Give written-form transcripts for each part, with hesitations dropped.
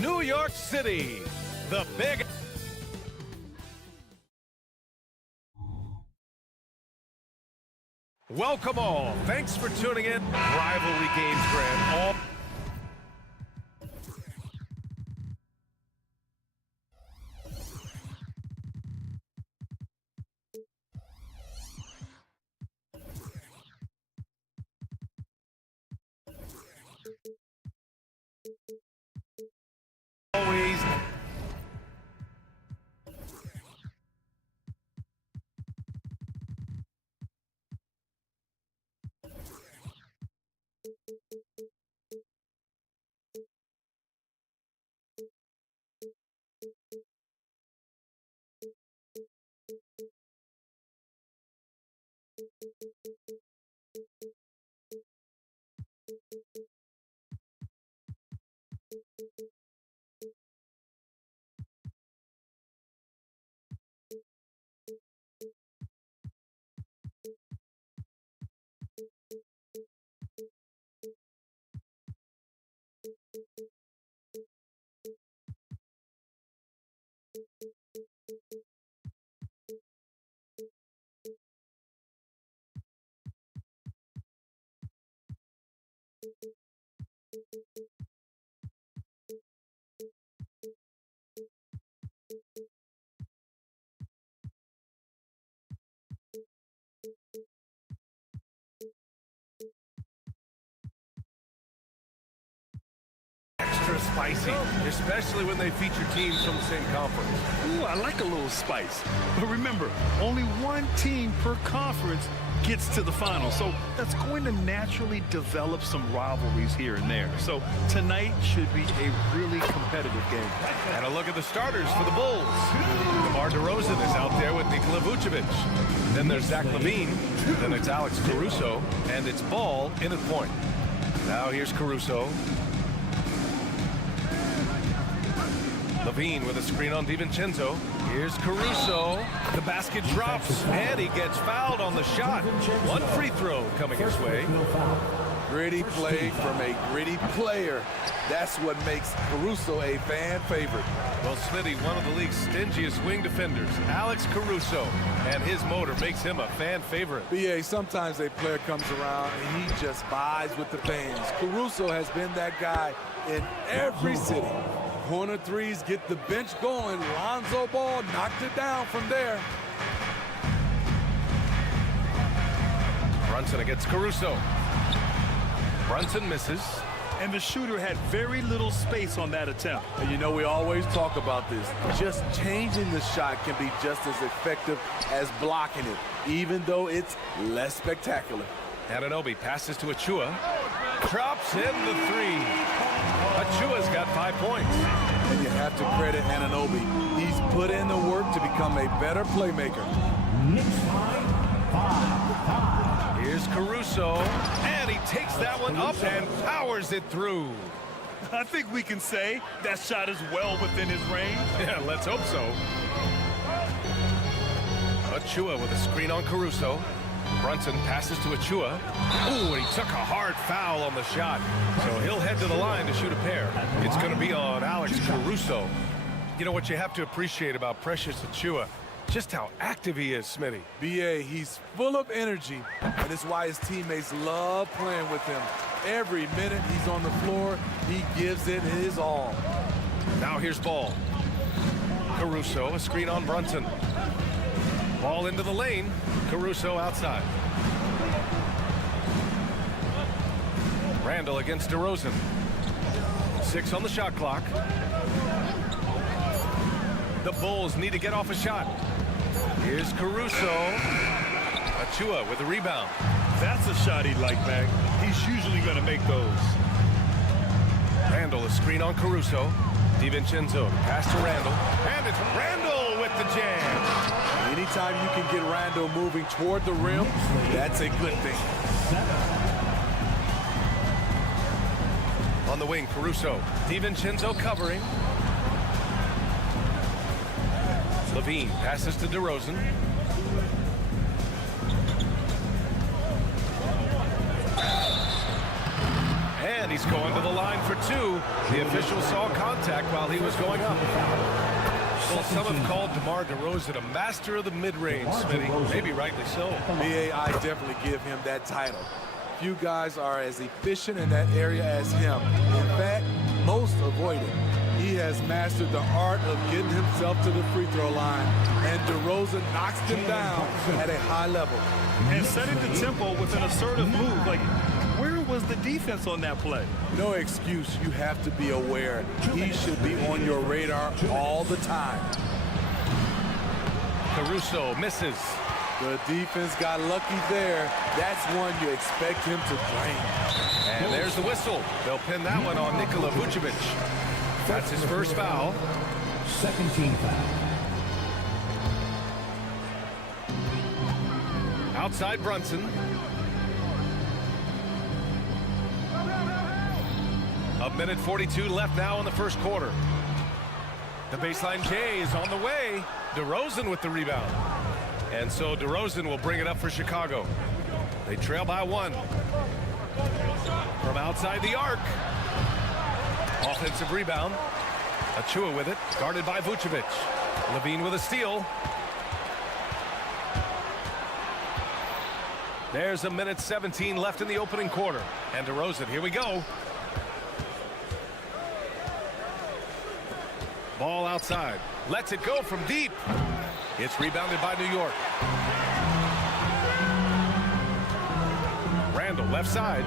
New York City, the big... Welcome all. Thanks for tuning in. Rivalry games, Grant. All... Always. Extra spicy, especially when they feature teams from the same conference. Ooh, I like a little spice. But remember, only one team per conference gets to the final. So that's going to naturally develop some rivalries here and there. So tonight should be a really competitive game. And a look at the starters for the Bulls. DeMar DeRozan is out there with Nikola Vucevic. Then there's Zach LaVine. Then it's Alex Caruso. And it's Ball in at point. Now here's Caruso. LaVine with a screen on DiVincenzo. Here's Caruso. The basket drops, and he gets fouled on the shot. One free throw coming his way. Gritty play from a gritty player. That's what makes Caruso a fan favorite. Well, Smitty, one of the league's stingiest wing defenders, Alex Caruso, and his motor makes him a fan favorite. BA, sometimes a player comes around and he just vibes with the fans. Caruso has been that guy in every city. Corner threes get the bench going. Lonzo Ball knocked it down from there. Brunson against Caruso. Brunson misses. And the shooter had very little space on that attempt. And you know, we always talk about this. Just changing the shot can be just as effective as blocking it, even though it's less spectacular. Anunoby passes to Achua. Drops in the three. Achua's got 5 points. And you have to credit Anunoby. He's put in the work to become a better playmaker. Here's Caruso, and he takes that one up and powers it through. I think we can say that shot is well within his range. Yeah, let's hope so. Achua with a screen on Caruso. Brunson passes to Achua. Ooh, and he took a hard foul on the shot. So he'll head to the line to shoot a pair. It's going to be on Alex Caruso. You know what you have to appreciate about Precious Achua? Just how active he is, Smitty. BA, he's full of energy, and it's why his teammates love playing with him. Every minute he's on the floor, he gives it his all. Now here's Ball. Caruso, a screen on Brunson. Ball into the lane. Caruso outside. Randall against DeRozan. 6 on the shot clock. The Bulls need to get off a shot. Here's Caruso. Achua with the rebound. That's a shot he'd like back. He's usually going to make those. Randall, a screen on Caruso. DiVincenzo, pass to Randall. And it's Randall with the jam. Anytime you can get Randall moving toward the rim, that's a good thing. On the wing, Caruso. DiVincenzo covering. LaVine passes to DeRozan. And And he's going to the line for two. The official saw contact while he was going up. Well, some have called DeMar DeRozan a master of the mid-range, Smitty. Maybe rightly so. BA, I definitely give him that title. Few guys are as efficient in that area as him. In fact, most avoid it. He has mastered the art of getting himself to the free throw line, and DeRozan knocks him down at a high level. And setting the tempo with an assertive move. Like, where was the defense on that play? No excuse. You have to be aware. He should be on your radar all the time. Caruso misses. The defense got lucky there. That's one you expect him to drain. And there's the whistle. They'll pin that one on Nikola Vucevic. That's his first foul. Second team foul. Outside Brunson. A minute 42 left now in the first quarter. The baseline J is on the way. DeRozan with the rebound. And so DeRozan will bring it up for Chicago. They trail by one. From outside the arc. Offensive rebound. Achua with it, guarded by Vucevic. Levine with a steal. There's a minute 17 left in the opening quarter. And DeRozan, here we go. Ball outside. Lets it go from deep. It's rebounded by New York. Randall, left side.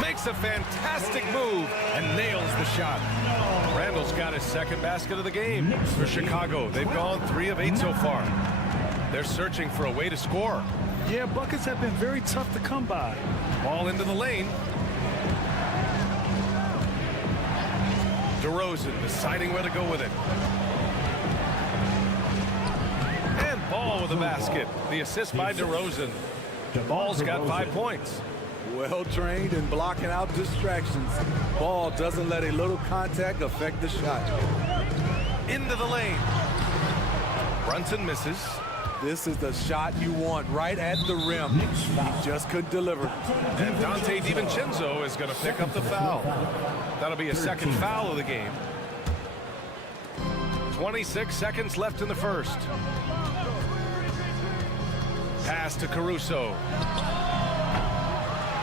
Makes a fantastic move and nails the shot. Randall's got his second basket of the game for Chicago. They've gone 3 of 8 so far. They're searching for a way to score. Yeah, buckets have been very tough to come by. Ball into the lane. DeRozan deciding where to go with it. And Ball with a basket. The assist by DeRozan. Ball's got 5 points. Well trained in blocking out distractions. Ball doesn't let a little contact affect the shot. Into the lane. Brunson misses. This is the shot you want, right at the rim. He just couldn't deliver. And Dante DiVincenzo is going to pick up the foul. That'll be a second foul of the game. 26 seconds left in the first. Pass to Caruso.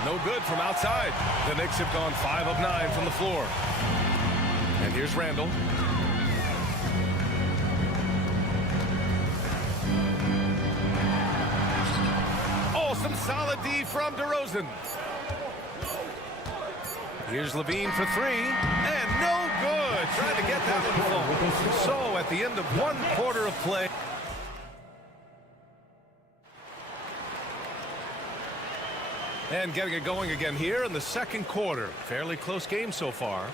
No good from outside. The Knicks have gone 5 of 9 from the floor. And here's Randall. Oh, some solid D from DeRozan. Here's Levine for 3. And no good. Trying to get that one full. So at the end of 1 quarter of play. And getting it going again here in the second quarter. Fairly close game so far.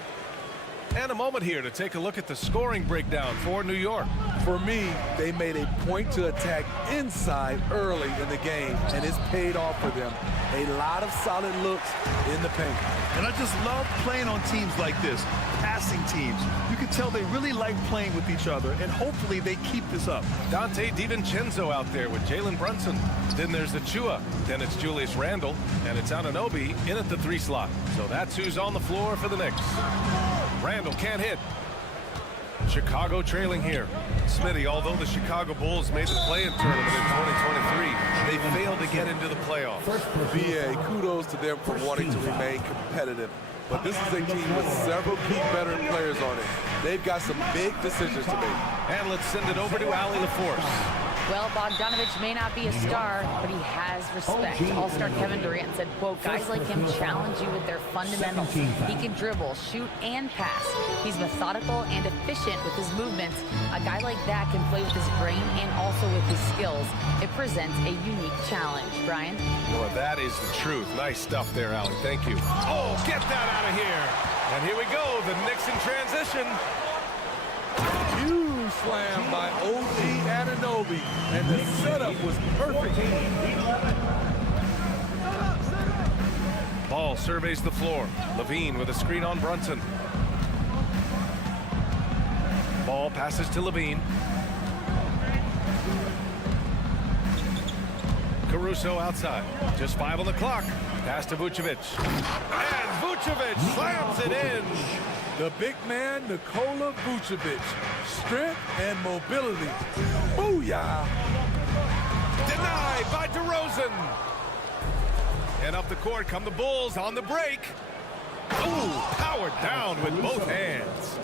And a moment here to take a look at the scoring breakdown for New York. For me, they made a point to attack inside early in the game, and it's paid off for them. A lot of solid looks in the paint. And I just love playing on teams like this, passing teams. You can tell they really like playing with each other, and hopefully they keep this up. Dante DiVincenzo out there with Jalen Brunson. Then there's Achua. Then it's Julius Randle. And it's Anunoby in at the 3 slot. So that's who's on the floor for the Knicks. Randle can't hit. Chicago trailing here. Smitty, although the Chicago Bulls made the play-in tournament in 2023, they failed to get into the playoffs. BA, kudos to them for wanting to remain competitive. But this is a team with several key veteran players on it. They've got some big decisions to make. And let's send it over to Allie LaForce. Well, Bogdanovich may not be a star, but he has respect. All-star Kevin Durant said, quote, guys like him challenge you with their fundamentals. He can dribble, shoot, and pass. He's methodical and efficient with his movements. A guy like that can play with his brain and also with his skills. It presents a unique challenge. Brian? Well, that is the truth. Nice stuff there, Allie. Thank you. Oh, get that out of here. And here we go, the Knicks in transition. Huge slam by OG Anunoby, and the setup was perfect. Ball surveys the floor. Levine with a screen on Brunson. Ball passes to Levine. Caruso outside. Just 5 on the clock. Pass to Vucevic. And Vucevic slams it in. The big man, Nikola Vucevic. Strength and mobility. Booyah! Denied by DeRozan. And up the court come the Bulls on the break. Ooh, powered down with both hands.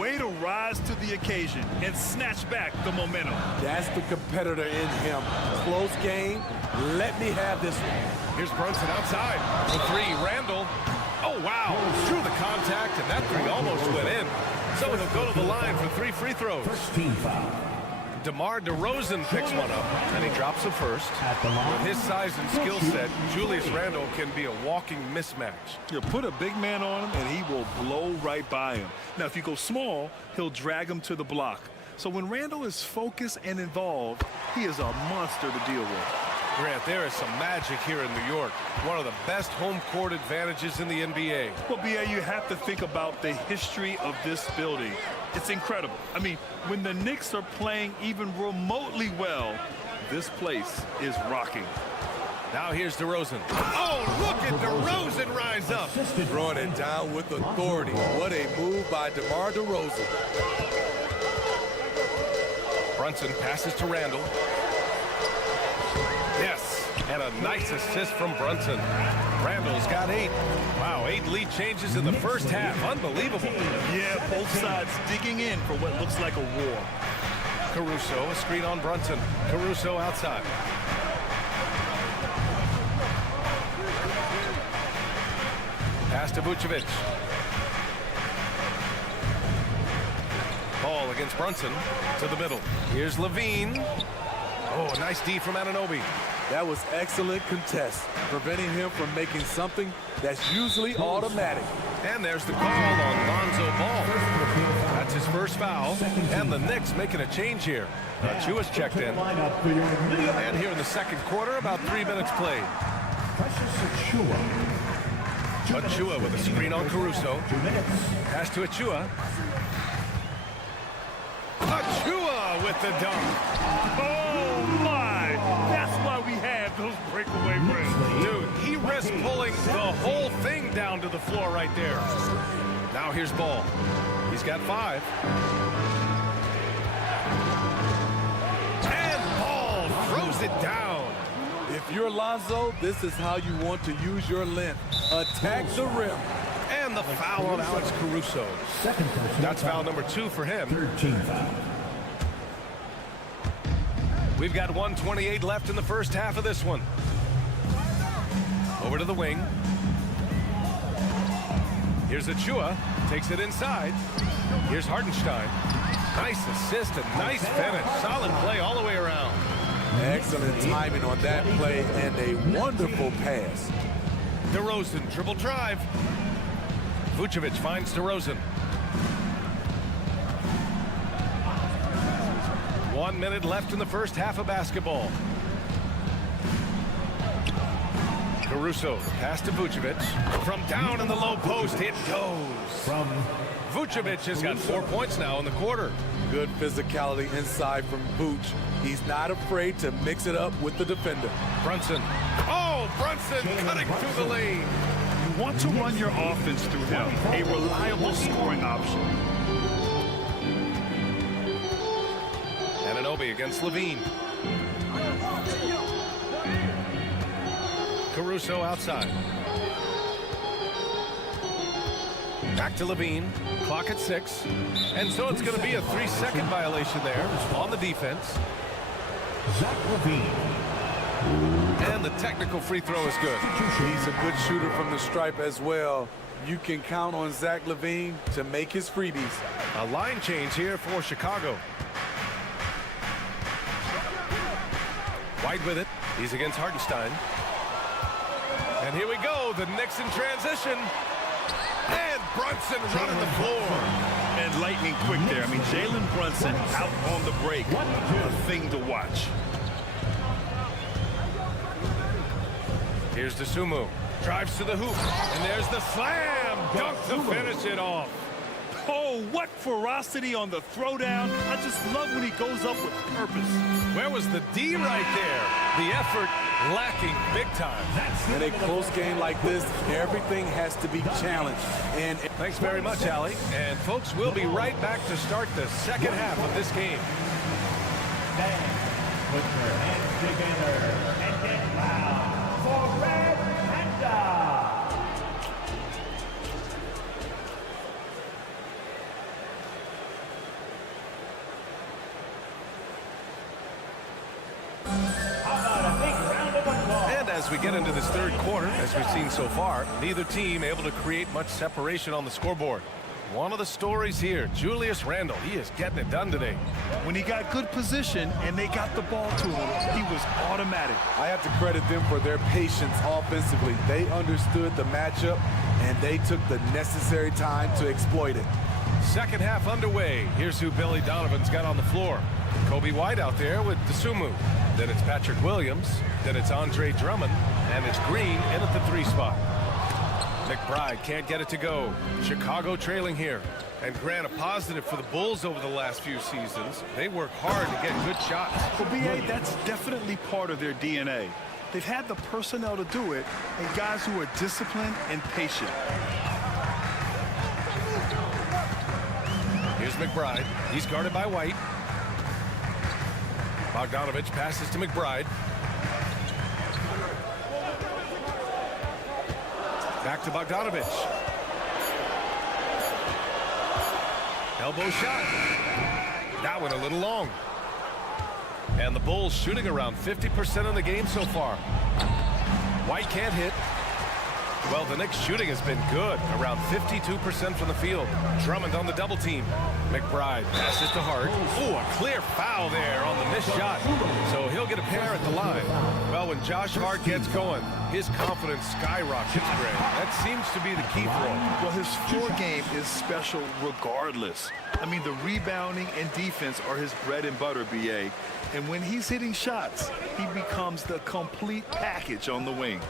Way to rise to the occasion and snatch back the momentum. That's the competitor in him. Close game. Let me have this one. Here's Brunson outside. The 3, Randall. Oh, wow. Through the contact, and that 3 almost went in. So he'll go to the line for 3 free throws. First team foul. DeMar DeRozan picks one up, and he drops the first. At the line. With his size and skill set, Julius Randle can be a walking mismatch. You put a big man on him, and he will blow right by him. Now, if you go small, he'll drag him to the block. So when Randle is focused and involved, he is a monster to deal with. Grant, there is some magic here in New York. One of the best home court advantages in the NBA. Well, B.A., you have to think about the history of this building. It's incredible. I mean, when the Knicks are playing even remotely well, this place is rocking. Now here's DeRozan. Oh, look at DeRozan rise up. Throwing it down with authority. What a move by DeMar DeRozan. Brunson passes to Randall. Yes, and a nice assist from Brunson. Randall's got 8. Wow, 8 lead changes in the first half. Unbelievable. Yeah, both sides digging in for what looks like a war. Caruso, a screen on Brunson. Caruso outside. Pass to Vucevic. Ball against Brunson to the middle. Here's Levine. Oh, a nice D from Anunoby. That was excellent contest, preventing him from making something that's usually automatic. And there's the call on Lonzo Ball. That's his first foul. And the Knicks making a change here. Achua's checked in. And here in the second quarter, about 3 minutes played. Achua with a screen on Caruso. Pass to Achua. Achua with the dunk. Oh, my! That's why we have those breakaway rims. Dude, he risks pulling the whole thing down to the floor right there. Now here's Ball. He's got 5. And Ball throws it down. If you're Lonzo, this is how you want to use your length. Attack the rim. And the foul on Alex Caruso. That's foul number 2 for him. Third team foul. We've got 1:28 left in the first half of this one. Over to the wing. Here's Achua. Takes it inside. Here's Hartenstein. Nice assist and nice finish. Solid play all the way around. Excellent timing on that play and a wonderful pass. DeRozan, dribble drive. Vucevic finds DeRozan. 1 minute left in the first half of basketball. Caruso, pass to Vucevic. From down in the low post, it goes. Vucevic has got 4 points now in the quarter. Good physicality inside from Vooch. He's not afraid to mix it up with the defender. Brunson. Oh, Brunson cutting through the lane. You want to run your offense through him, a reliable scoring option. Anunoby against Levine. Caruso outside. Back to Levine. Clock at 6. And so it's going to be a 3-second violation there on the defense. Zach Levine. And the technical free throw is good. He's a good shooter from the stripe as well. You can count on Zach Levine to make his freebies. A line change here for Chicago. White with it. He's against Hartenstein. And here we go. The Knicks in transition. And Brunson running the floor. And lightning quick there. I mean, Jalen Brunson out on the break. A thing to watch. Here's DeSumo. Drives to the hoop. And there's the slam. Dunk to finish it off. Oh, what ferocity on the throwdown. I just love when he goes up with purpose. Where was the D right there? The effort lacking big time. In a close game like this, everything has to be challenged. And Thanks very much, Allie. And folks, we'll be right back to start the second half of this game. Put your hands together and get loud for Red Panda. And as we get into this third quarter, as we've seen so far, neither team able to create much separation on the scoreboard. One of the stories here, Julius Randle, he is getting it done today. When he got good position and they got the ball to him, he was automatic. I have to credit them for their patience offensively. They understood the matchup, and they took the necessary time to exploit it. Second half underway. Here's who Billy Donovan's got on the floor. Kobe White out there with DeSumo. Then it's Patrick Williams. Then it's Andre Drummond. And it's Green in at the 3 spot. McBride can't get it to go. Chicago trailing here. And Grant, a positive for the Bulls over the last few seasons. They work hard to get good shots. Well, B.A., that's definitely part of their DNA. They've had the personnel to do it, and guys who are disciplined and patient. Here's McBride. He's guarded by White. Bogdanovich passes to McBride. Back to Bogdanovich. Elbow shot. That one a little long. And the Bulls shooting around 50% in the game so far. White can't hit. Well, the Knicks shooting has been good, around 52% from the field. Drummond on the double team. McBride passes to Hart. Ooh, a clear foul there on the missed shot. So he'll get a pair at the line. Well, when Josh Hart gets going, his confidence skyrockets, Grant. That seems to be the key for him. Well, his floor game is special regardless. I mean, the rebounding and defense are his bread and butter, B.A. And when he's hitting shots, he becomes the complete package on the wing.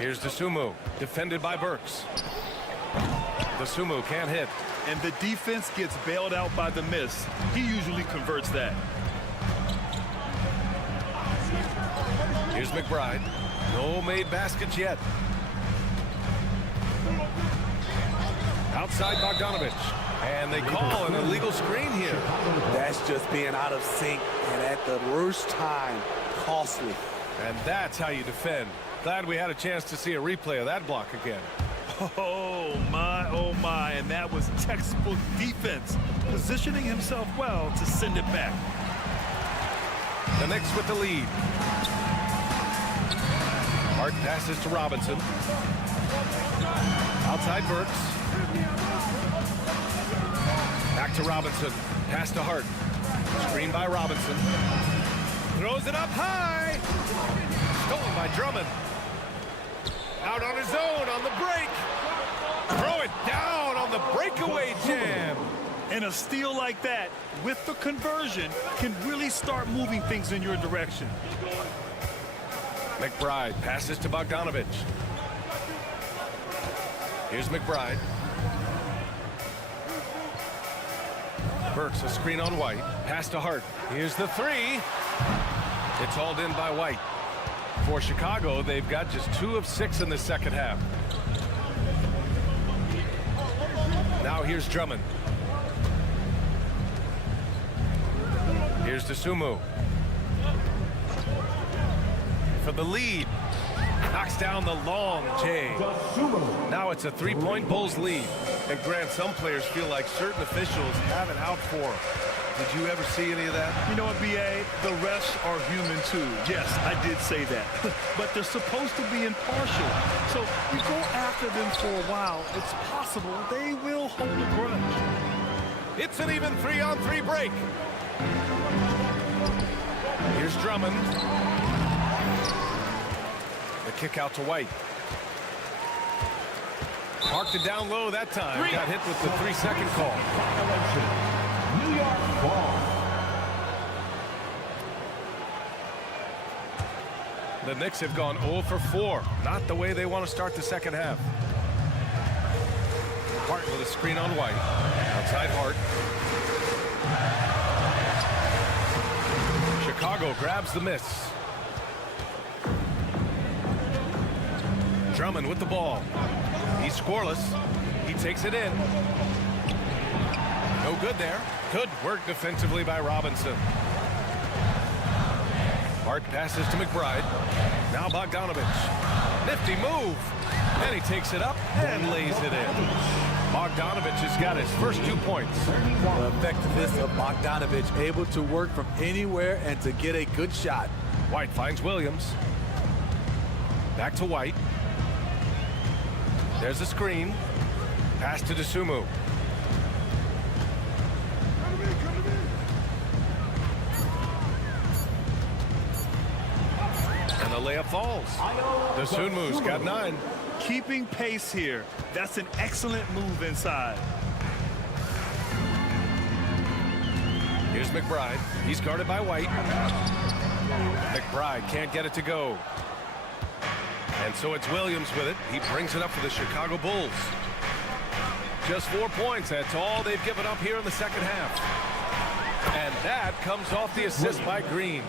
Here's DeSumo, defended by Burks. DeSumo can't hit. And the defense gets bailed out by the miss. He usually converts that. Here's McBride. No made baskets yet. Outside Bogdanovich. And they call an illegal screen here. That's just being out of sync, and at the worst time, costly. And that's how you defend. Glad we had a chance to see a replay of that block again. Oh my, and that was textbook defense, positioning himself well to send it back. The Knicks with the lead. Hart passes to Robinson. Outside Burks. Back to Robinson. Pass to Hart. Screen by Robinson. Throws it up high. Stolen by Drummond. Out on his own on the break. Throw it down on the breakaway jam. And a steal like that, with the conversion, can really start moving things in your direction. McBride passes to Bogdanovich. Here's McBride. Burks a screen on White. Pass to Hart. Here's the 3. It's hauled in by White. For Chicago, they've got just 2 of 6 in the second half. Now here's Drummond. Here's DeSumo. For the lead. Knocks down the long J. Now it's a 3-point Bulls lead. And Grant, some players feel like certain officials have it out for them. Did you ever see any of that? You know what, B.A.? The refs are human too. Yes, I did say that. But they're supposed to be impartial. So you go after them for a while, it's possible they will hold a grudge. It's an even 3-on-3 break. Here's Drummond. The kick out to White. Parked it down low that time. Got hit with the 3-second call. New York ball. The Knicks have gone 0 for 4. Not the way they want to start the second half. Hart with a screen on White. Outside Hart. Chicago grabs the miss. Drummond with the ball. He's scoreless. He takes it in. No good there. Good work defensively by Robinson. Hart passes to McBride. Now Bogdanovich. Nifty move. And he takes it up and lays it in. Bogdanovich has got his first 2 points. The effectiveness of Bogdanovich, able to work from anywhere and to get a good shot. White finds Williams. Back to White. There's a screen. Pass to DeSumo. And the layup falls. DeSumo's got 9. Keeping pace here. That's an excellent move inside. Here's McBride. He's guarded by White. McBride can't get it to go. And so it's Williams with it. He brings it up for the Chicago Bulls. Just 4 points. That's all they've given up here in the second half. And that comes off the assist by Green.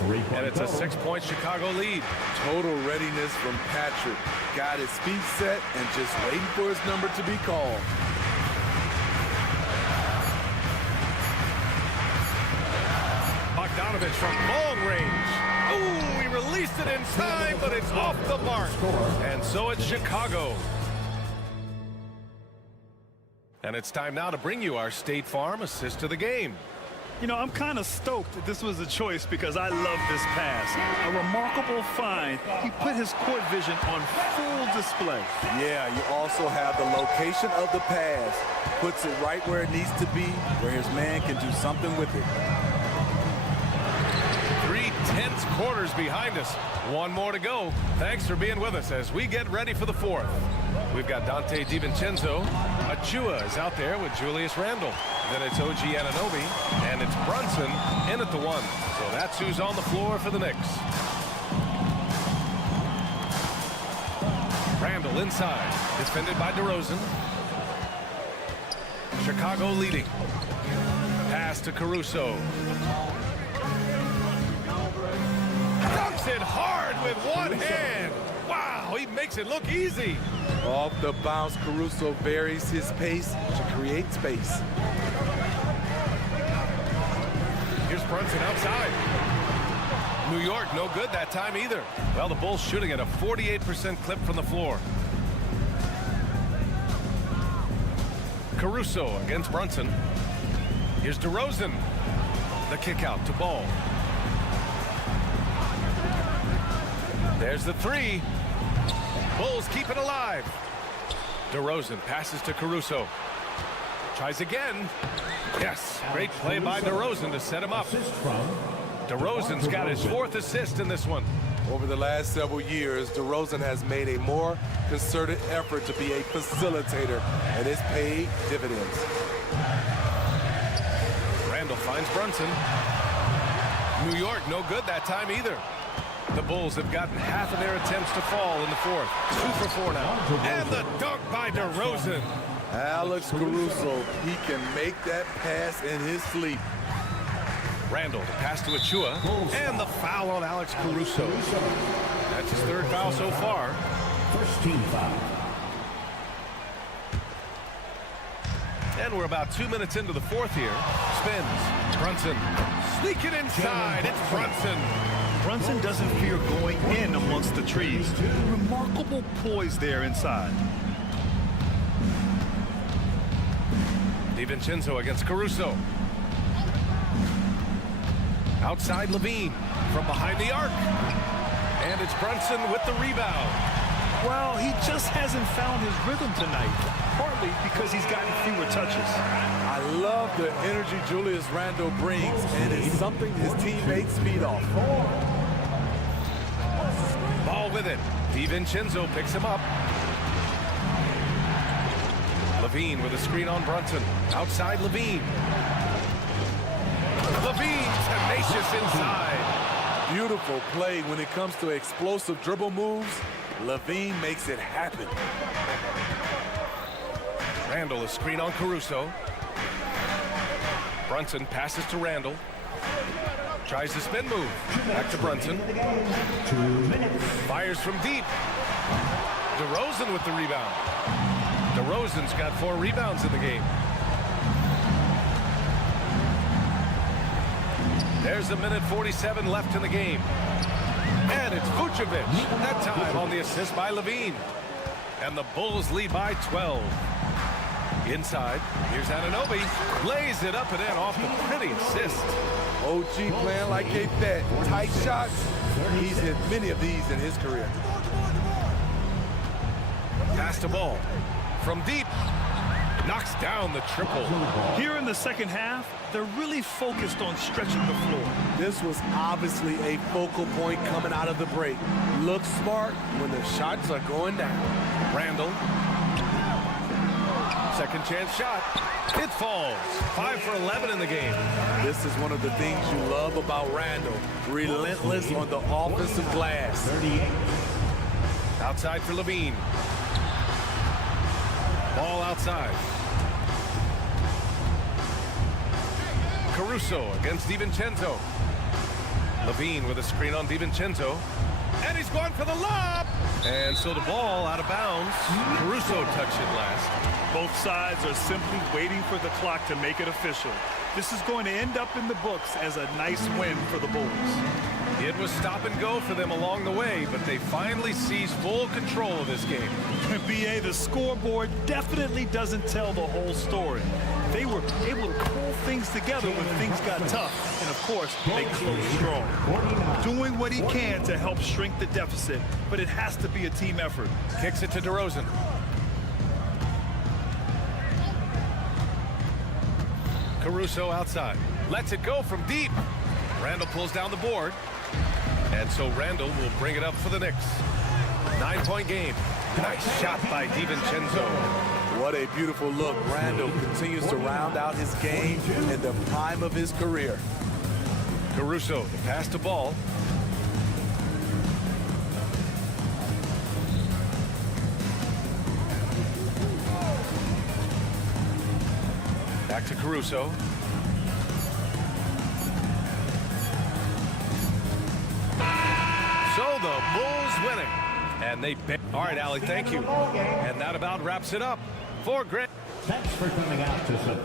And it's a 6-point Chicago lead. Total readiness from Patrick. Got his feet set and just waiting for his number to be called. Bogdanovich from long range. Ooh, he released it in time, but it's off the mark. And so it's Chicago. And it's time now to bring you our State Farm assist of the game. You know, I'm kind of stoked that this was a choice because I love this pass. A remarkable find. He put his court vision on full display. Yeah, you also have the location of the pass. Puts it right where it needs to be, where his man can do something with it. 3 tense quarters behind us. 1 more to go. Thanks for being with us as we get ready for the 4th. We've got Dante DiVincenzo. Achua is out there with Julius Randle. Then it's OG Anunoby, and it's Brunson in at the 1. So that's who's on the floor for the Knicks. Randle inside, defended by DeRozan. Chicago leading. Pass to Caruso. Dunks it hard with one hand. Wow, he makes it look easy. Off the bounce, Caruso varies his pace to create space. Here's Brunson outside. New York, no good that time either. Well, the Bulls shooting at a 48% clip from the floor. Caruso against Brunson. Here's DeRozan. The kick out to Ball. There's the 3. Bulls keep it alive. DeRozan passes to Caruso. Tries again. Yes, great play by DeRozan to set him up. DeRozan's got his 4th assist in this one. Over the last several years, DeRozan has made a more concerted effort to be a facilitator, and it's paid dividends. Randle finds Brunson. New York, no good that time either. The Bulls have gotten half of their attempts to fall in the 4th. 2 for 4 now. And the dunk by DeRozan. Alex Caruso, he can make that pass in his sleep. Randle to pass to Achua. And the foul on Alex Caruso. That's his 3rd foul so far. First team foul. And we're about 2 minutes into the 4th here. Spins. Brunson. Sneaking inside. It's Brunson. Brunson doesn't fear going in amongst the trees. Remarkable poise there inside. DiVincenzo against Caruso. Outside Levine from behind the arc. And it's Brunson with the rebound. Well, he just hasn't found his rhythm tonight, partly because he's gotten fewer touches. I love the energy Julius Randle brings, and it's something his teammates feed off. Ball with it. DiVincenzo picks him up. Levine with a screen on Brunson. Outside Levine. Levine tenacious inside. Beautiful play when it comes to explosive dribble moves. Levine makes it happen. Randle a screen on Caruso. Brunson passes to Randle. Tries the spin move. Back to Brunson. 2 minutes. Fires from deep. DeRozan with the rebound. DeRozan's got 4 rebounds in the game. There's 1:47 left in the game. And it's Vucevic. That time on the assist by Levine. And the Bulls lead by 12. Inside, here's Anunoby. Lays it up and in off the pretty assist. OG playing like a vet. Tight shots. He's hit many of these in his career. Pass the ball from deep. Knocks down the triple. Here in the second half, they're really focused on stretching the floor. This was obviously a focal point coming out of the break. Look smart when the shots are going down. Randall. Second chance shot. It falls. 5 for 11 in the game. This is one of the things you love about Randall. Relentless on the offensive glass. 38. Outside for Levine. Ball outside. Caruso against DiVincenzo. Levine with a screen on DiVincenzo. And he's going for the lob. And so the ball out of bounds. Caruso touched it last. Both sides are simply waiting for the clock to make it official. This is going to end up in the books as a nice win for the Bulls. It was stop and go for them along the way, but they finally seized full control of this game. BA, the scoreboard definitely doesn't tell the whole story. They were able to pull things together when things got tough. And of course, they closed strong. Doing what he can to help shrink the deficit, but it has to be a team effort. Kicks it to DeRozan. Caruso outside. Lets it go from deep. Randall pulls down the board. And so Randall will bring it up for the Knicks. 9-point game. Nice shot by DiVincenzo. What a beautiful look. Randall continues to round out his game in the prime of his career. Caruso to pass the ball. Back to Caruso. So the Bulls winning. And they... All right, Allie, thank you. And that about wraps it up for Grant. Thanks for coming out to support.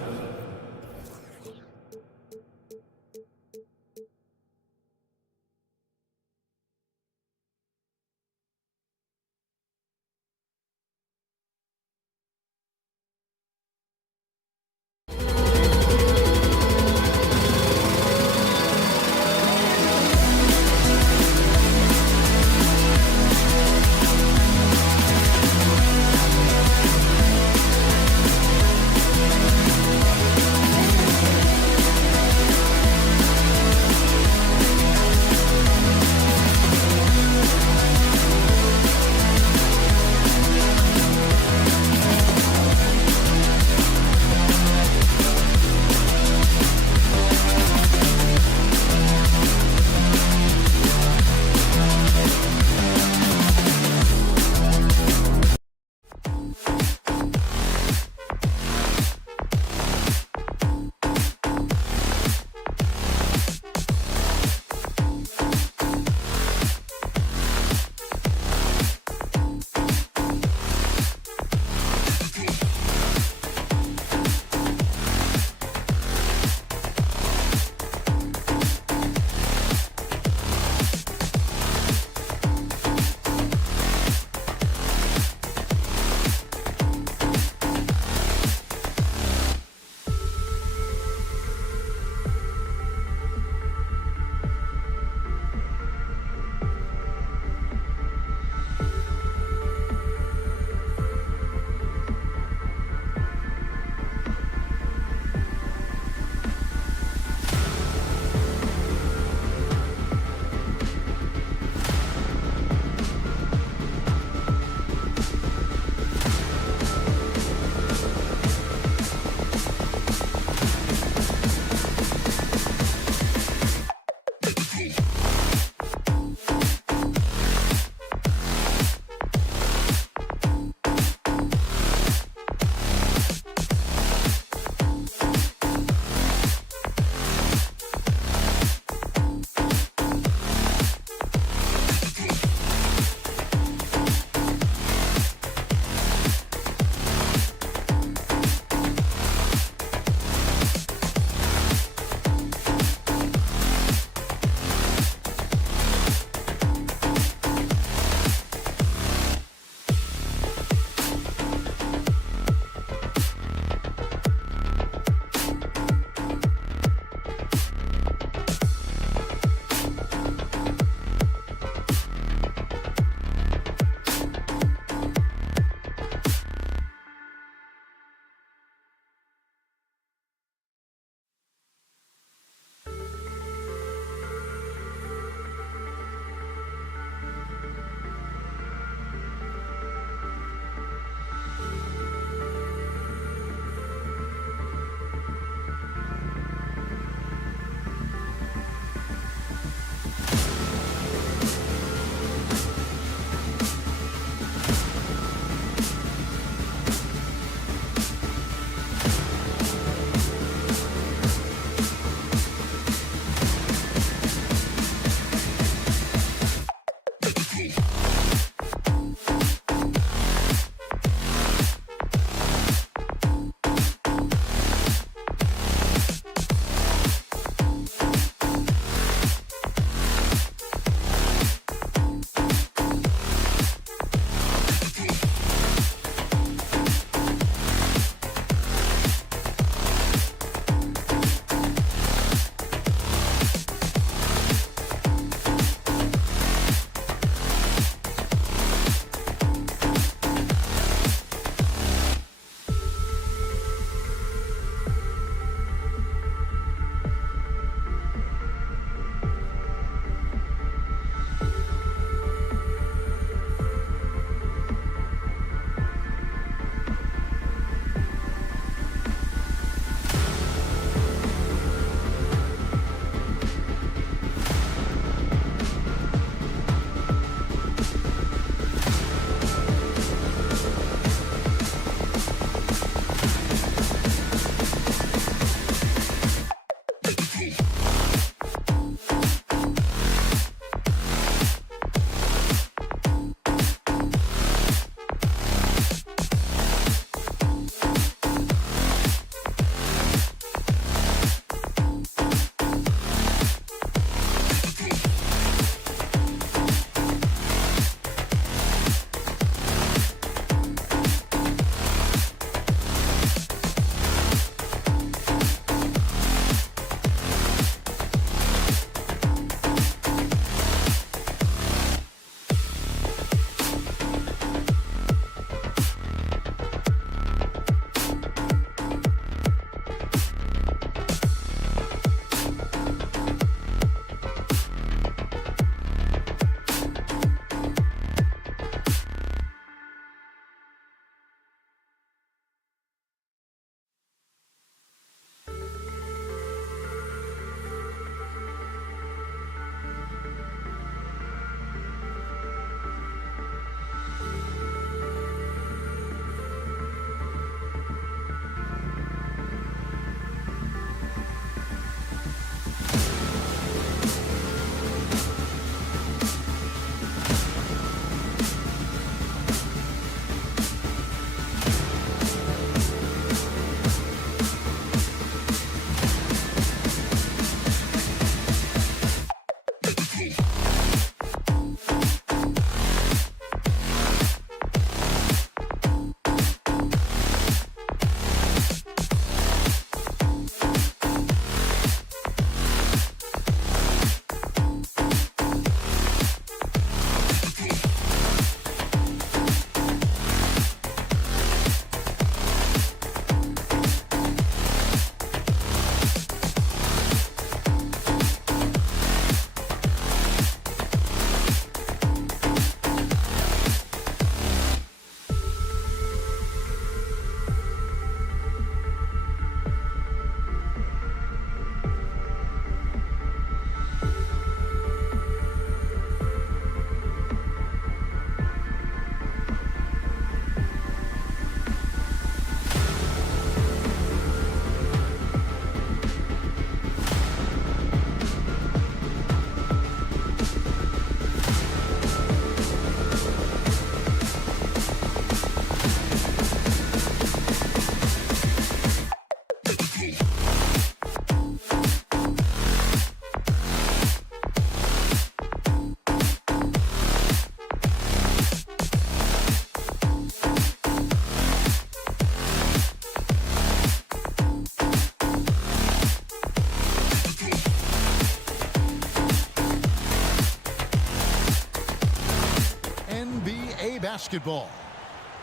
Basketball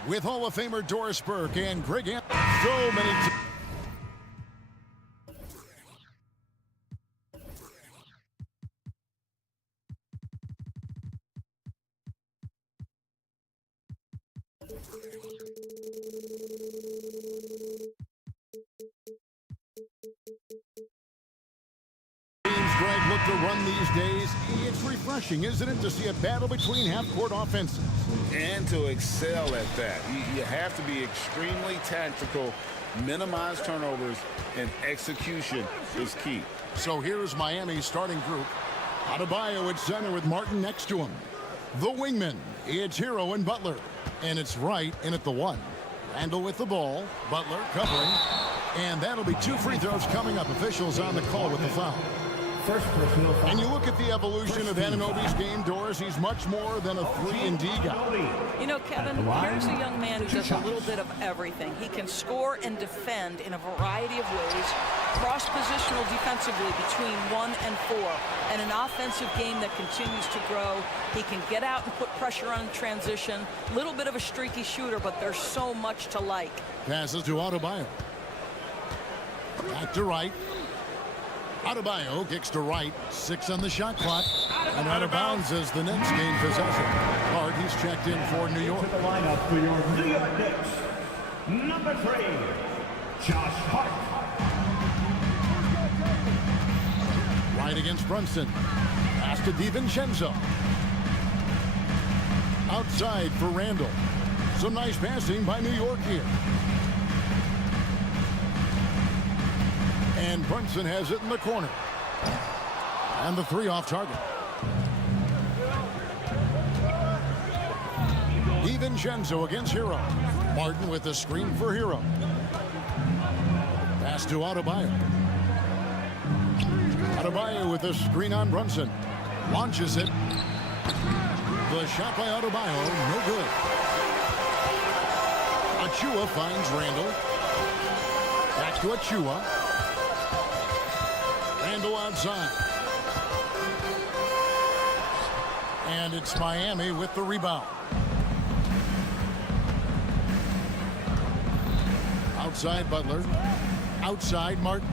with Hall of Famer Doris Burke and Greg so many Greg look to run these days. It's refreshing, isn't it, to see a battle between half-court offenses? And to excel at that. You have to be extremely tactical, minimize turnovers, and execution is key. So here's Miami's starting group. Adebayo at center with Martin next to him. The wingman, it's Hero and Butler. And it's Wright in at the one. Randall with the ball. Butler covering. And that'll be 2 free throws coming up. Officials on the call with the foul. First personal foul. And you look at the evolution of Anunoby's game, Doris, he's much more than a 3-and-D guy. You know, Kevin, here's a young man who does a little bit of everything. He can score and defend in a variety of ways, cross-positional defensively between 1 and 4, and an offensive game that continues to grow. He can get out and put pressure on transition. Little bit of a streaky shooter, but there's so much to like. Passes to Adebayo. Back to Wright. Adebayo kicks to Wright. 6 on the shot clock. And out of bounds as the Knicks gain possession. Hart, he's checked in for New York. To the lineup for your New York Knicks. Number 3, Josh Hart. Wright against Brunson. Pass to DiVincenzo. Outside for Randall. Some nice passing by New York here. And Brunson has it in the corner. And the 3 off target. DiVincenzo against Hero. Martin with the screen for Hero. Pass to Adebayo. Adebayo with the screen on Brunson. Launches it. The shot by Adebayo, no good. Achua finds Randall. Back to Achua. Randall outside. And it's Miami with the rebound. Outside Butler. Outside Martin.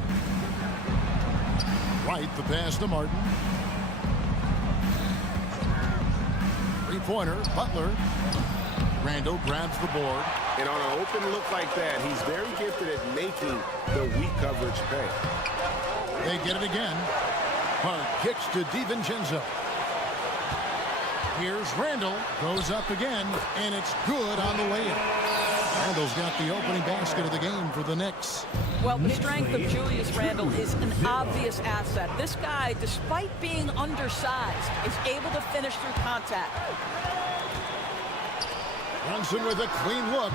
Right, the pass to Martin. Three-pointer, Butler. Randall grabs the board. And on an open look like that, he's very gifted at making the weak coverage pay. They get it again. Hart kicks to DiVincenzo. Here's Randall. Goes up again, and it's good on the way in. Randall's got the opening basket of the game for the Knicks. Well, the strength of Julius Randle is an obvious asset. This guy, despite being undersized, is able to finish through contact. Brunson with a clean look.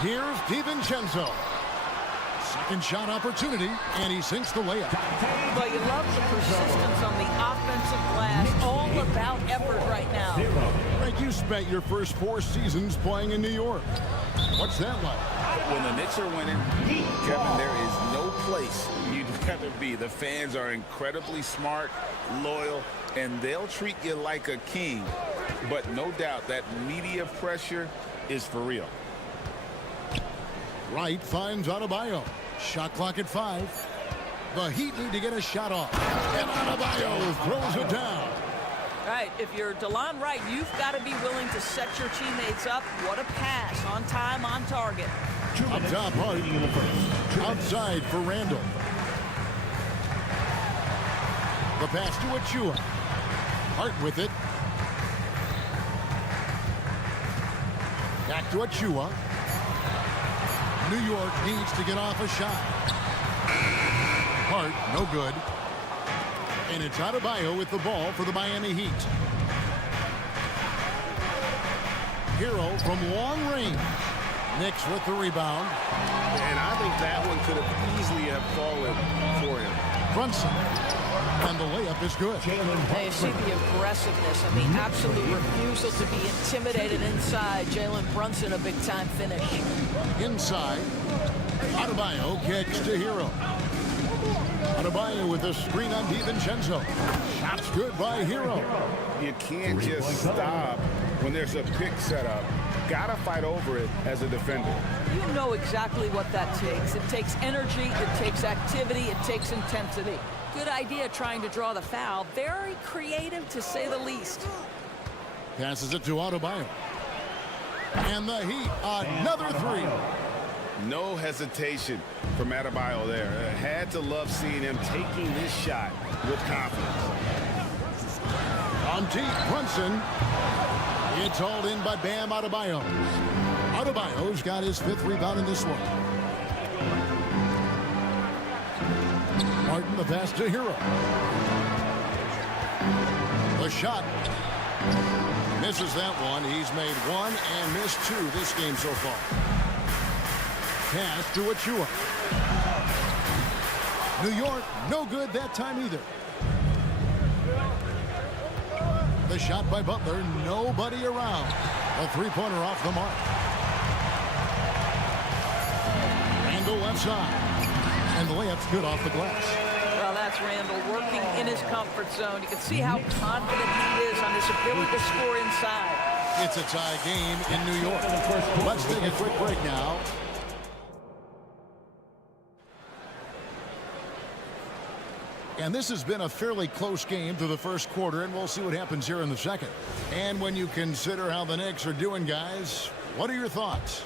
Here's DiVincenzo. Second shot opportunity, and he sinks the layup. But you love the persistence on the offensive glass. spent your first 4 seasons playing in New York. What's that like? When the Knicks are winning, Kevin, there is no place you'd rather be. The fans are incredibly smart, loyal, and they'll treat you like a king. But no doubt that media pressure is for real. Wright finds Adebayo. Shot clock at 5. The Heat need to get a shot off. And Adebayo throws it down. Right, if you're DeLon Wright, you've got to be willing to set your teammates up. What a pass, on time, on target. Up top, Hart. Outside for Randall. The pass to Achua. Hart with it. Back to Achua. New York needs to get off a shot. Hart, no good. And it's Adebayo with the ball for the Miami Heat. Hero from long range. Knicks with the rebound. And I think that one could have easily have fallen for him. Brunson. And the layup is good. Hey, you see the aggressiveness. I mean, absolute refusal to be intimidated inside. Jalen Brunson, a big-time finish. Inside. Adebayo kicks to Hero. Adebayo with a screen on DiVincenzo. Shots good by Hero. You can't just stop when there's a pick set up. Gotta fight over it as a defender. You know exactly what that takes. It takes energy, it takes activity, it takes intensity. Good idea trying to draw the foul. Very creative, to say the least. Passes it to Adebayo. And the Heat, another 3. No hesitation from Adebayo there. Had to love seeing him taking this shot with confidence. On deep, Brunson. It's hauled in by Bam Adebayo. Adebayo's got his 5th rebound in this one. Martin, the pass to Hero. The shot. Misses that one. He's made 1 and missed 2 this game so far. Pass to Achua. New York, no good that time either. The shot by Butler, nobody around. A 3-pointer off the mark. Randall left side. And the layup's good off the glass. Well, that's Randall working in his comfort zone. You can see how confident he is on his ability to score inside. It's a tie game in New York. Let's take a quick break now. And this has been a fairly close game through the first quarter, and we'll see what happens here in the second. And when you consider how the Knicks are doing, guys, what are your thoughts?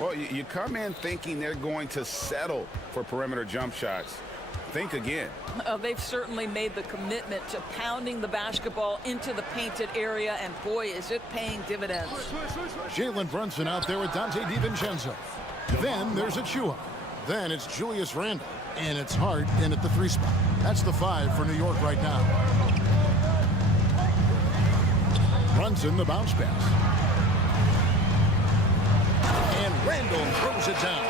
Well, you come in thinking they're going to settle for perimeter jump shots. Think again. They've certainly made the commitment to pounding the basketball into the painted area, and boy, is it paying dividends. Jalen Brunson out there with Dante DiVincenzo. Then there's Achua. Then it's Julius Randle. And it's Hart in at the 3 spot. That's the 5 for New York right now. Brunson, the bounce pass. And Randle throws it down.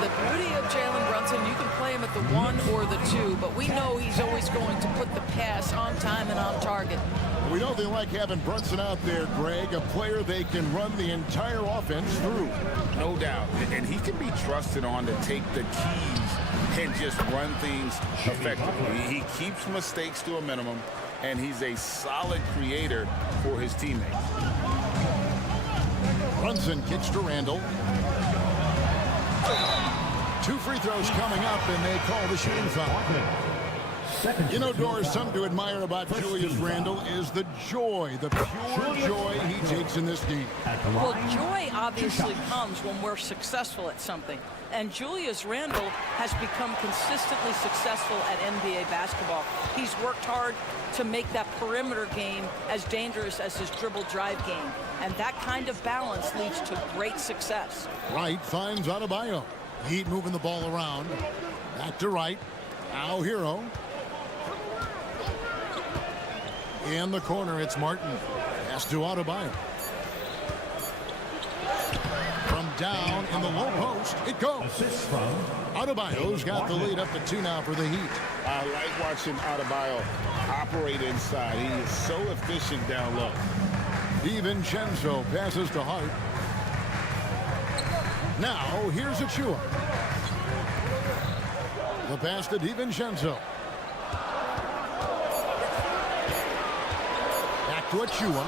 The beauty of Jalen Brunson, you can play him at the 1 or the 2, but we know he's always going to put the pass on time and on target. We know they like having Brunson out there, Greg, a player they can run the entire offense through. No doubt. And he can be trusted on to take the keys and just run things effectively. He keeps mistakes to a minimum, and he's a solid creator for his teammates. Brunson kicks to Randall. 2 free throws coming up, and they call the shooting foul. You know, Doris, something to admire about Julius Randle is the joy, the pure joy he takes in this game. Well, joy obviously comes when we're successful at something. And Julius Randle has become consistently successful at NBA basketball. He's worked hard to make that perimeter game as dangerous as his dribble drive game. And that kind of balance leads to great success. Wright finds Adebayo. Heat moving the ball around. Back to Wright. Now Hero. In the corner, it's Martin. Pass to Adebayo. From down in the low post, it goes. Adebayo's got the lead up to 2 now for the Heat. I like watching Adebayo operate inside. He is so efficient down low. DiVincenzo passes to Hart. Now, here's Achua. The pass to DiVincenzo. Back to Achua.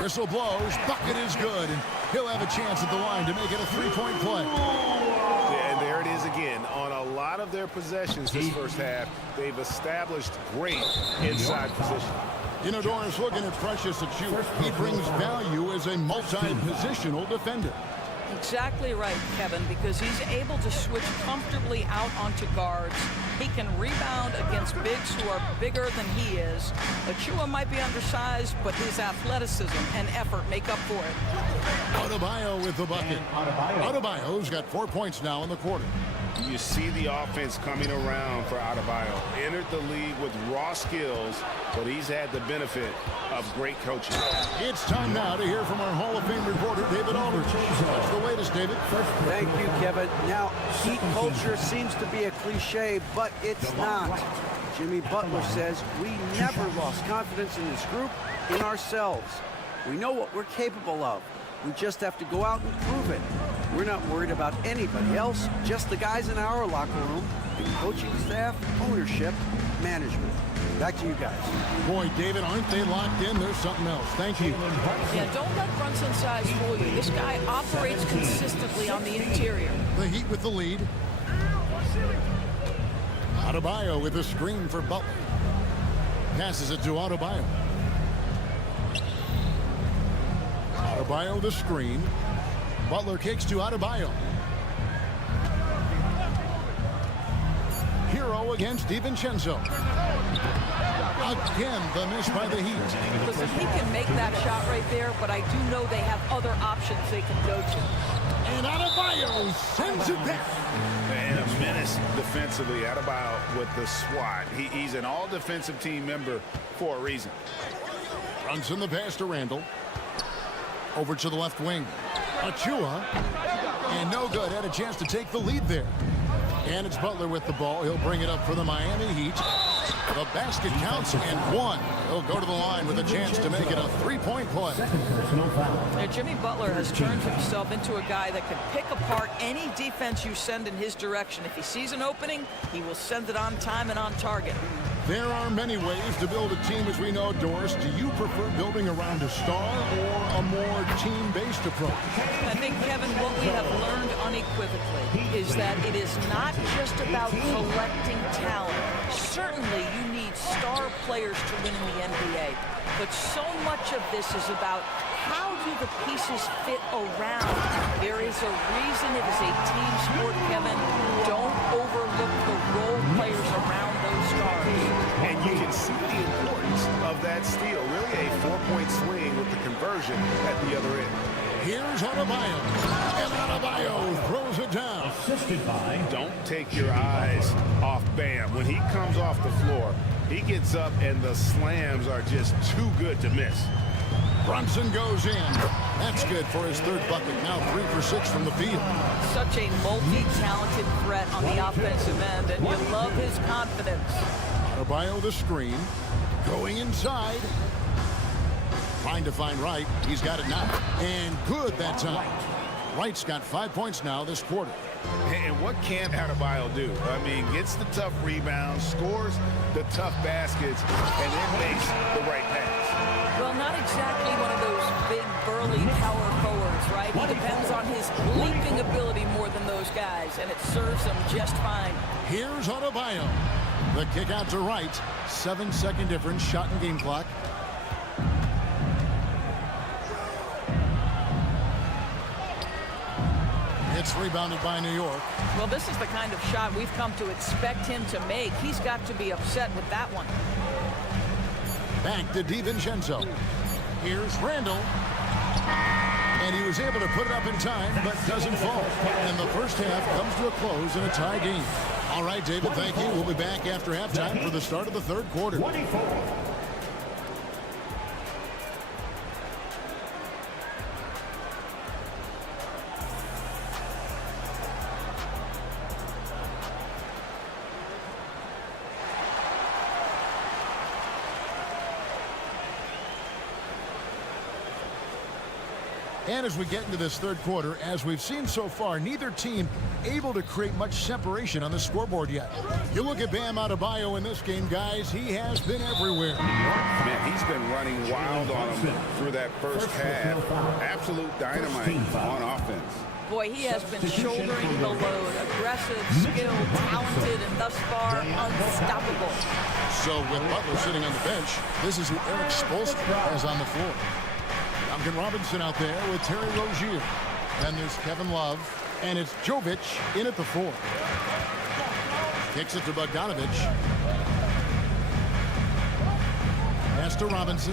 Whistle blows. Bucket is good. And he'll have a chance at the line to make it a three-point play. And there it is again. On a lot of their possessions this first half, they've established great inside position. You know, Doris, looking at Precious Achua, he brings value as a multi-positional defender. Exactly right, Kevin, because he's able to switch comfortably out onto guards. He can rebound against bigs who are bigger than he is. Achua might be undersized, but his athleticism and effort make up for it. Adebayo with the bucket. Adebayo's got 4 points now in the quarter. You see the offense coming around for Adebayo. Entered the league with raw skills, but he's had the benefit of great coaching. It's time now to hear from our Hall of Fame reporter, David Aldridge. What's the latest, David? Thank you, Kevin. Now, Heat culture seems to be a cliche, but it's not. Jimmy Butler says we never lost confidence in this group, in ourselves. We know what we're capable of. We just have to go out and prove it. We're not worried about anybody else, just the guys in our locker room, the coaching staff, ownership, management. Back to you guys. Boy, David, aren't they locked in? There's something else. Thank you. Yeah, don't let Brunson's size fool you. This guy operates consistently on the interior. The Heat with the lead. Adebayo with a screen for Butler. Passes it to Adebayo. Adebayo the screen. Butler kicks to Adebayo. Hero against DiVincenzo. Again, the miss by the Heat. Listen, he can make that shot right there, but I do know they have other options they can go to. And Adebayo sends it back. And a menace defensively. Adebayo with the swat. He's an all-defensive team member for a reason. Brunson the pass to Randall. Over to the left wing. Achua. And no good. Had a chance to take the lead there. And it's Butler with the ball. He'll bring it up for the Miami Heat. The basket counts and one. He'll go to the line with a chance to make it a three-point play. Now, Jimmy Butler has turned himself into a guy that can pick apart any defense you send in his direction. If he sees an opening, he will send it on time and on target. There are many ways to build a team, as we know, Doris. Do you prefer building around a star or a more team-based approach? I think, Kevin, what we have learned unequivocally is that it is not just about collecting talent. Certainly, you need star players to win in the NBA. But so much of this is about how do the pieces fit around. There is a reason it is a team sport, Kevin. Don't overlook the role players around those stars. And you can see the importance of that steal. Really a 4-point swing with the conversion at the other end. Here's Adebayo. And Adebayo throws it down. Assisted by Don't take your eyes off Bam. When he comes off the floor, he gets up and the slams are just too good to miss. Brunson goes in. That's good for his third bucket. Now 3 for 6 from the field. Such a multi-talented threat on the offensive end, and you love his confidence. Adebayo the screen. Going inside. Trying to find Wright. He's got it now. And good that time. Wright's got 5 points now this quarter. And what can Adebayo do? I mean, gets the tough rebounds, scores the tough baskets, and then makes the right pass. Well, not exactly one of those big, burly power forwards, right? He depends on his leaping ability more than those guys, and it serves him just fine. Here's Adebayo. The kick out to Wright. 7-second difference. Shot and game clock. It's rebounded by New York. Well, this is the kind of shot we've come to expect him to make. He's got to be upset with that one. Back to DiVincenzo. Here's Randall. And he was able to put it up in time, but doesn't fall. And the first half comes to a close in a tie game. All right, David, thank you. We'll be back after halftime for the start of the third quarter. 24. And as we get into this third quarter, as we've seen so far, neither team able to create much separation on the scoreboard yet. You look at Bam Adebayo in this game, guys, he has been everywhere. Man, he's been running wild on him through that first half. Absolute dynamite on offense. Boy, he has been shouldering the load. Aggressive, skilled, talented, and thus far unstoppable. So with Butler sitting on the bench, this is who Eric Spoelstra has on the floor. Duncan Robinson out there with Terry Rozier. Then there's Kevin Love, and it's Jovic in at the 4. Kicks it to Bogdanovic. Pass to Robinson.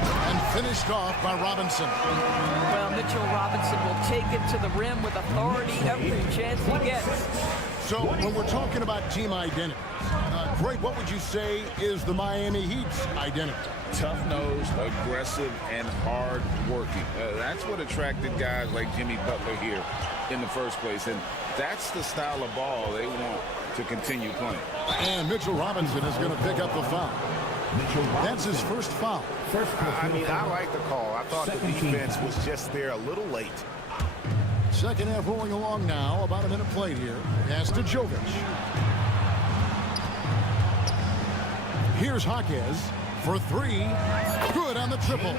And finished off by Robinson. Well, Mitchell Robinson will take it to the rim with authority every chance he gets. So when we're talking about team identity, Greg, what would you say is the Miami Heat's identity? Tough-nosed, aggressive, and hard-working. That's what attracted guys like Jimmy Butler here in the first place. And that's the style of ball they want to continue playing. And Mitchell Robinson is going to pick up the foul. That's his first foul. I mean, I like the call. I thought the defense was just there a little late. Second half rolling along now. About a minute played here. Pass to Jovic. Here's Jaquez for 3. Good on the triple.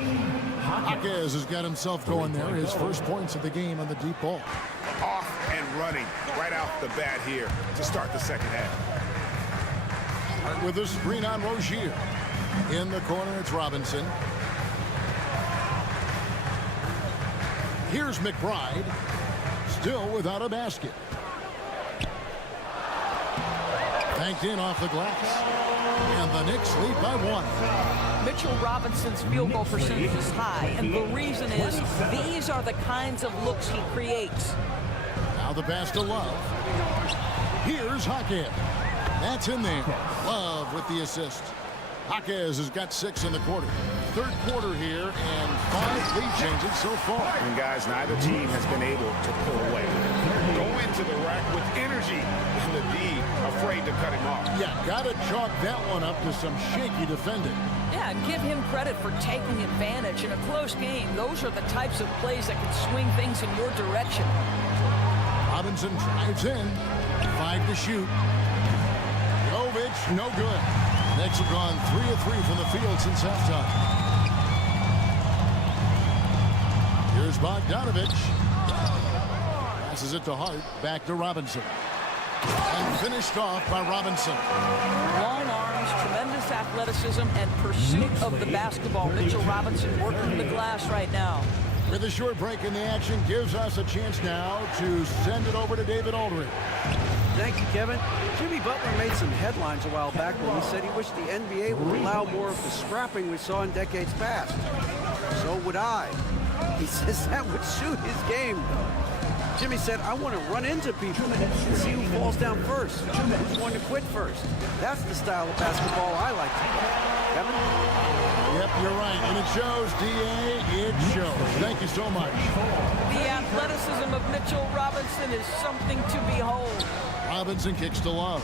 Jaquez has got himself going there. His first points of the game on the deep ball. Off and running right off the bat here to start the second half. Start with a screen on Rozier. In the corner, it's Robinson. Here's McBride. Still without a basket. Banked in off the glass. And the Knicks lead by 1. Mitchell Robinson's field goal percentage is high, and the reason is these are the kinds of looks he creates. Now the pass to Love. Here's Jaquez. That's in there. Love with the assist. Jaquez has got 6 in the quarter. Third quarter here, and 5 lead changes so far. And guys, neither team has been able to pull away. Go into the rack with energy, and the D afraid to cut him off. Yeah, got to chalk that one up to some shaky defending. Yeah, and give him credit for taking advantage in a close game. Those are the types of plays that can swing things in your direction. Robinson drives in. 5 to shoot. Jovic, no good. Knicks have gone 3 of 3 from the field since halftime. Here's Bogdanovic. Passes it to Hart. Back to Robinson. And finished off by Robinson. Long arms, tremendous athleticism, and pursuit of the basketball. Mitchell Robinson working the glass right now. With a short break in the action, gives us a chance now to send it over to David Aldridge. Thank you, Kevin. Jimmy Butler made some headlines a while back when he said he wished the NBA would allow more of the scrapping we saw in decades past. So would I. He says that would suit his game. Jimmy said, I want to run into people and see who falls down first, who's going to quit first. That's the style of basketball I like to play. Kevin? Yep, you're right. And it shows, D.A., it shows. Thank you so much. The athleticism of Mitchell Robinson is something to behold. Robinson kicks to Love.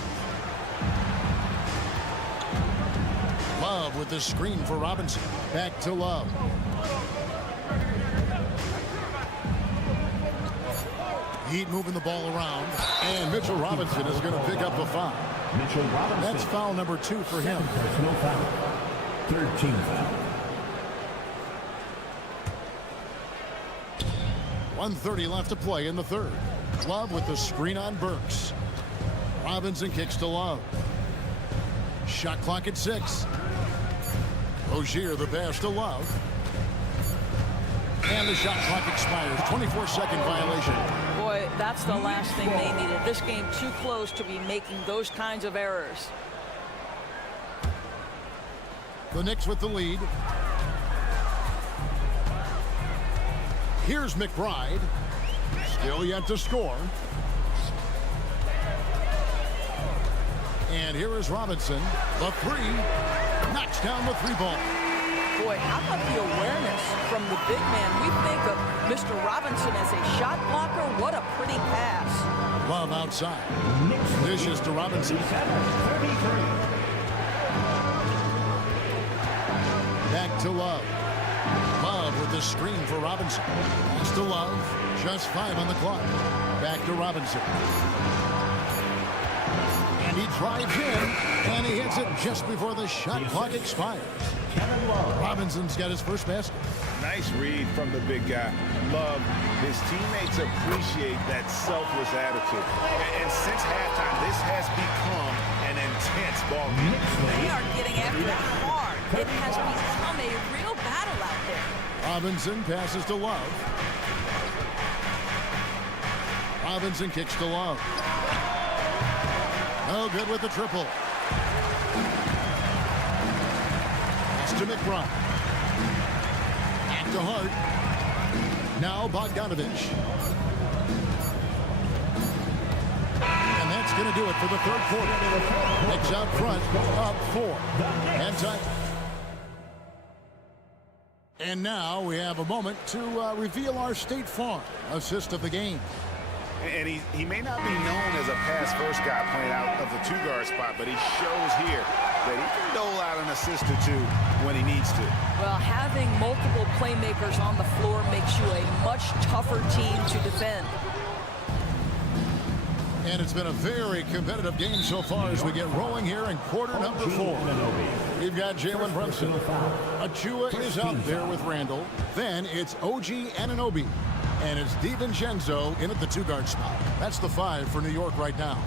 Love with the screen for Robinson. Back to Love. Heat moving the ball around. And Mitchell Robinson is going to pick up the foul. That's foul number 2 for him. Personal foul. 13 foul. 1:30 left to play in the third. Love with the screen on Burks. Robinson kicks to Love. Shot clock at 6. Rozier the pass to Love. And the shot clock expires. 24-second violation. Boy, that's the last thing they needed. This game too close to be making those kinds of errors. The Knicks with the lead. Here's McBride. Still yet to score. And here is Robinson. The 3. Knocks down the 3 ball. Boy, how about the awareness from the big man? We think of Mr. Robinson as a shot blocker. What a pretty pass. Love outside. Dishes to Robinson. 33. Back to Love. Love with the screen for Robinson. Pass to Love. Just 5 on the clock. Back to Robinson. And he drives in, and he hits it just before the shot clock expires. Robinson's got his first basket. Nice read from the big guy. Love. His teammates appreciate that selfless attitude. And since halftime, this has become an intense ball game. They are getting after that hard. It has become a real battle out there. Robinson passes to Love. Robinson kicks to Love. No good with the triple. Pass to McBride. Back to Hart. Now Bogdanovich. And that's going to do it for the third quarter. Knicks out front, up 4. And time. And now we have a moment to reveal our State Farm assist of the game. And he may not be known as a pass-first guy playing out of the 2-guard spot, but he shows here that he can dole out an assist or 2 when he needs to. Well, having multiple playmakers on the floor makes you a much tougher team to defend. And it's been a very competitive game so far as we get rolling here in quarter number 4. We've got Jalen Brunson. Achua is out there with Randall. Then it's OG Anunoby. And it's DiVincenzo in at the 2-guard spot. That's the 5 for New York right now.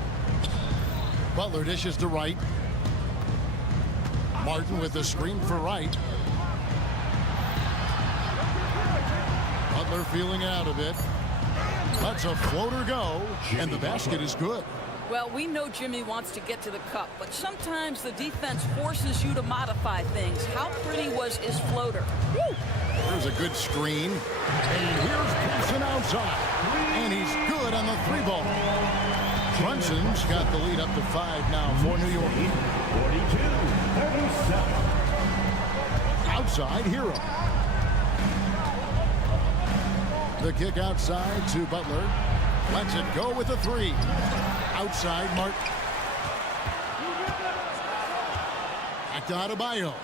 Butler dishes to Wright. Martin with the screen for Wright. Butler feeling it out a bit. Lets a floater go, and the basket is good. Well, we know Jimmy wants to get to the cup, but sometimes the defense forces you to modify things. How pretty was his floater? Woo! There's a good screen. And here's Brunson outside. And he's good on the 3-ball. Brunson's got the lead up to 5 now for New York. 42-37. Outside, Hero. The kick outside to Butler. Lets it go with the 3. Outside, Martin. Back to Adebayo.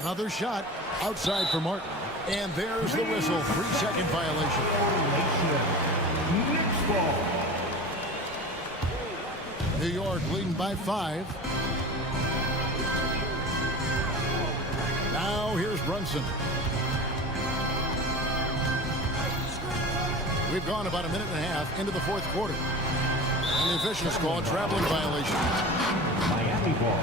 Another shot outside for Martin. And there's the whistle. 3-second violation. Knicks ball. New York leading by 5. Now here's Brunson. We've gone about a minute and a half into the 4th quarter. And the officials call a traveling violation. Miami ball.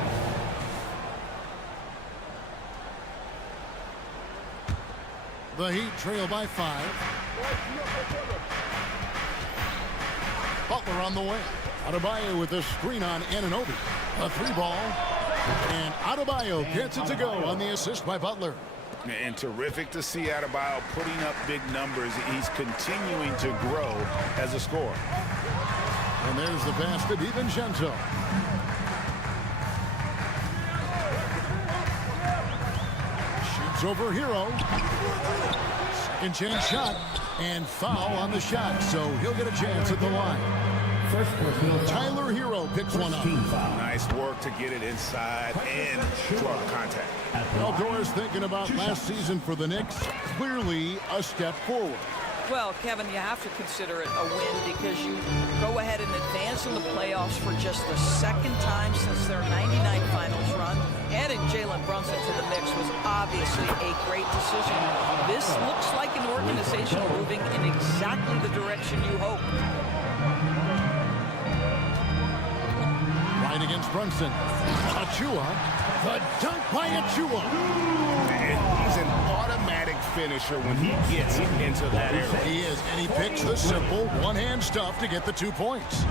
The Heat trail by 5. Butler on the way. Adebayo with a screen on Anunoby. A 3-ball. And Adebayo gets it to go on the assist by Butler. And terrific to see Adebayo putting up big numbers. He's continuing to grow as a scorer. And there's the pass to DiVincenzo. Shoots over Hero. Second chance shot. And foul on the shot. So he'll get a chance at the line. Tyler Hero picks one up. Nice work to get it inside and draw contact. Well, Doris, thinking about last season for the Knicks, clearly a step forward. Well, Kevin, you have to consider it a win because you go ahead and advance in the playoffs for just the 2nd time since their '99 finals run. Adding Jalen Brunson to the mix was obviously a great decision. This looks like an organization moving in exactly the direction you hope. Right against Brunson. Achua. The dunk by Achua. He's an automatic finisher when he gets into that area. He is, and he picks the simple one-hand stuff to get the 2 points.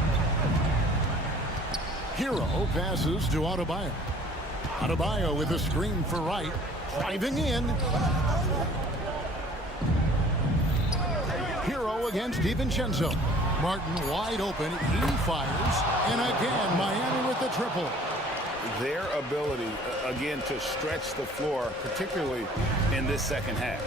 Hero passes to Adebayo. Adebayo with a screen for Wright. Driving in. Hero against DiVincenzo. Martin wide open. He fires. And again, Miami with the triple. their ability, again, to stretch the floor, particularly in this second half.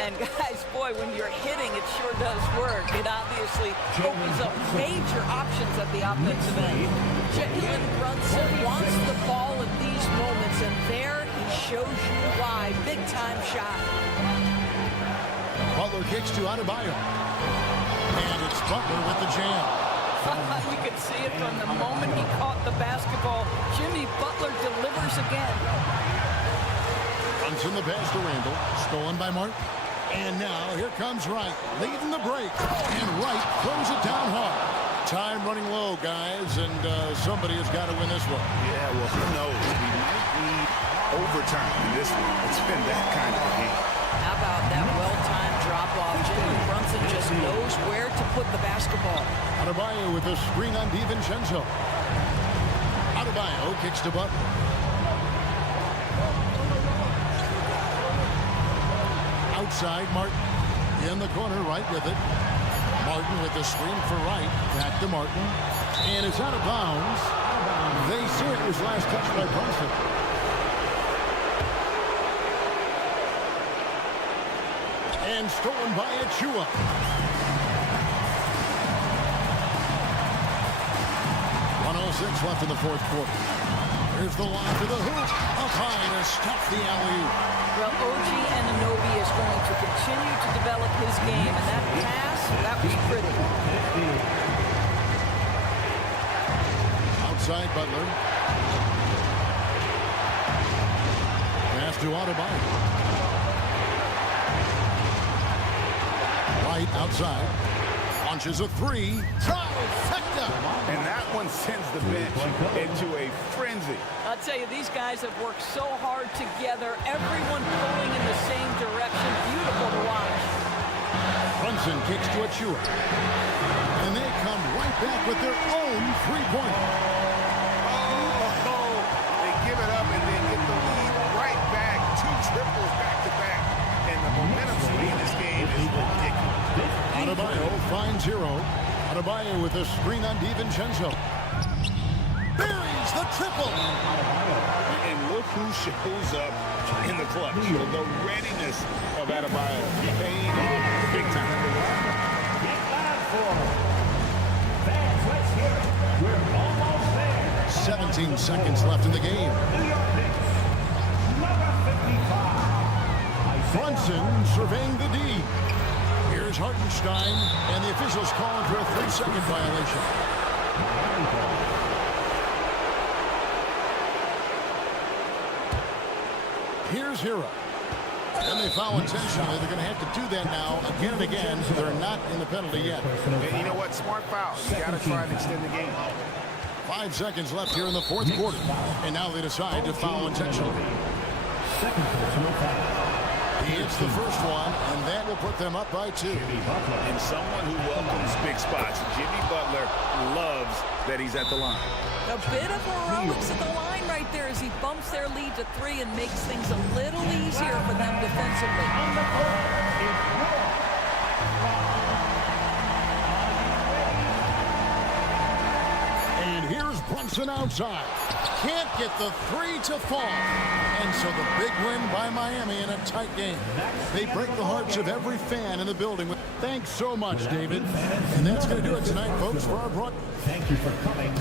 And guys, boy, when you're hitting, it sure does work. It obviously opens up major options at the offensive end. Jalen Brunson wants the ball in these moments, and there he shows you why. Big-time shot. Butler kicks to Adebayo. And it's Butler with the jam. You could see it from the moment he caught the basketball. Jimmy Butler delivers again. Brunson the pass to Randall. Stolen by Martin. And now here comes Wright, leading the break. And Wright throws it down hard. Time running low, guys, and somebody has got to win this one. Yeah, well, who knows? We might need overtime in this one. It's been that kind of a game. How about that well-timed drop-off? Jalen Brunson just knows where to put the basketball. Adebayo with a screen on DiVincenzo. Adebayo kicks to Butler. Outside, Martin in the corner, right with it. Martin with the screen for Wright. Back to Martin. And it's out of bounds. They say it was last touched by Brunson. And stolen by Achua. 1:06 left in the fourth quarter. Here's the line to the hoop. Up high to stop the alley-oop. Well, OG Anunoby is going to continue to develop his game, and that pass, that was pretty. Outside Butler. Pass to Adebayo. Right outside. Launches a three. Trifecta. And that one sends the bench into a frenzy. I'll tell you, these guys have worked so hard together. Everyone pulling in the same direction. Beautiful to watch. Brunson kicks to Achua. And they come right back with their own three-pointer. Oh, they give it up and they get the lead right back. Two triples back-to-back. And the momentum swing in this game is ridiculous. Adebayo finds Hero. Adebayo with a screen on DiVincenzo. Buries the triple. And look who shows up in the clutch. The readiness of Adebayo paying off big time. Get loud for fans, let's hear it. We're almost there. 17 seconds left in the game. New York Knicks, number 55. Brunson surveying the D. Here's Hartenstein, and the officials calling for a 3-second violation. Here's Hero. And they foul intentionally. They're going to have to do that now again and again. They're not in the penalty yet. And you know what? Smart foul. You got to try and extend the game. 5 seconds left here in the fourth quarter. And now they decide to foul intentionally. Second personal foul. He hits the first one, and that will put them up by 2. And someone who welcomes big spots. Jimmy Butler loves that he's at the line. A bit of heroics at the line right there as he bumps their lead to 3 and makes things a little easier for them defensively. On the court is And here's Brunson outside. Can't get the 3 to fall. And so the big win by Miami in a tight game. They break the hearts of every fan in the building. Thanks so much, David. And that's going to do it tonight, folks, for our broadcast. Thank you for coming.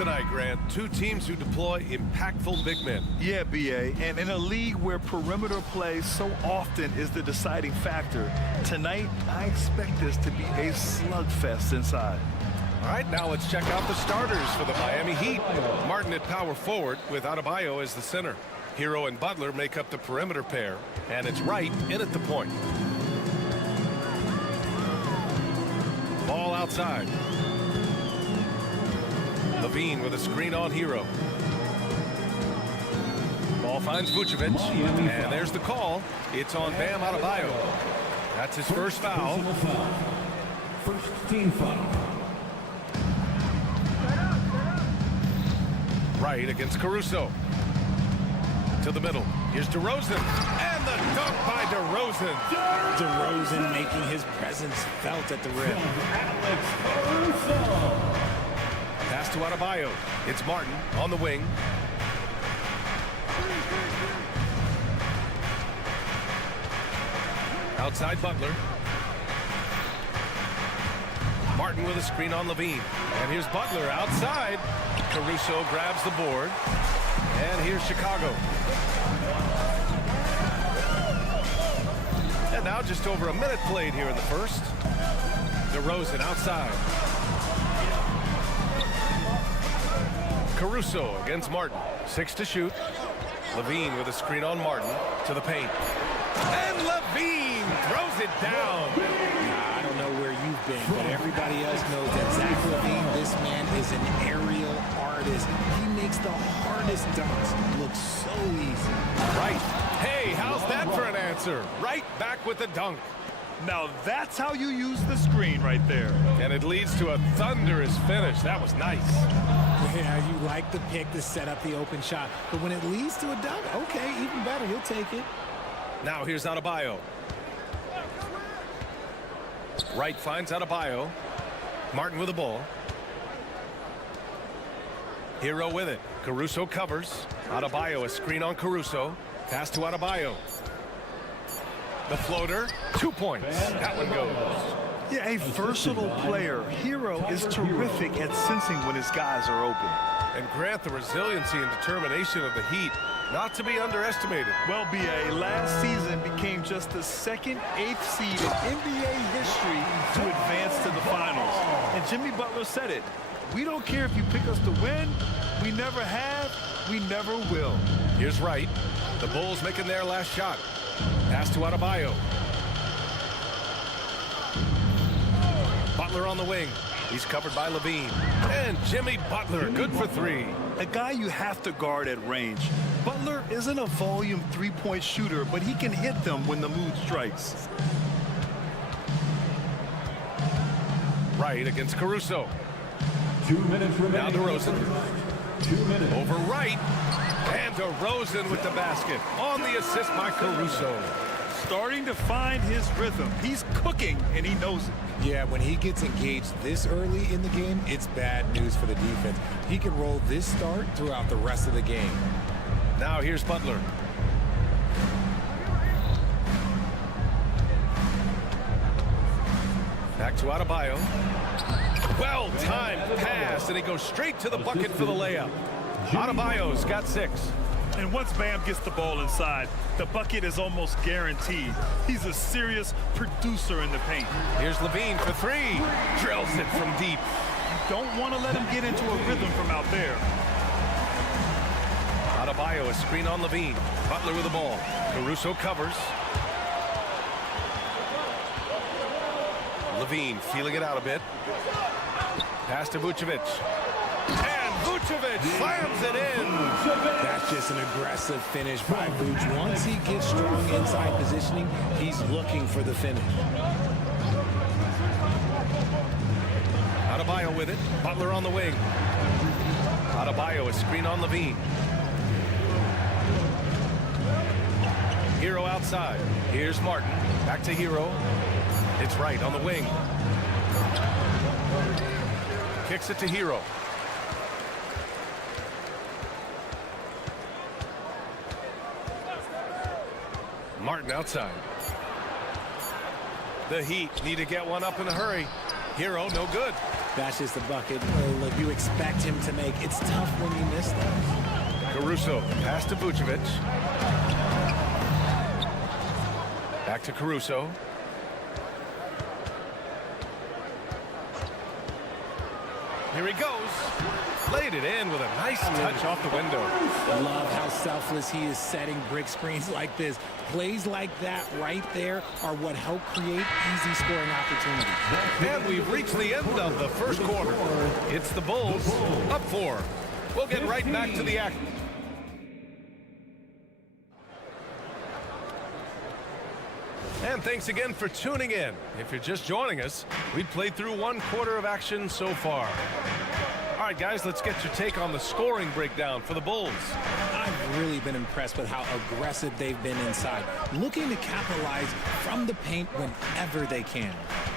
tonight, Grant. Two teams who deploy impactful big men. Yeah, B.A., and in a league where perimeter play so often is the deciding factor, tonight I expect this to be a slugfest inside. All right, now let's check out the starters for the Miami Heat. Martin at power forward with Adebayo as the center. Hero and Butler make up the perimeter pair, and it's Wright in at the point. Ball outside. Levine with a screen on Hero. Ball finds Vucevic, and there's the call. It's on Bam Adebayo. That's his first foul. First team foul. Wright against Caruso. To the middle. Here's DeRozan. And the dunk by DeRozan. DeRozan making his presence felt at the rim. Pass to Adebayo. It's Martin on the wing. Outside Butler. Martin with a screen on Levine. And here's Butler outside. Caruso grabs the board. And here's Chicago. And now just over a minute played here in the first. DeRozan outside. Caruso against Martin. 6 to shoot. Levine with a screen on Martin to the paint. And Levine throws it down. I don't know where you've been, but everybody else knows that Zach Levine, this man is an aerial artist. He makes the hardest dunks look so easy. Right. Hey, how's that for an answer? Right back with the dunk. Now that's how you use the screen right there. And it leads to a thunderous finish. That was nice. Yeah, you like the pick to set up the open shot, but when it leads to a dunk, okay, even better, you'll take it. Now here's Adebayo. Wright finds Adebayo. Martin with the ball. Hero with it. Caruso covers. Adebayo a screen on Caruso. Pass to Adebayo. The floater. 2 points. That one goes. Yeah, a versatile player. Hero is terrific at sensing when his guys are open. And Grant, the resiliency and determination of the Heat, not to be underestimated. Well, B.A., last season became just the second 8th seed in NBA history to advance to the finals. And Jimmy Butler said it. We don't care if you pick us to win. We never have. We never will. Here's Wright. The Bulls making their last shot. Pass to Adebayo. Butler on the wing. He's covered by Levine. And Jimmy Butler, good for 3. A guy you have to guard at range. Butler isn't a volume three-point shooter, but he can hit them when the mood strikes. Wright against Caruso. 2 minutes remaining. Now DeRozan. 2 minutes. Over Wright. And DeRozan with the basket. On the assist by Caruso. Starting to find his rhythm. He's cooking, and he knows it. Yeah, when he gets engaged this early in the game, it's bad news for the defense. He can roll this start throughout the rest of the game. Now here's Butler. Back to Adebayo. Well-timed pass, and he goes straight to the bucket for the layup. Adebayo's got 6. And once Bam gets the ball inside, the bucket is almost guaranteed. He's a serious producer in the paint. Here's Levine for 3. Drills it from deep. You don't want to let him get into a rhythm from out there. Adebayo, a screen on Levine. Butler with the ball. Caruso covers. Levine feeling it out a bit. Pass to Vucevic. And Vucevic slams it in. That's just an aggressive finish by Vuce. Once he gets strong inside positioning, he's looking for the finish. Adebayo with it. Butler on the wing. Adebayo, a screen on Levine. Hero outside. Here's Martin. Back to Hero. It's Wright on the wing. Kicks it to Hero. Martin outside. The Heat need to get one up in a hurry. Hero, no good. That's just a bucket. Look, you expect him to make. It's tough when you miss those. Caruso, pass to Vucevic. Back to Caruso. Here he goes. Laid it in with a nice touch off the window. Love how selfless he is setting brick screens like this. Plays like that right there are what help create easy scoring opportunities. And we've reached the end of the first quarter. It's the Bulls up 4. We'll get right back to the action. And thanks again for tuning in. If you're just joining us, we played through 1 quarter of action so far. All right, guys, let's get your take on the scoring breakdown for the Bulls. I've really been impressed with how aggressive they've been inside, looking to capitalize from the paint whenever they can.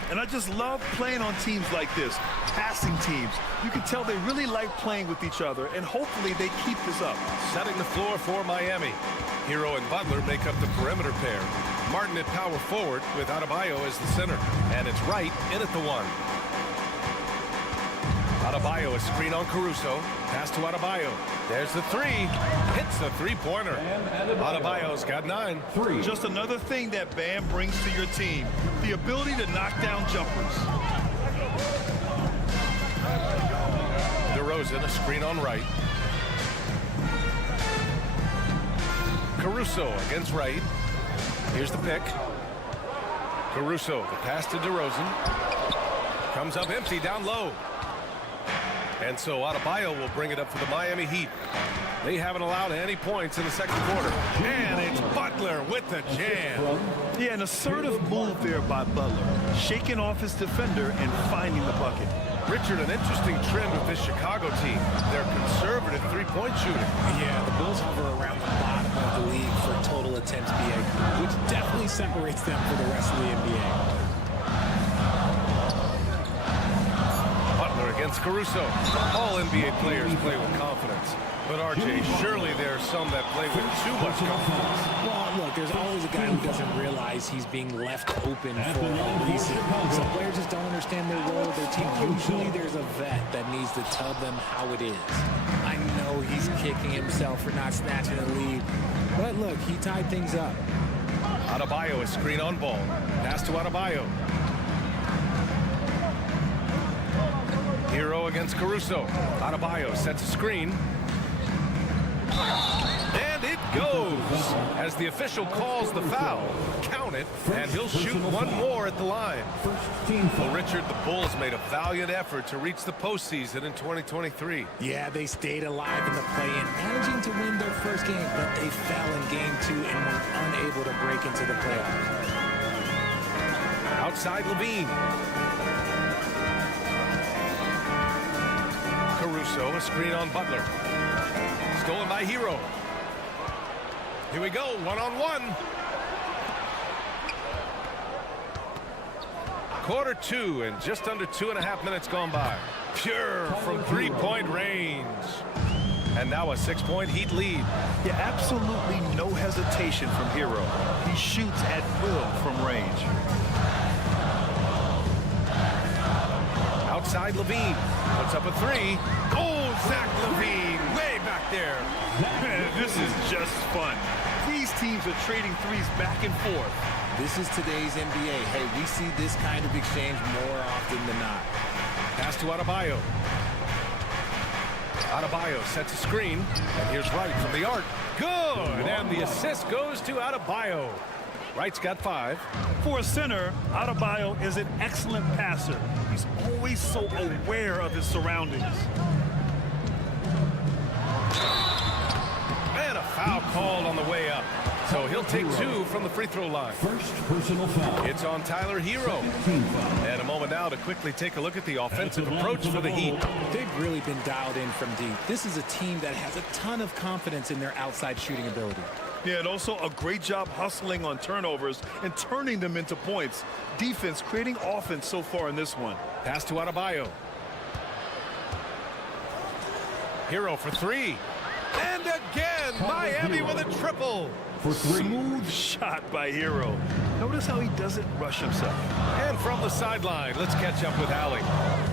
And I just love playing on teams like this, passing teams. You can tell they really like playing with each other, and hopefully they keep this up. Setting the floor for Miami. Hero and Butler make up the perimeter pair. Martin at power forward with Adebayo as the center. And it's Wright in at the 1. Adebayo, a screen on Caruso. Pass to Adebayo. There's the 3. Hits the three-pointer. Adebayo's got 9. Just another thing that Bam brings to your team, the ability to knock down jumpers. DeRozan, a screen on Wright. Caruso against Wright. Here's the pick. Caruso, the pass to DeRozan. Comes up empty down low. And so Adebayo will bring it up for the Miami Heat. They haven't allowed any points in the second quarter. And it's Butler with the jam. Yeah, an assertive move there by Butler, shaking off his defender and finding the bucket. Richard, an interesting trend with this Chicago team. They're conservative three-point shooting. Yeah, the Bulls hover around the bottom of the league for total attempts PA, which definitely separates them from the rest of the NBA. Butler against Caruso. All NBA players play with confidence. But RJ, surely there are some that play with too much confidence. Well, look, there's always a guy who doesn't realize he's being left open for a reason. Some players just don't understand their role of their team. Usually there's a vet that needs to tell them how it is. I know he's kicking himself for not snatching the lead. But look, he tied things up. Adebayo, a screen on ball. Pass to Adebayo. Hero against Caruso. Adebayo sets a screen. And it goes as the official calls the foul. Count it, and he'll shoot one more at the line. Well, Richard, the Bulls made a valiant effort to reach the postseason in 2023. Yeah, they stayed alive in the play-in, managing to win their first game, but they fell in game 2 and were unable to break into the playoffs. Outside Levine. Caruso, a screen on Butler. Stolen by Hero. Here we go, one-on-one. Quarter 2 and just under 2.5 minutes gone by. Pure from three-point range. And now a 6-point Heat lead. Yeah, absolutely no hesitation from Hero. He shoots at will from range. Outside Levine. Puts up a 3. Oh, Zach Levine way back there. This is just fun. These teams are trading threes back and forth. This is today's NBA. Hey, we see this kind of exchange more often than not. Pass to Adebayo. Adebayo sets a screen. And here's Wright from the arc. Good. And the assist goes to Adebayo. Wright's got 5. For a center, Adebayo is an excellent passer. He's always so aware of his surroundings. And a foul called on the way up. So he'll take 2 from the free throw line. First personal foul. It's on Tyler Hero. And a moment now to quickly take a look at the offensive approach for the Heat. They've really been dialed in from deep. This is a team that has a ton of confidence in their outside shooting ability. Yeah, and also a great job hustling on turnovers and turning them into points. Defense creating offense so far in this one. Pass to Adebayo. Hero for 3. And again, Miami with a triple. For 3. Smooth shot by Hero. Notice how he doesn't rush himself. And from the sideline, let's catch up with Allie.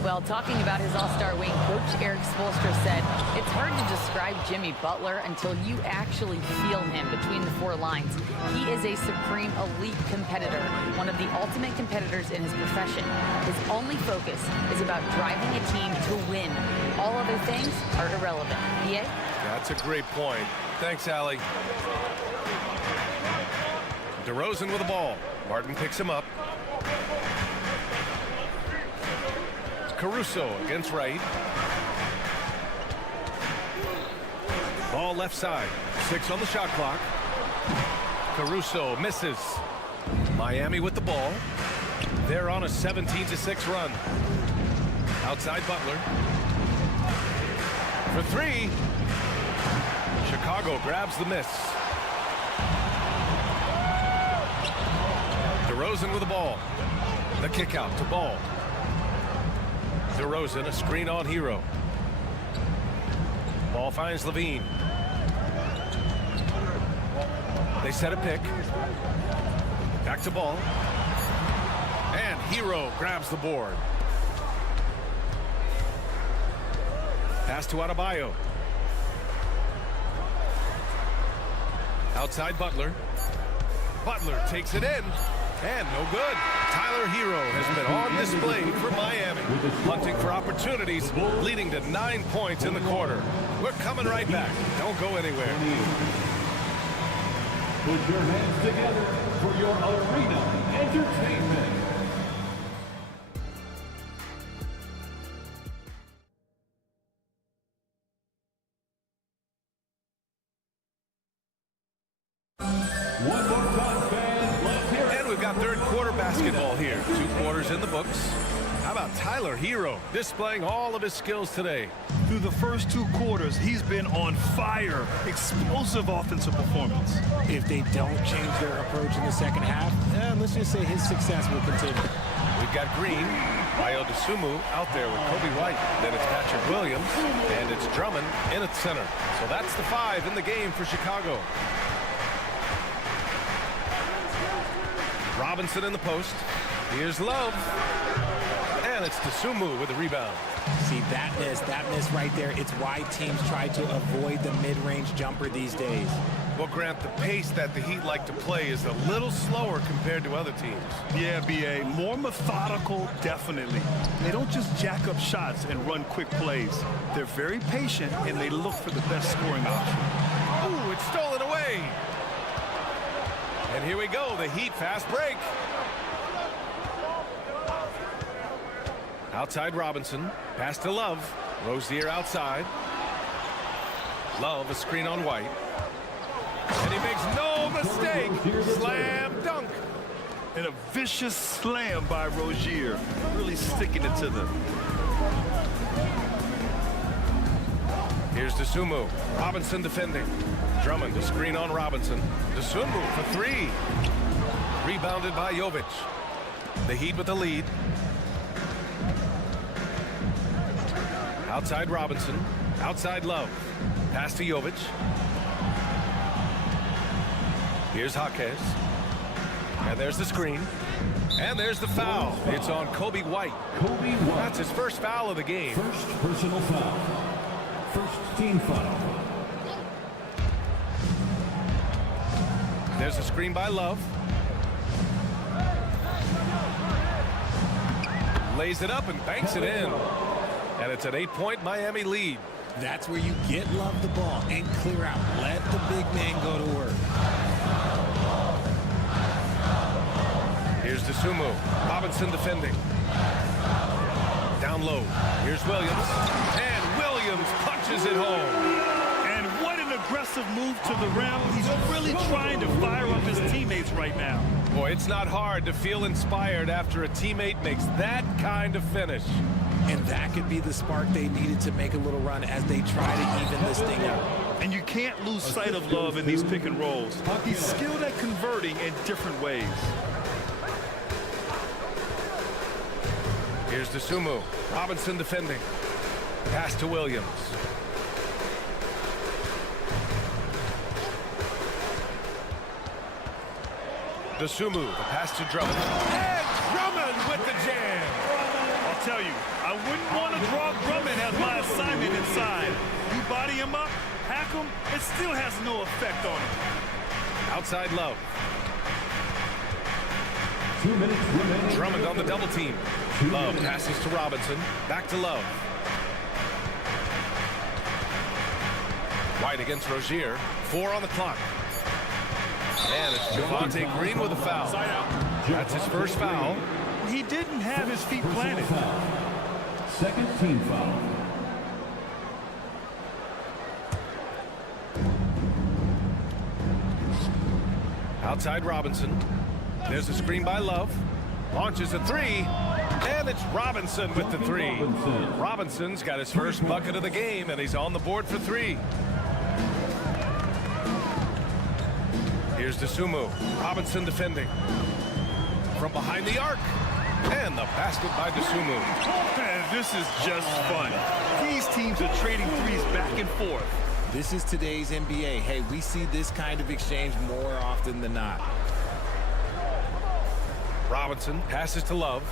Well, talking about his all-star wing, Coach Eric Spoelstra said, it's hard to describe Jimmy Butler until you actually feel him between the four lines. He is a supreme elite competitor, one of the ultimate competitors in his profession. His only focus is about driving a team to win. All other things are irrelevant. BA? That's a great point. Thanks, Allie. DeRozan with the ball. Martin picks him up. Caruso against Wright. Ball left side. 6 on the shot clock. Caruso misses. Miami with the ball. They're on a 17-6 run. Outside Butler. For 3. Chicago grabs the miss. DeRozan with the ball. The kick out to Ball. DeRozan, a screen on Hero. Ball finds Levine. They set a pick. Back to Ball. And Hero grabs the board. Pass to Adebayo. Outside Butler. Butler takes it in. And no good. Tyler Hero has been on display for Miami, hunting for opportunities, leading to 9 points in the quarter. We're coming right back. Don't go anywhere. Put your hands together for your arena entertainment. One more time, fans. Let's hear it. And we've got third quarter basketball here. 2 quarters in the books. How about Tyler Hero displaying all of his skills today? Through the first 2 quarters, he's been on fire. Explosive offensive performance. If they don't change their approach in the second half, let's just say his success will continue. We've got Green, Ayo Dosunmu out there with Kobe White. Then it's Patrick Williams, and it's Drummond in at center. So that's the 5 in the game for Chicago. Robinson in the post. Here's Love. And it's Dosunmu with the rebound. See, that miss right there, it's why teams try to avoid the mid-range jumper these days. Well, Grant, the pace that the Heat like to play is a little slower compared to other teams. Yeah, B.A. More methodical, definitely. They don't just jack up shots and run quick plays. They're very patient, and they look for the best scoring option. Ooh, it's stolen away. And here we go, the Heat fast break. Outside Robinson, pass to Love. Rozier outside. Love, a screen on White. And he makes no mistake. Slam dunk. And a vicious slam by Rozier, really sticking it to them. Here's Dosunmu. Robinson defending. Drummond, a screen on Robinson. Dosunmu for 3. Rebounded by Jovic. The Heat with the lead. Outside Robinson. Outside Love. Pass to Jovic. Here's Jaquez. And there's the screen. And there's the foul. It's on Kobe White. Kobe White. That's his first foul of the game. First personal foul. First team foul. There's a screen by Love. Lays it up and banks it in. And it's an 8-point Miami lead. That's where you get Love the ball and clear out. Let the big man go to work. Here's Dosunmu. Robinson defending. Down low. Here's Williams. And Williams punches it home. And what an aggressive move to the rim. He's really trying to fire up his teammates right now. Boy, it's not hard to feel inspired after a teammate makes that kind of finish. And that could be the spark they needed to make a little run as they try to even this thing out. And you can't lose sight of Love in these pick and rolls. He's skilled at converting in different ways. Here's Dosunmu. Robinson defending. Pass to Williams. Dosunmu, the pass to Drummond. And Drummond with the jam. A tell you, I wouldn't want to draw Drummond as my assignment inside. You body him up, hack him, it still has no effect on him. Outside Love. 2 minutes remaining. Drummond on the double team. Love passes to Robinson. Back to Love. White against Rozier. 4 on the clock. And it's Javonte Green with a foul. That's his first foul. He didn't have his feet planted. Second team foul. Outside Robinson. There's a screen by Love. Launches a 3. And it's Robinson with the 3. Robinson's got his first bucket of the game, and he's on the board for 3. Here's DeSumo. Robinson defending. From behind the arc. And the basket by DeSumo. Man, this is just fun. These teams are trading threes back and forth. This is today's NBA. Hey, we see this kind of exchange more often than not. Robinson passes to Love.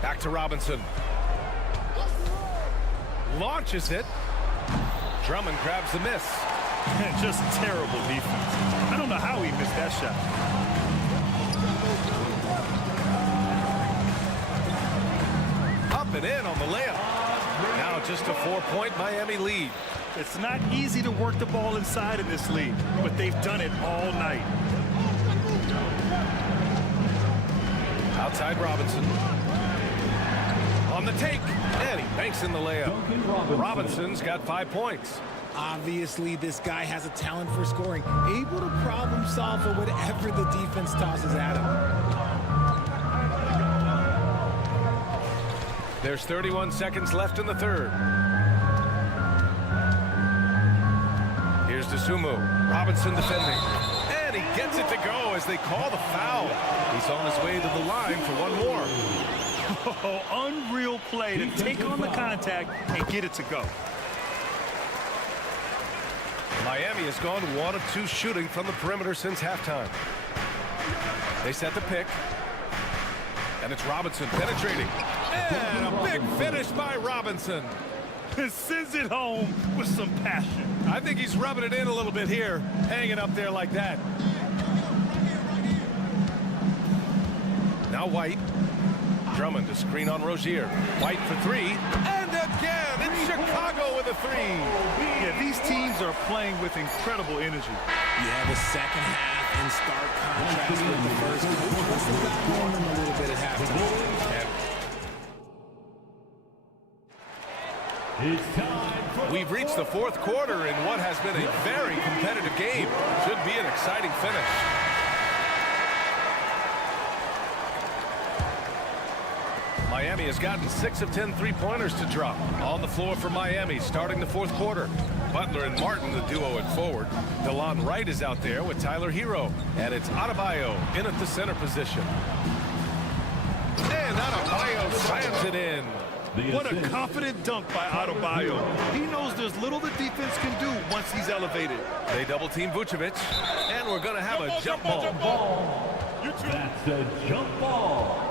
Back to Robinson. Launches it. Drummond grabs the miss. Man, just terrible defense. I don't know how he missed that shot. Up and in on the layup. Now just a 4-point Miami lead. It's not easy to work the ball inside in this league, but they've done it all night. Outside Robinson. On the take. And he banks in the layup. Robinson's got 5 points. Obviously, this guy has a talent for scoring, able to problem solve for whatever the defense tosses at him. There's 31 seconds left in the third. Here's DeSumo. Robinson defending. And he gets it to go as they call the foul. He's on his way to the line for one more. Oh, unreal play to take on the contact and get it to go. Miami has gone 1 of 2 shooting from the perimeter since halftime. They set the pick. And it's Robinson penetrating. And a big finish by Robinson. Sends it home with some passion. I think he's rubbing it in a little bit here, hanging up there like that. Now White. Drummond to screen on Rozier. White for 3. And again, it's Chicago with a 3. Yeah, these teams are playing with incredible energy. Yeah, the second half in stark contrast with the first. Must have gotten on them a little bit at halftime. It's time for We've reached the fourth quarter in what has been a very competitive game. Should be an exciting finish. Miami has gotten 6 of 10 three-pointers to drop. On the floor for Miami starting the fourth quarter. Butler and Martin, the duo at forward. DeLon Wright is out there with Tyler Hero. And it's Adebayo in at the center position. And Adebayo slams it in. What a confident dunk by Adebayo. He knows there's little the defense can do once he's elevated. They double-team Vucevic. And we're going to have a jump ball. That's a jump ball.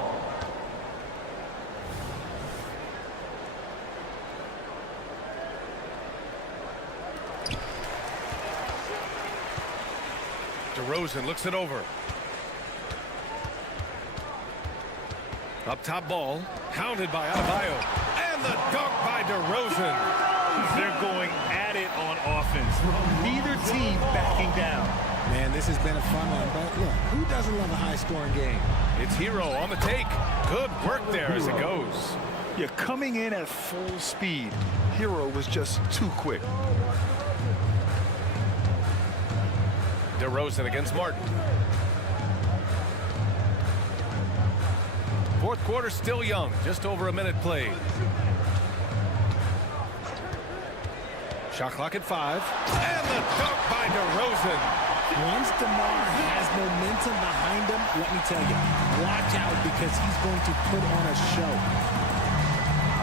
DeRozan looks it over. Up top ball, pounded by Adebayo. And the dunk by DeRozan. They're going at it on offense. Neither team backing down. Man, this has been a fun one, but look, who doesn't love a high-scoring game? It's Hero on the take. Good work there as it goes. You're coming in at full speed. Hero was just too quick. DeRozan against Martin. Fourth quarter still young, just over a minute played. Shot clock at 5. And the dunk by DeRozan. Once DeMar has momentum behind him, let me tell you, watch out because he's going to put on a show.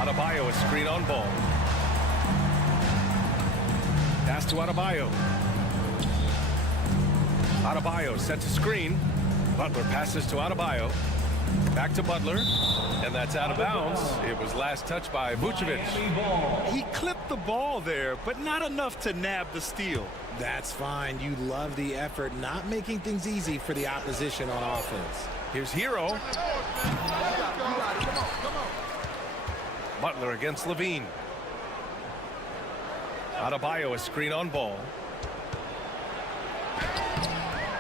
Adebayo, a screen on ball. Pass to Adebayo. Adebayo sets a screen. Butler passes to Adebayo. Back to Butler, and that's out of bounds. It was last touched by Vucevic. He clipped the ball there, but not enough to nab the steal. That's fine. You love the effort, not making things easy for the opposition on offense. Here's Hero. Butler against Levine. Adebayo, a screen on ball.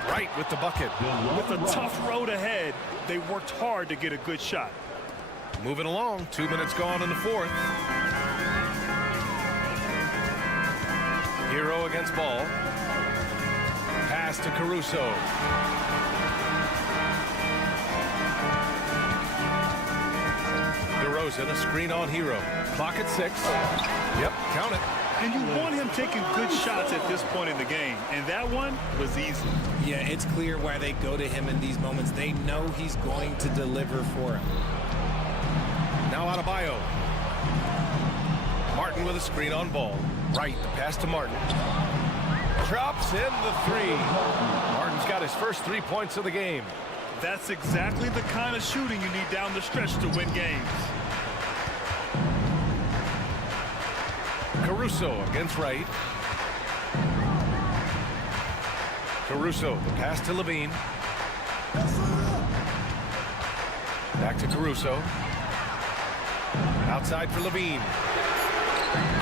Right with the bucket. With a tough road ahead, they worked hard to get a good shot. Moving along, 2 minutes gone in the fourth. Hero against ball. Pass to Caruso. DeRozan, a screen on Hero. Clock at 6. Yep, count it. And you want him taking good shots at this point in the game, and that one was easy. Yeah, it's clear why they go to him in these moments. They know he's going to deliver for him. Now Adebayo. Martin with a screen on ball. Right, the pass to Martin. Drops in the 3. Martin's got his first 3 points of the game. That's exactly the kind of shooting you need down the stretch to win games. Caruso against Wright. Caruso, the pass to Levine. Back to Caruso. Outside for Levine.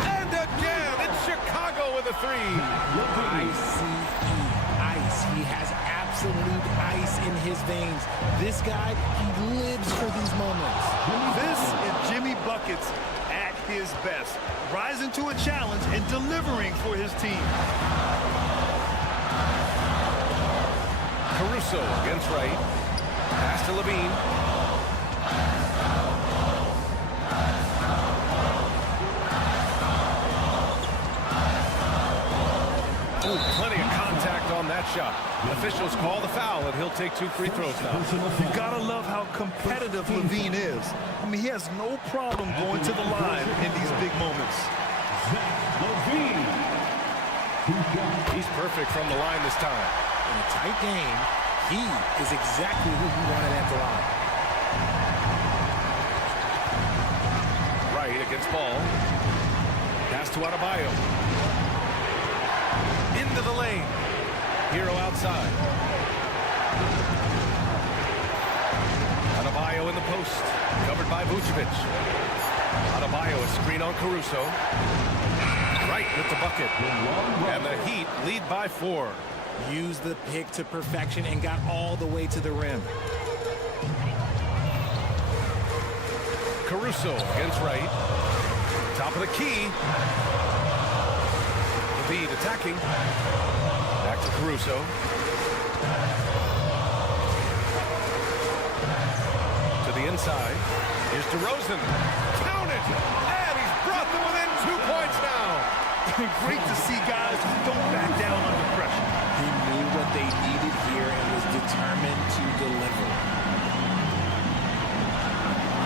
And again, it's Chicago with a 3. Ice. He has absolute ice in his veins. This guy, he lives for these moments. This is Jimmy Buckets at his best, rising to a challenge and delivering for his team. Caruso against Wright. Pass to Levine. Ooh, plenty of contact on that shot. Officials call the foul, and he'll take 2 free throws now. You gotta love how competitive Levine is. I mean, he has no problem going to the line in these big moments. He's perfect from the line this time. In a tight game, he is exactly who you wanted at the line. Right against ball. Pass to Adebayo. Into the lane. Hero outside. Adebayo in the post. Covered by Vucevic. Adebayo, a screen on Caruso. Right with the bucket. And the Heat lead by 4. Used the pick to perfection and got all the way to the rim. Caruso against Wright. Top of the key. Levine attacking. Back to Caruso. To the inside. Here's DeRozan. Count it! And he's brought them within 2 points now. Great to see guys who don't back down under pressure. He knew what they needed here and was determined to deliver.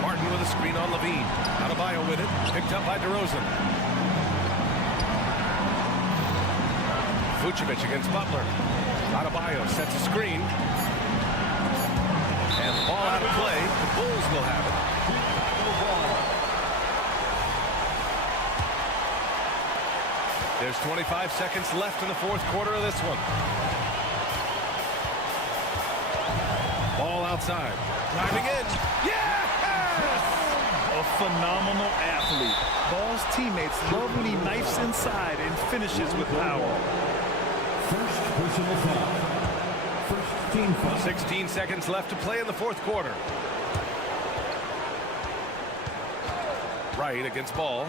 Martin with a screen on Levine. Adebayo with it. Picked up by DeRozan. Vucevic against Butler. Adebayo sets a screen. And the ball out of play. The Bulls will have it. There's 25 seconds left in the fourth quarter of this one. Ball outside. Driving in. Yes! A phenomenal athlete. Ball's teammates love when he knifes inside and finishes with power. First personal foul. First team foul. 16 seconds left to play in the fourth quarter. Wright against ball.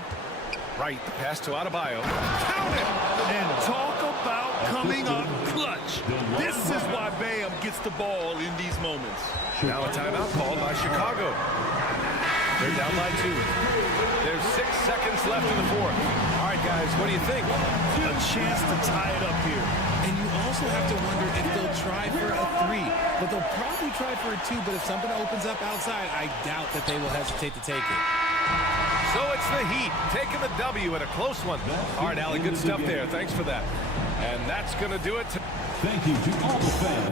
Wright, the pass to Adebayo. Count it! And talk about coming up clutch. This is why Bam gets the ball in these moments. Now a timeout called by Chicago. They're down by 2. There's 6 seconds left in the fourth. All right, guys, what do you think? A chance to tie it up here. And you also have to wonder if they'll try for a 3. But they'll probably try for a 2. But if something opens up outside, I doubt that they will hesitate to take it. So it's the Heat taking the W at a close one. All right, Allie, good stuff there. Thanks for that. And that's going to do it. Thank you to all the fans.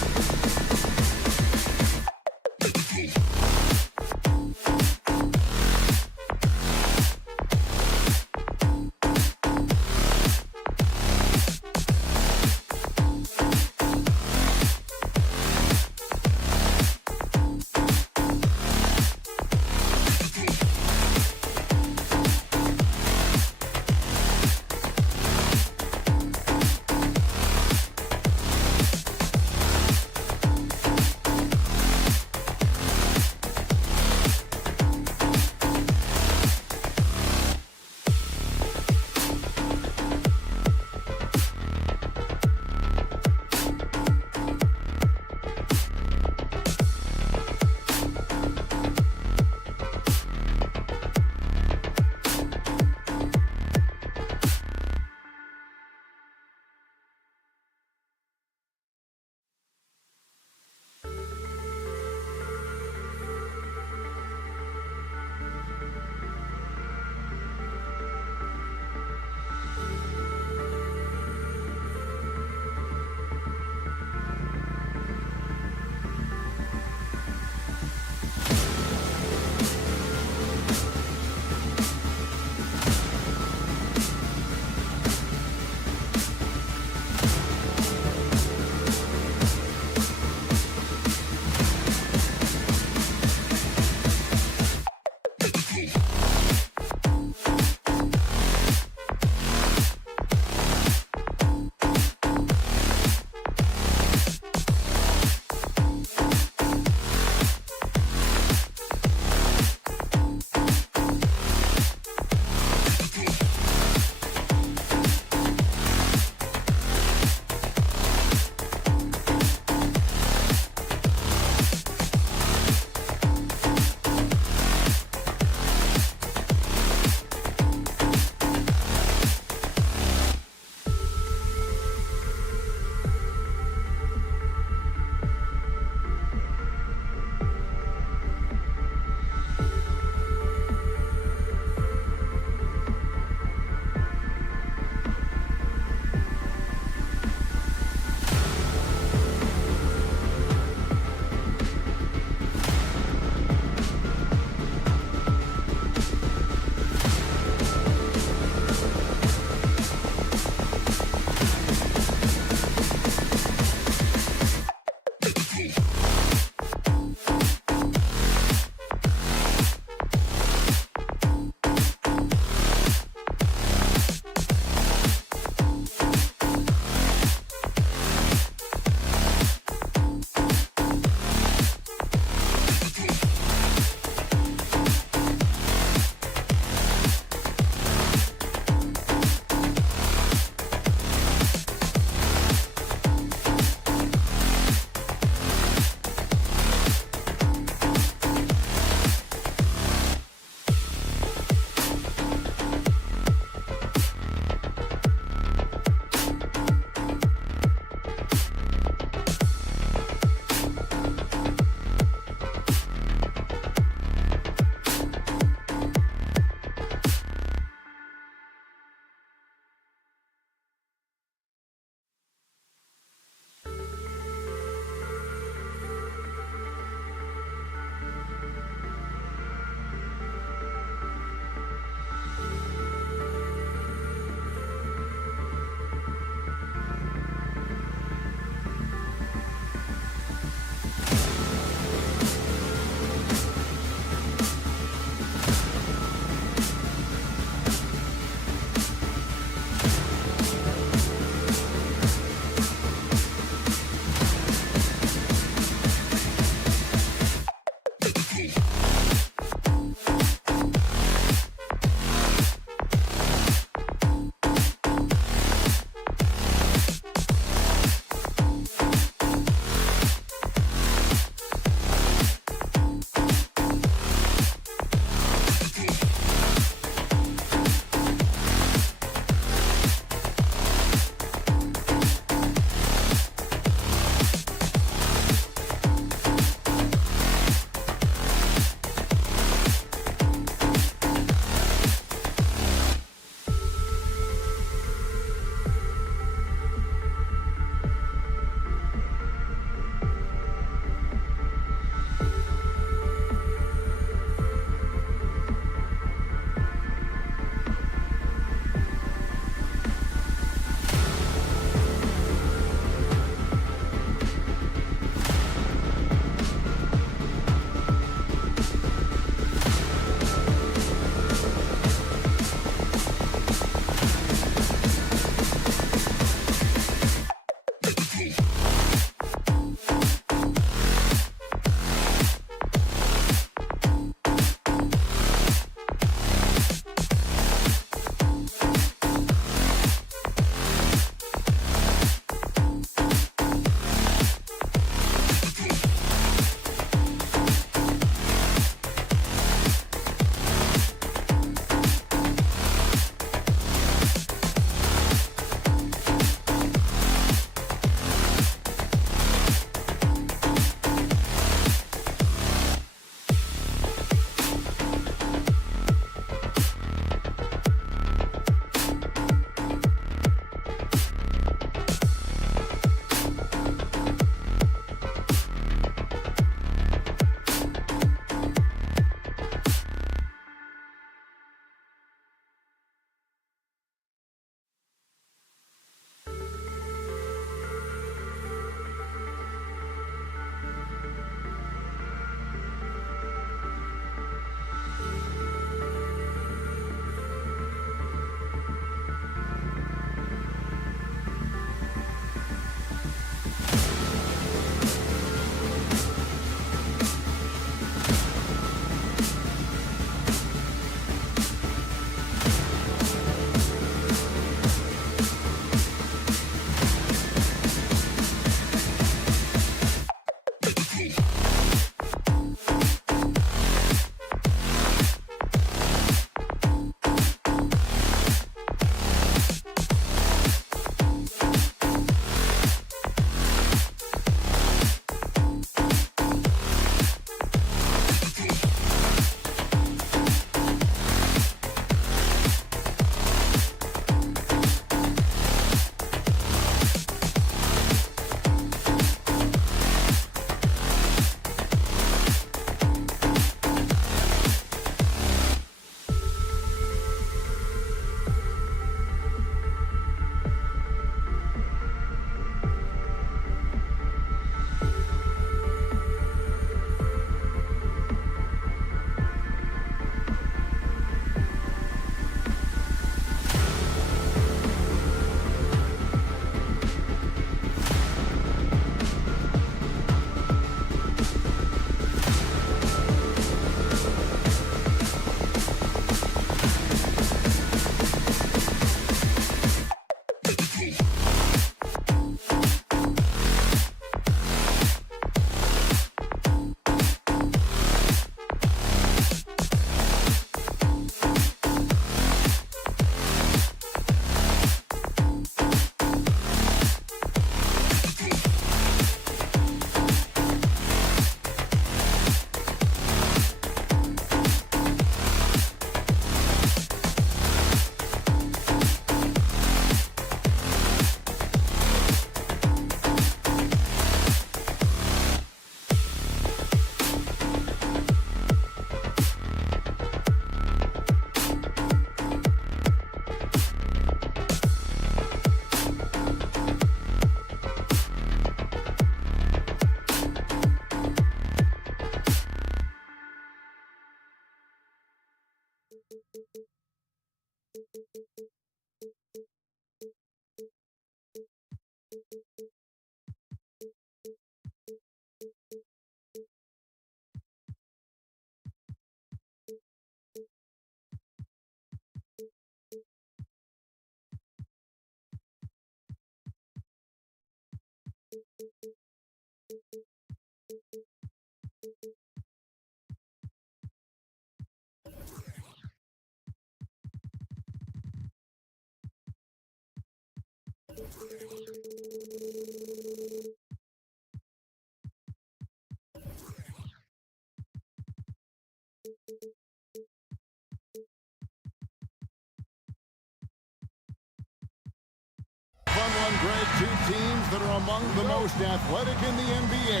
Fun one, Greg. Two teams that are among the most athletic in the NBA.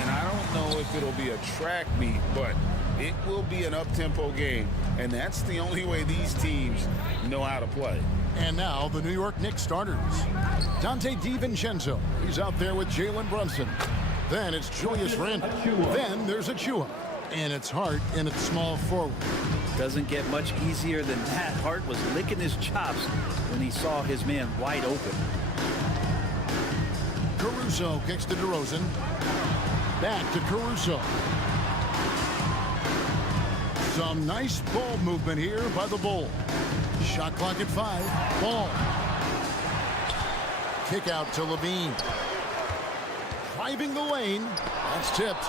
And I don't know if it'll be a track meet, but it will be an up-tempo game. And that's the only way these teams know how to play. And now the New York Knicks starters. Dante DiVincenzo. He's out there with Jalen Brunson. Then it's Julius Randle. Then there's Achua. And it's Hart in at small forward. Doesn't get much easier than that. Hart was licking his chops when he saw his man wide open. Caruso kicks to DeRozan. Back to Caruso. Some nice ball movement here by the Bulls. Shot clock at 5. Ball. Kick out to Levine. Driving the lane. That's tipped.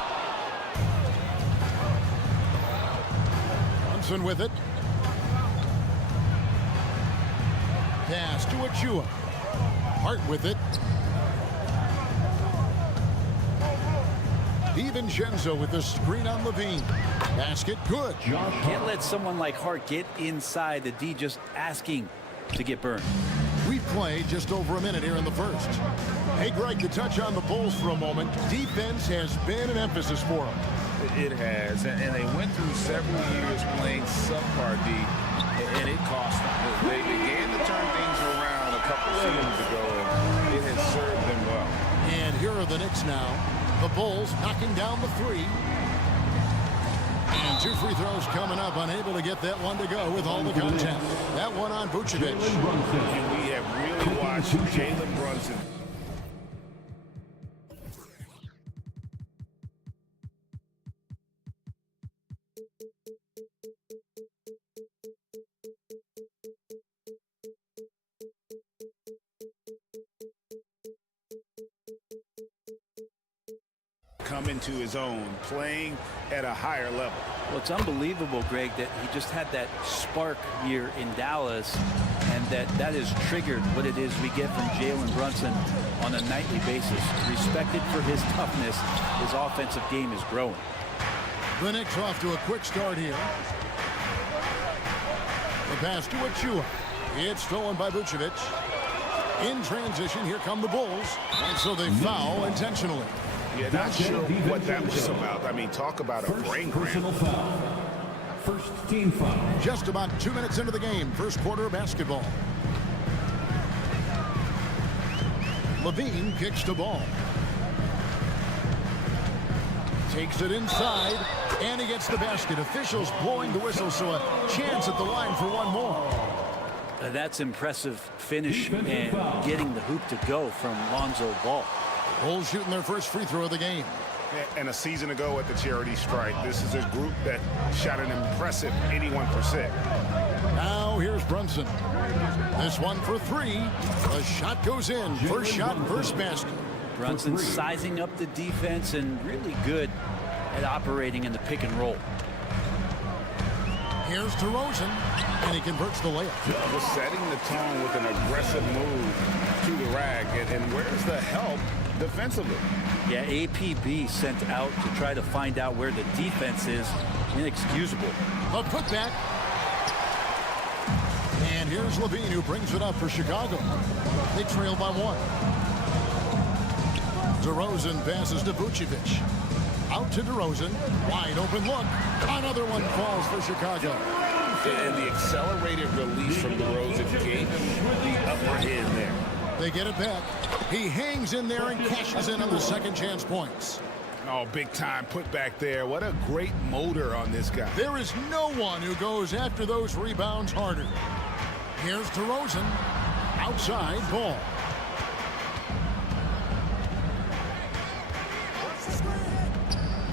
Brunson with it. Pass to Achua. Hart with it. DiVincenzo with the screen on Levine. Basket good. Can't let someone like Hart get inside the D just asking to get burned. We play just over a minute here in the first. Hey, Greg, to touch on the Bulls for a moment, defense has been an emphasis for them. It has, and they went through several years playing subpar D, and it cost them. They began to turn things around a couple seasons ago, and it has served them well. And here are the Knicks now. The Bulls knocking down the three. And 2 free throws coming up, unable to get that one to go with all the contact. That one on Vucevic. And we have really watched Jalen Brunson. Come into his own, playing at a higher level. Well, it's unbelievable, Greg, that he just had that spark year in Dallas, and that has triggered what it is we get from Jalen Brunson on a nightly basis. Respected for his toughness, his offensive game is growing. The Knicks off to a quick start here. The pass to Achua. It's stolen by Vucevic. In transition, here come the Bulls, and so they foul intentionally. Yeah, not sure what that was about. I mean, talk about a brain cramp. First team foul. Just about 2 minutes into the game, first quarter of basketball. Levine kicks the ball. Takes it inside, and he gets the basket. Officials blowing the whistle, so a chance at the line for one more. That's impressive finish and getting the hoop to go from Lonzo Ball. Bulls shooting their first free throw of the game. And a season ago at the charity strike, this is a group that shot an impressive 81%. Now here's Brunson. This one for 3. The shot goes in. First shot, first basket. Brunson sizing up the defense and really good at operating in the pick and roll. Here's DeRozan, and he converts the layup. Just setting the tone with an aggressive move to the rack, and where's the help defensively? Yeah, APB sent out to try to find out where the defense is. Inexcusable. A putback. And here's Levine, who brings it up for Chicago. They trail by 1. DeRozan passes to Vucevic. Out to DeRozan. Wide open look. Another one falls for Chicago. And the accelerated release from DeRozan gave him the upper hand there. They get it back. He hangs in there and cashes in on the second chance points. Oh, big time put back there. What a great motor on this guy. There is no one who goes after those rebounds harder. Here's DeRozan. Outside ball.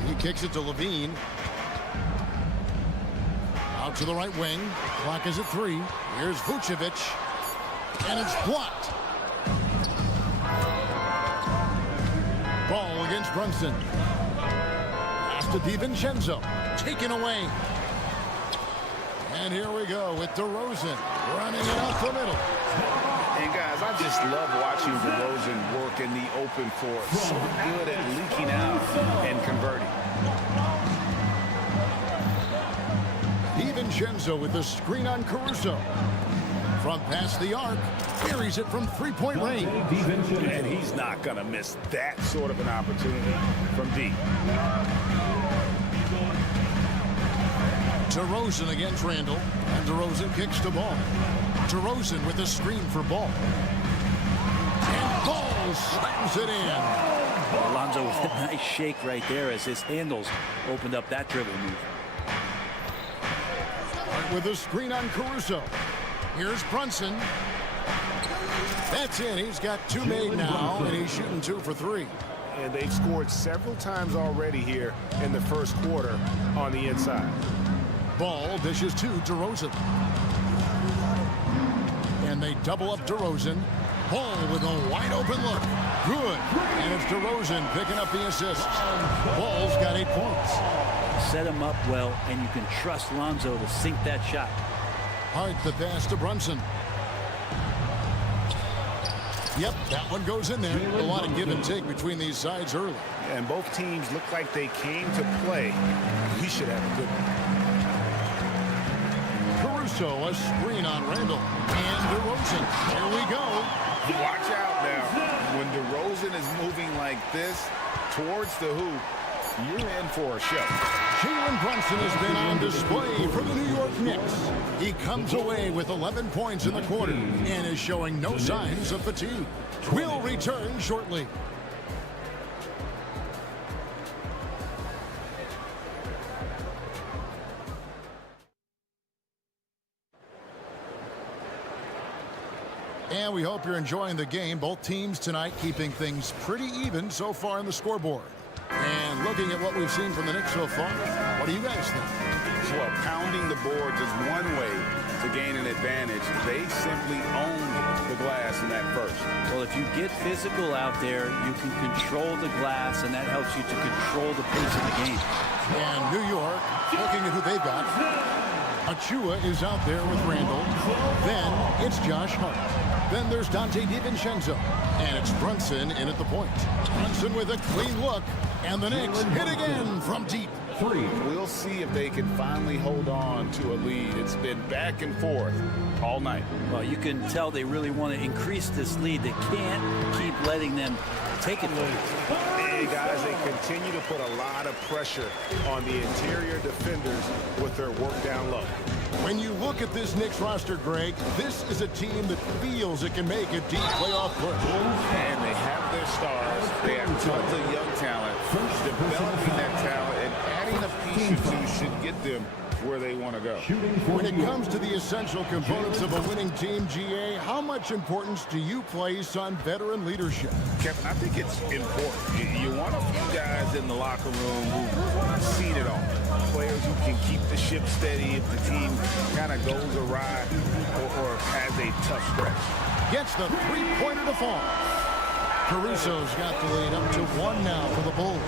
He kicks it to Levine. Out to the right wing. Clock is at 3. Here's Vucevic. And it's blocked. Ball against Brunson. Pass to DiVincenzo. Taken away. And here we go with DeRozan running it up the middle. And guys, I just love watching DeRozan work in the open floor. So good at leaking out and converting. DiVincenzo with the screen on Caruso. From past the arc, carries it from three-point range. And he's not going to miss that sort of an opportunity from deep. DeRozan against Randall. And DeRozan kicks to Ball. DeRozan with a screen for Ball. And Ball slams it in. Alonzo with a nice shake right there as his handles opened up that dribble move. With a screen on Caruso. Here's Brunson. That's in. He's got 2 made now, and he's shooting 2 for 3. And they've scored several times already here in the first quarter on the inside. Ball dishes to DeRozan. And they double up DeRozan. Ball with a wide open look. Good. And it's DeRozan picking up the assist. Ball's got 8 points. Set him up well, and you can trust Lonzo to sink that shot. Hart the pass to Brunson. Yep, that one goes in there. A lot of give and take between these sides early. And both teams look like they came to play. We should have a good one. Caruso, a screen on Randall. And DeRozan. Here we go. Watch out now. When DeRozan is moving like this towards the hoop, you're in for a show. Jalen Brunson has been on display for the New York Knicks. He comes away with 11 points in the quarter and is showing no signs of fatigue. We'll return shortly. And we hope you're enjoying the game. Both teams tonight keeping things pretty even so far in the scoreboard. And looking at what we've seen from the Knicks so far, what do you guys think? Well, pounding the boards is one way to gain an advantage. They simply owned the glass in that first. Well, if you get physical out there, you can control the glass, and that helps you to control the pace of the game. And New York, looking at who they've got. Achua is out there with Randall. Then it's Josh Hart. Then there's Dante DiVincenzo. And it's Brunson in at the point. Brunson with a clean look. And the Knicks hit again from deep. We'll see if they can finally hold on to a lead. It's been back and forth all night. Well, you can tell they really want to increase this lead. They can't keep letting them take it. Hey, guys, they continue to put a lot of pressure on the interior defenders with their work down low. When you look at this Knicks roster, Greg, this is a team that feels it can make a deep playoff push. And they have their stars. They have tons of young talent. Developing that talent and adding a piece or two should get them where they want to go. When it comes to the essential components of a winning team, GA, how much importance do you place on veteran leadership? Kevin, I think it's important. You want a few guys in the locker room who've seen it all. Players who can keep the ship steady if the team kind of goes awry or has a tough stretch. Gets the three-pointer to fall. Caruso's got the lead up to 1 now for the Bulls.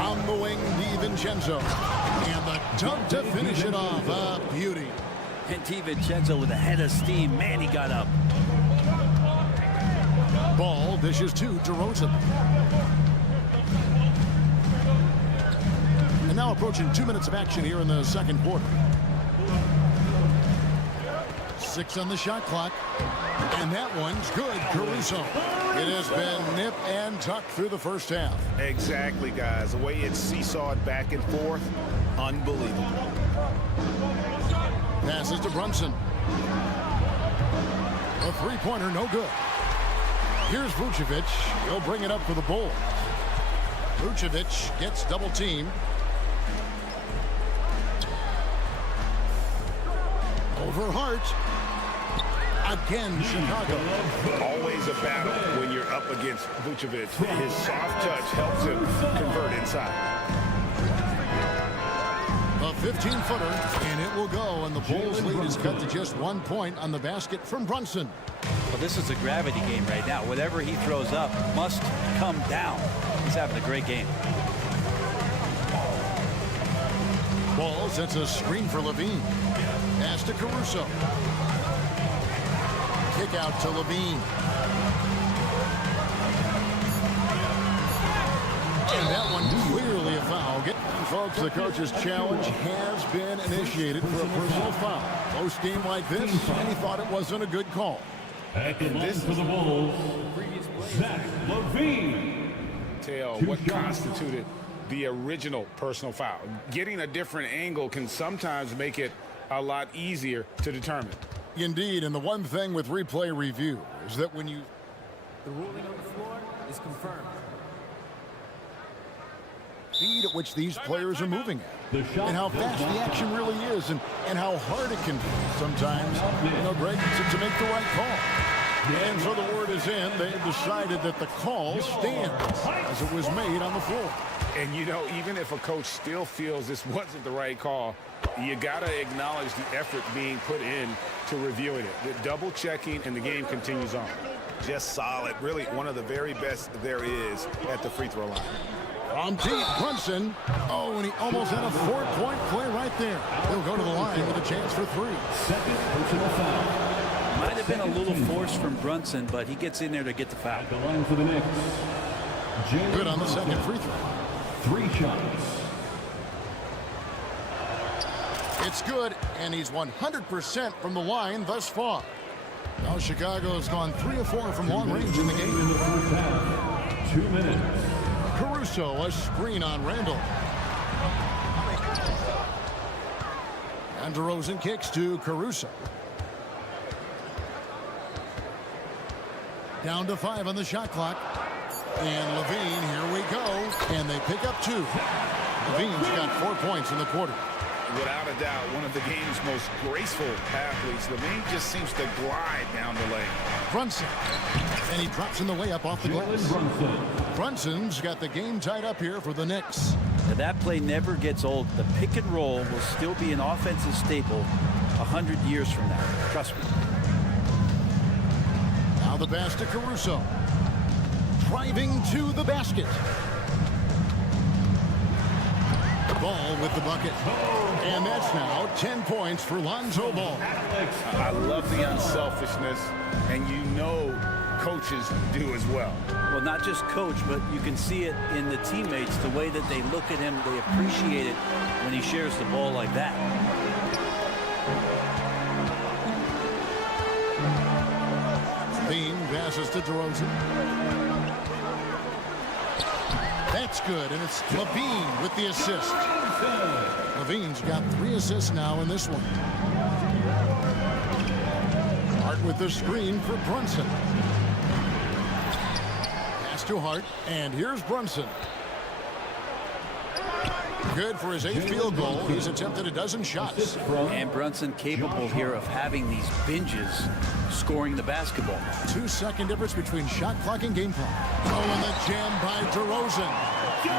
On the wing, DiVincenzo. And the dunk to finish it off. A beauty. And DiVincenzo with a head of steam. Man, he got up. Ball dishes to DeRozan. And now approaching 2 minutes of action here in the second quarter. 6 on the shot clock. And that one's good, Caruso. It has been nip and tuck through the first half. Exactly, guys. The way it's seesawed back and forth, unbelievable. Passes to Brunson. A three-pointer, no good. Here's Vucevic. He'll bring it up for the Bulls. Vucevic gets double teamed. Over Hart. Again, Chicago. Always a battle when you're up against Vucevic. His soft touch helps him convert inside. A 15-footer, and it will go, and the Bulls' lead is cut to just 1 point on the basket from Brunson. Well, this is a gravity game right now. Whatever he throws up must come down. He's having a great game. Ball sets a screen for Levine. Pass to Caruso. Kick out to Levine. And that one clearly a foul. Folks, the coach's challenge has been initiated for a personal foul. Close game like this, and he thought it wasn't a good call. At the line for the Bulls, Zach LaVine. Tell what constituted the original personal foul. Getting a different angle can sometimes make it a lot easier to determine. Indeed, and the one thing with replay review is that when you... The ruling on the floor is confirmed. Speed at which these players are moving at, and how fast the action really is, and how hard it can be sometimes, Greg, to make the right call. And so the word is in. They've decided that the call stands as it was made on the floor. And, even if a coach still feels this wasn't the right call, you got to acknowledge the effort being put in to reviewing it. The double checking, and the game continues on. Just solid. Really one of the very best there is at the free throw line. From deep, Brunson. Oh, and he almost had a 4-point play right there. He'll go to the line with a chance for 3. Second personal foul. Might have been a little force from Brunson, but he gets in there to get the foul. At the line for the Knicks. Good on the second free throw. 3 shots. It's good, and he's 100% from the line thus far. Now Chicago has gone 3 of 4 from long range in the game. In the first half, 2 minutes. Caruso, a screen on Randall. And DeRozan kicks to Caruso. Down to 5 on the shot clock. And Levine, here we go. And they pick up 2. Levine's got 4 points in the quarter. Without a doubt, one of the game's most graceful athletes. Levine just seems to glide down the lane. Brunson. And he drops in the way up off the glass. Brunson's got the game tied up here for the Knicks. Now, that play never gets old. The pick and roll will still be an offensive staple 100 years from now. Trust me. Now the pass to Caruso. Driving to the basket. Ball with the bucket. And that's now 10 points for Lonzo Ball. I love the unselfishness, and coaches do as well. Well, not just coach, but you can see it in the teammates, the way that they look at him. They appreciate it when he shares the ball like that. Bean passes to DeRozan. That's good, and it's Levine with the assist. Levine's got 3 assists now in this one. Hart with the screen for Brunson. Pass to Hart, and here's Brunson. Good for his 8th field goal. He's attempted a dozen shots. And Brunson capable here of having these binges scoring the basketball. 2-second difference between shot clock and game clock. Oh, and the jam by DeRozan.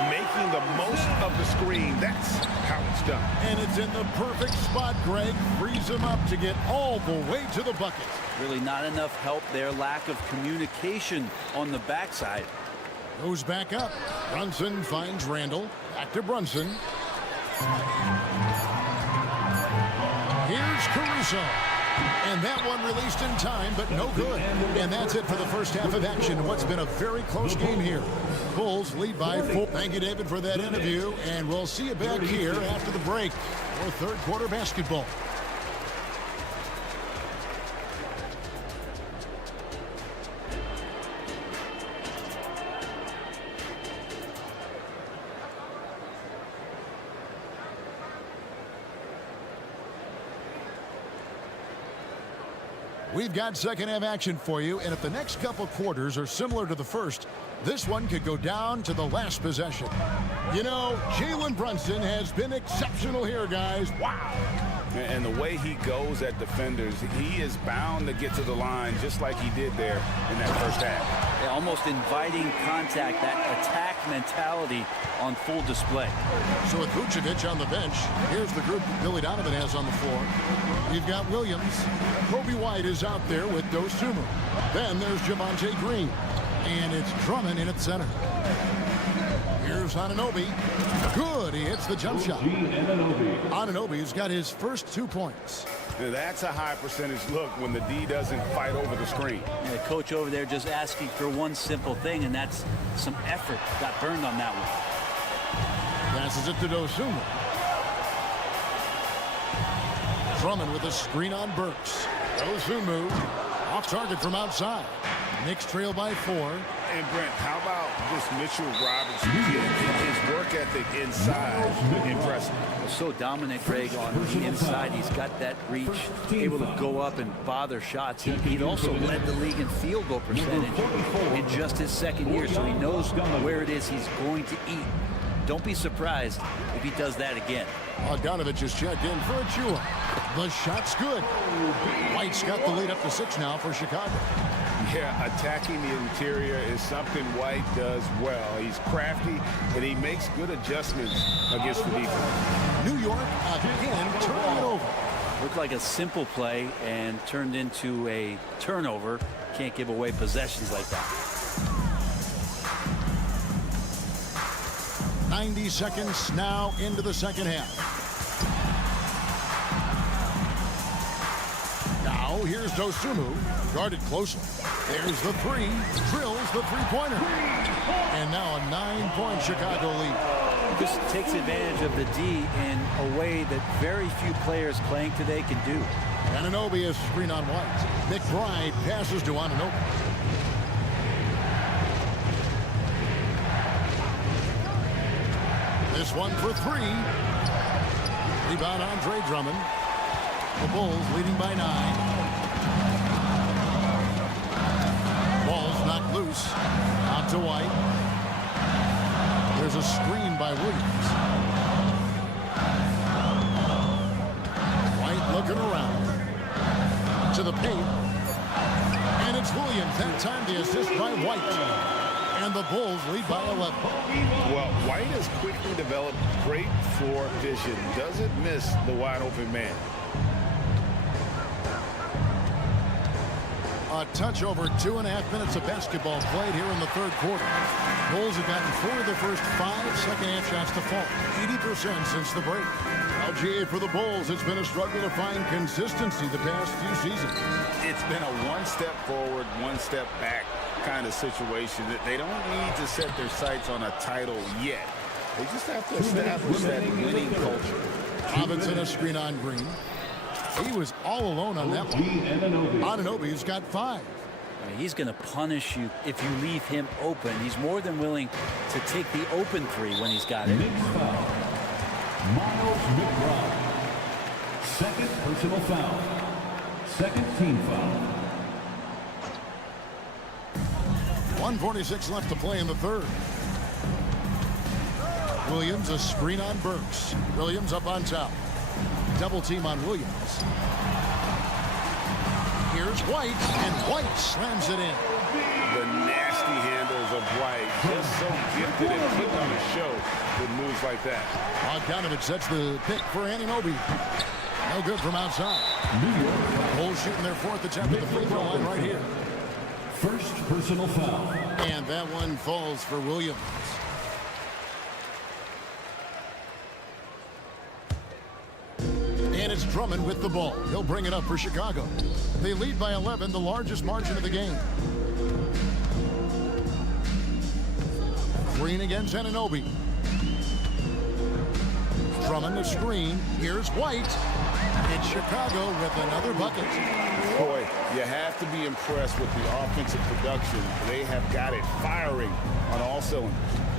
Making the most of the screen. That's how it's done. And it's in the perfect spot, Greg. Frees him up to get all the way to the bucket. Really not enough help there. Lack of communication on the backside. Goes back up. Brunson finds Randall. Back to Brunson. Here's Caruso. And that one released in time, but no good. And that's it for the first half of action. What's been a very close game here. Bulls lead by 4. Thank you, David, for that interview. And we'll see you back here after the break for third quarter basketball. We've got second half action for you, and if the next couple quarters are similar to the first, this one could go down to the last possession. You know, Jalen Brunson has been exceptional here, guys. Wow. And the way he goes at defenders, he is bound to get to the line just like he did there in that first half. Yeah, almost inviting contact, that attack mentality on full display. So with Vucevic on the bench, here's the group Billy Donovan has on the floor. We've got Williams. Kobe White is out there with Dosunmu. Then there's Javonte Green. And it's Drummond in at center. Here's Anunoby. Good. He hits the jump shot. Anunoby's got his first 2 points. Now that's a high percentage look when the D doesn't fight over the screen. And the coach over there just asking for one simple thing, and that's some effort. Got burned on that one. Passes it to Dosunmu. Drummond with a screen on Burks. Dosunmu off target from outside. Knicks trail by 4. And Brent, how about this Mitchell Robinson kid? His work ethic inside, impressive. So dominant, Greg, on the inside. He's got that reach, able to go up and bother shots. He also led the league in field goal percentage in just his second year, so he knows where it is he's going to eat. Don't be surprised if he does that again. Bogdanovich is checked in for Achua. The shot's good. White's got the lead up to 6 now for Chicago. Yeah, attacking the interior is something White does well. He's crafty, and he makes good adjustments against the defense. New York again turning it over. Looked like a simple play and turned into a turnover. Can't give away possessions like that. 90 seconds now into the second half. Now here's Dosunmu, guarded closely. There's the 3, drills the three-pointer. And now a 9-point Chicago lead. Just takes advantage of the D in a way that very few players playing today can do. Anunoby is screen on White. McBride passes to Anunoby. This one for 3. Rebound Andre Drummond. The Bulls leading by 9. Ball's knocked loose. Out to White. There's a screen by Williams. White looking around. To the paint. And it's Williams. That time the assist by White. And the Bulls lead by 11. Well, White has quickly developed great floor vision. Doesn't miss the wide open man. A touch over 2.5 minutes of basketball played here in the third quarter. Bulls have gotten 4 of the first 5 second-half shots to fall. 80% since the break. LGA for the Bulls, it's been a struggle to find consistency the past few seasons. It's been a one step forward, one step back kind of situation. That they don't need to set their sights on a title yet. They just have to establish that winning culture. Robinson a screen on Green. He was all alone on that one. Anunoby's got 5. He's going to punish you if you leave him open. He's more than willing to take the open 3 when he's got it. Miles McBride. Second personal foul. Second team foul. 1:46 left to play in the third. Williams a screen on Burks. Williams up on top. Double team on Williams. Here's White, and White slams it in. The nasty handles of White, just so gifted and putting on a show with moves like that. Bogdanovich sets the pick for Anunoby. No good from outside. Bulls shooting their 4th attempt at the free throw line right here. First personal foul. And that one falls for Williams. And it's Drummond with the ball. He'll bring it up for Chicago. They lead by 11, the largest margin of the game. Green against Anunoby. Drummond the screen. Here's White. It's Chicago with another bucket. Boy, you have to be impressed with the offensive production. They have got it firing on all cylinders.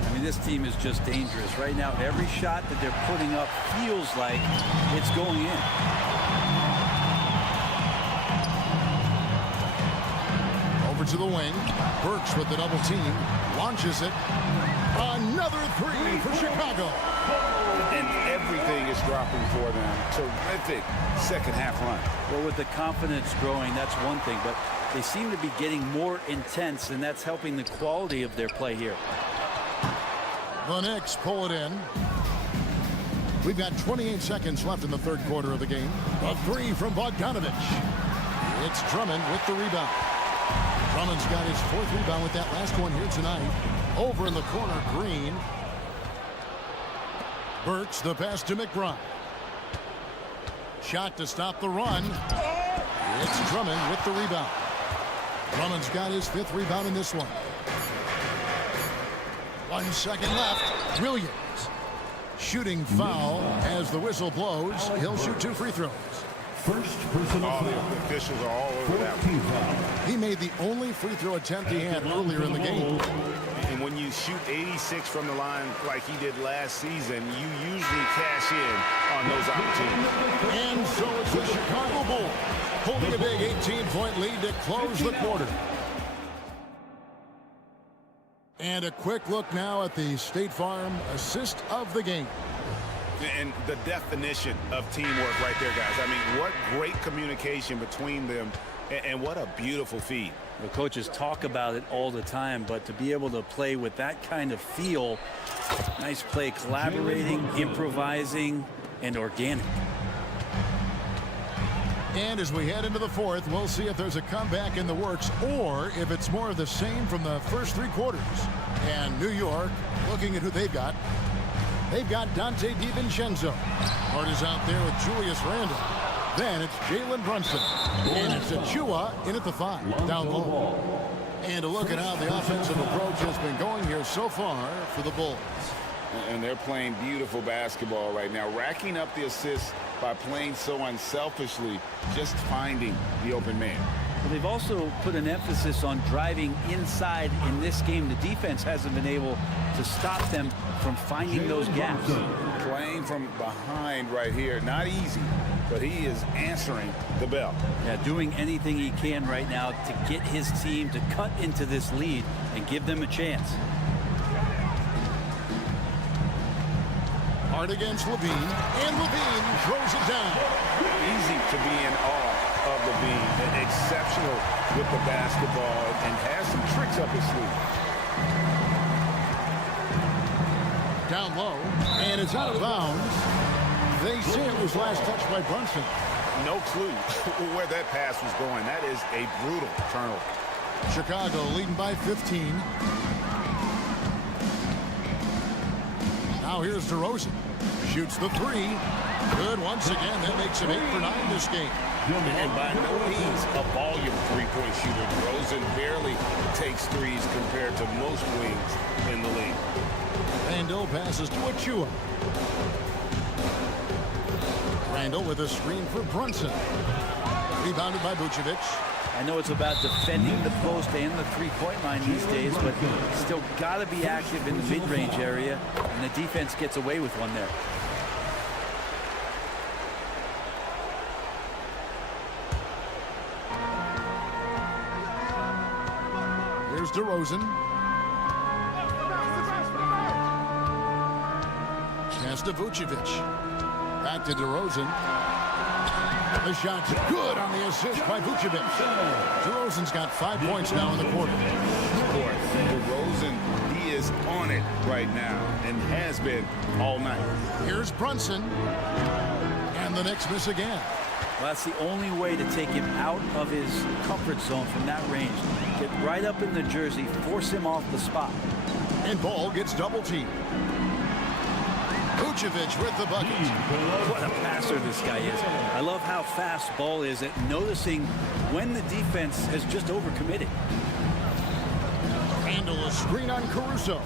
I mean, this team is just dangerous. Right now, every shot that they're putting up feels like it's going in. to the wing. Burks with the double team. Launches it. Another three for Chicago. And everything is dropping for them. Terrific second half run. Well, with the confidence growing, that's one thing, but they seem to be getting more intense, and that's helping the quality of their play here. The Knicks pull it in. We've got 28 seconds left in the third quarter of the game. A three from Bogdanovich. It's Drummond with the rebound. Drummond's got his fourth rebound with that last one here tonight. Over in the corner, Green. Burks the pass to McBride. Shot to stop the run. It's Drummond with the rebound. Drummond's got his fifth rebound in this one. 1 second left. Williams. Shooting foul as the whistle blows. He'll shoot 2 free throws. First personal foul. The officials are all over that one. He made the only free throw attempt he had earlier in the game. And when you shoot 86 from the line like he did last season, you usually cash in on those opportunities. And so it's the Chicago Bulls holding a big 18-point lead to close the quarter. And a quick look now at the State Farm assist of the game. And the definition of teamwork right there, guys. I mean, what great communication between them, and what a beautiful feed. The coaches talk about it all the time, but to be able to play with that kind of feel, nice play, collaborating, improvising, and organic. And as we head into the fourth, we'll see if there's a comeback in the works or if it's more of the same from the first 3 quarters. And New York, looking at who they've got Dante DiVincenzo. Hart is out there with Julius Randle. Then it's Jalen Brunson. And it's Achua in at the 5, down low. And a look at how the offensive approach has been going here so far for the Bulls. And they're playing beautiful basketball right now, racking up the assists by playing so unselfishly, just finding the open man. But they've also put an emphasis on driving inside in this game. The defense hasn't been able to stop them from finding those gaps. Playing from behind right here, not easy, but he is answering the bell. Yeah, doing anything he can right now to get his team to cut into this lead and give them a chance. Hard against Levine, and Levine throws it down. Easy to be in awe of Levine. Exceptional with the basketball and has some tricks up his sleeve. Down low, and it's out of bounds. They say it was last touched by Brunson. No clue where that pass was going. That is a brutal turnover. Chicago leading by 15. Now here's DeRozan. Shoots the 3. Good once again. That makes him 8 for 9 this game. And by no means a volume three-point shooter. DeRozan barely takes threes compared to most wings in the league. Randle passes to Achua. Randle with a screen for Brunson. Rebounded by Vucevic. I know it's about defending the post and the three-point line these days, but still got to be active in the mid-range area, and the defense gets away with one there. Here's DeRozan. Pass to Vucevic. Back to DeRozan. The shot's good on the assist by Vucevic. DeRozan's got 5 points now in the quarter. DeRozan, he is on it right now and has been all night. Here's Brunson. And the Knicks miss again. Well, that's the only way to take him out of his comfort zone from that range. Get right up in the jersey, force him off the spot. And Ball gets double teamed. Vucevic with the bucket. What a passer this guy is. I love how fast Ball is at noticing when the defense has just overcommitted. Handle a screen on Caruso.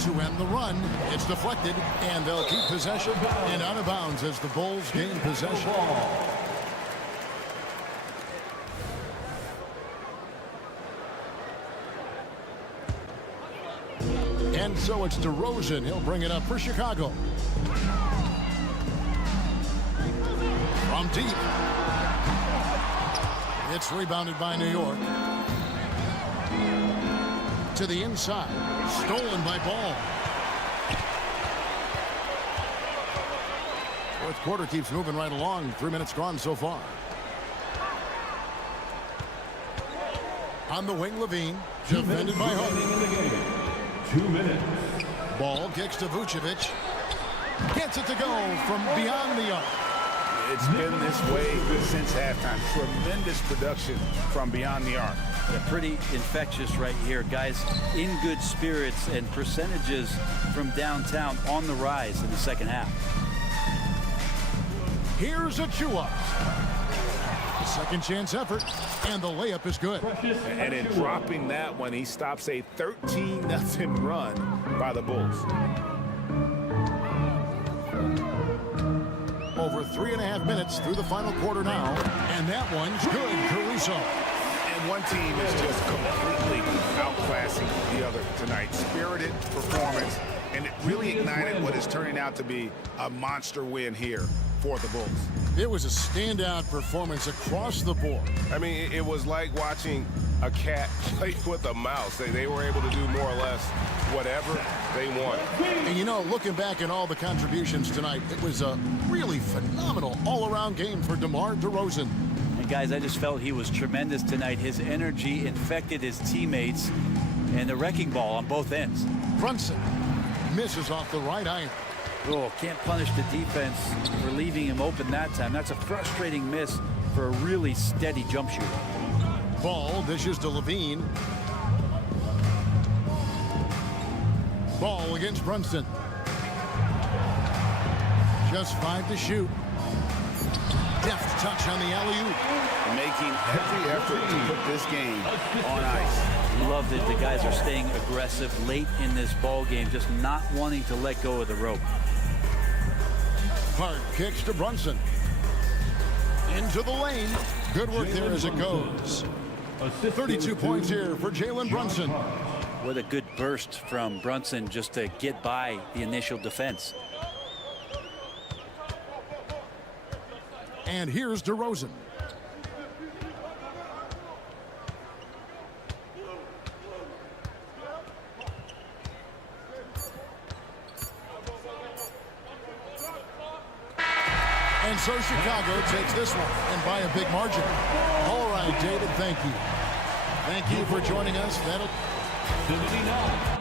To end the run, it's deflected, and they'll keep possession and out of bounds as the Bulls gain possession. And so it's DeRozan. He'll bring it up for Chicago. From deep. It's rebounded by New York. to the inside. Stolen by Ball. Fourth quarter keeps moving right along. 3 minutes gone so far. On the wing, Levine. Defended by Hope. 2 minutes. Ball kicks to Vucevic. Gets it to go from beyond the arc. It's been this way since halftime. Tremendous production from beyond the arc. Yeah, pretty infectious right here. Guys in good spirits, and percentages from downtown on the rise in the second half. Here's Achua. Second chance effort, and the layup is good. And in dropping that one, he stops a 13-0 run by the Bulls. Over 3.5 minutes through the final quarter now, and that one's good. Caruso. And one team is just completely outclassing the other tonight. Spirited performance, and it really ignited what is turning out to be a monster win here for the Bulls. It was a standout performance across the board. I mean, it was like watching a cat play with a mouse. They were able to do more or less whatever they wanted. And you know, looking back at all the contributions tonight, it was a really phenomenal all-around game for DeMar DeRozan. And guys, I just felt he was tremendous tonight. His energy infected his teammates, and the wrecking ball on both ends. Brunson misses off the right iron. Oh, can't punish the defense for leaving him open that time. That's a frustrating miss for a really steady jump shooter. Ball dishes to Levine. Ball against Brunson. Just 5 to shoot. Deft touch on the alley-oop. Making every effort to put this game on ice. Love that the guys are staying aggressive late in this ball game, just not wanting to let go of the rope. Hard kicks to Brunson. Into the lane. Good work there as it goes. 32 points here for Jalen Brunson. What a good burst from Brunson just to get by the initial defense. And here's DeRozan. And so Chicago takes this one, and by a big margin. All right, David, thank you. Thank you for joining us. That'll 79.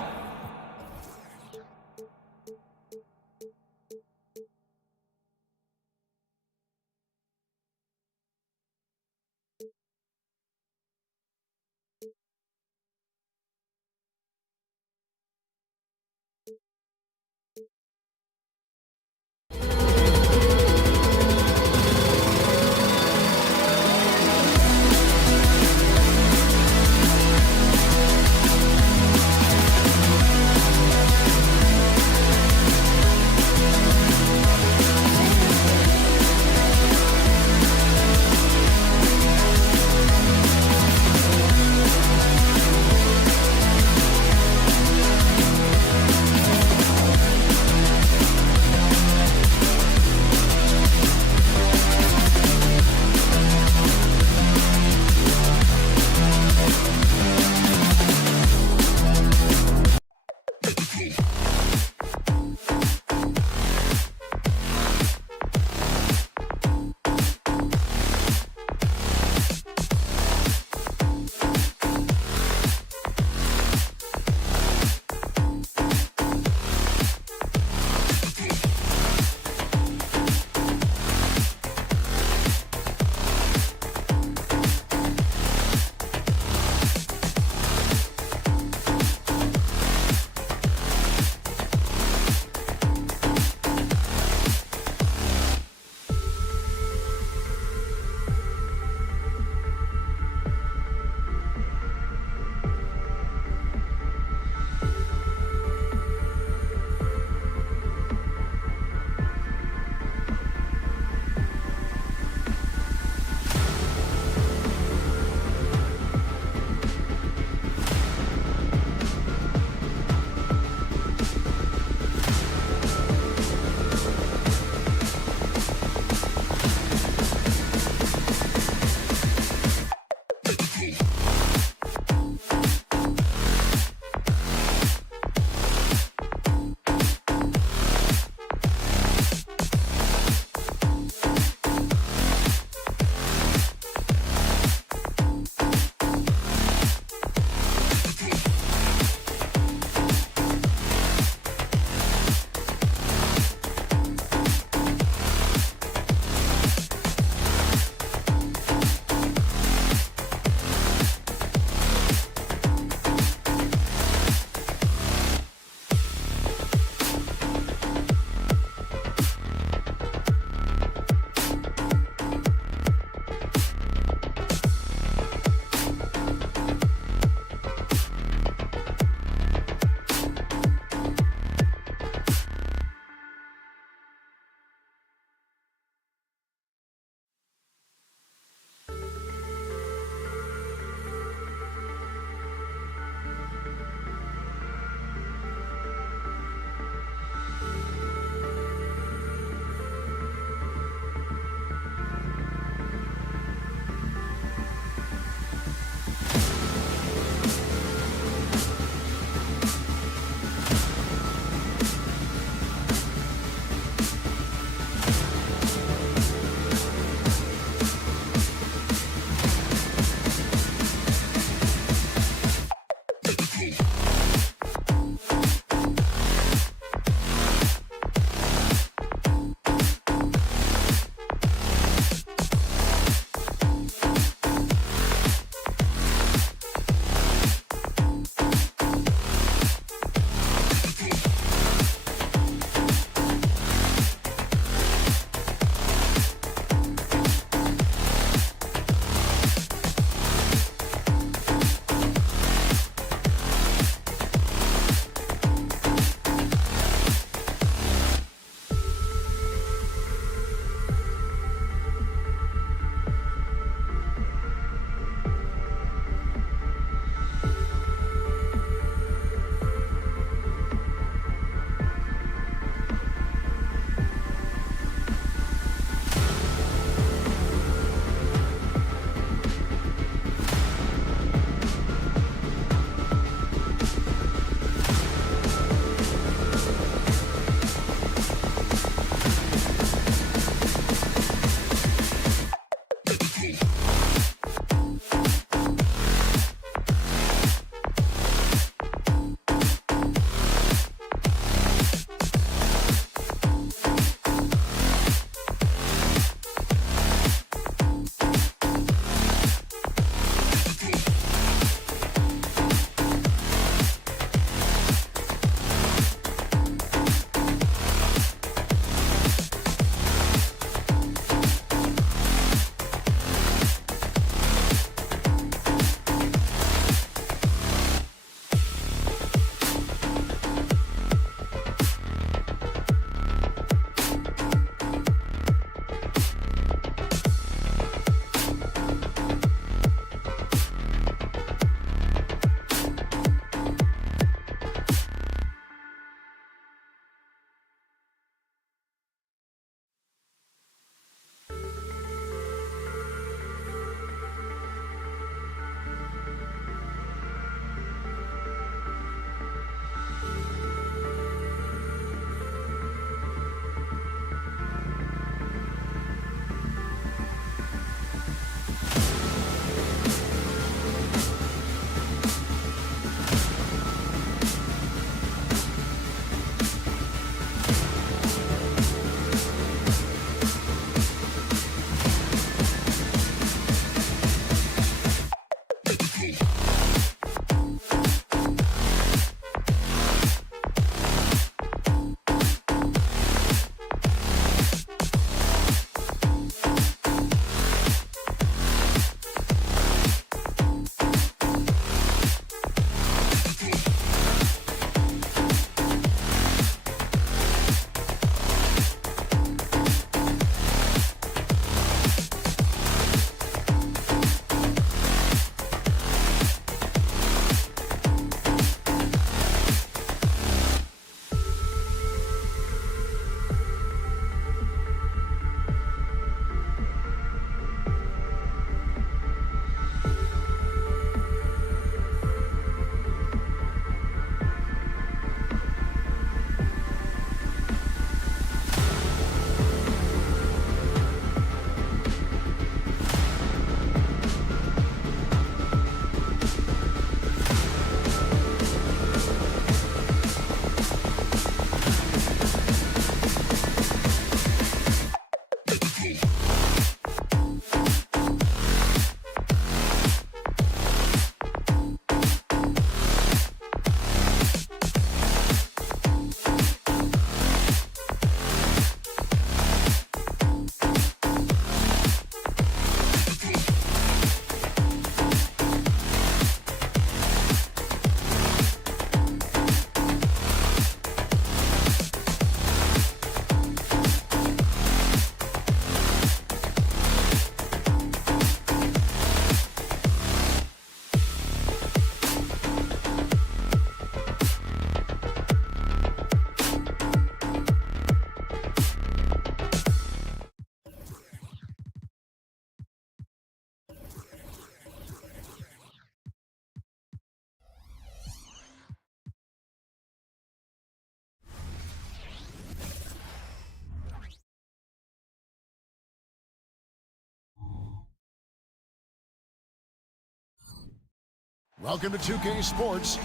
Welcome to 2K Sports.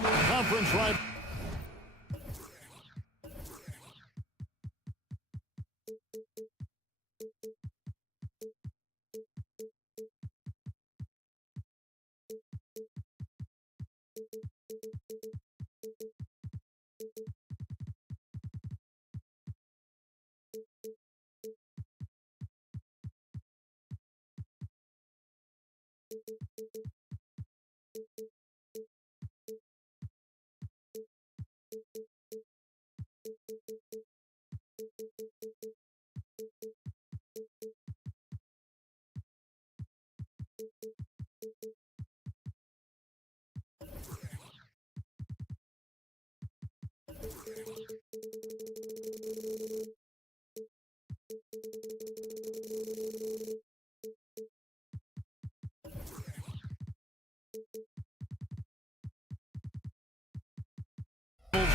Conference right.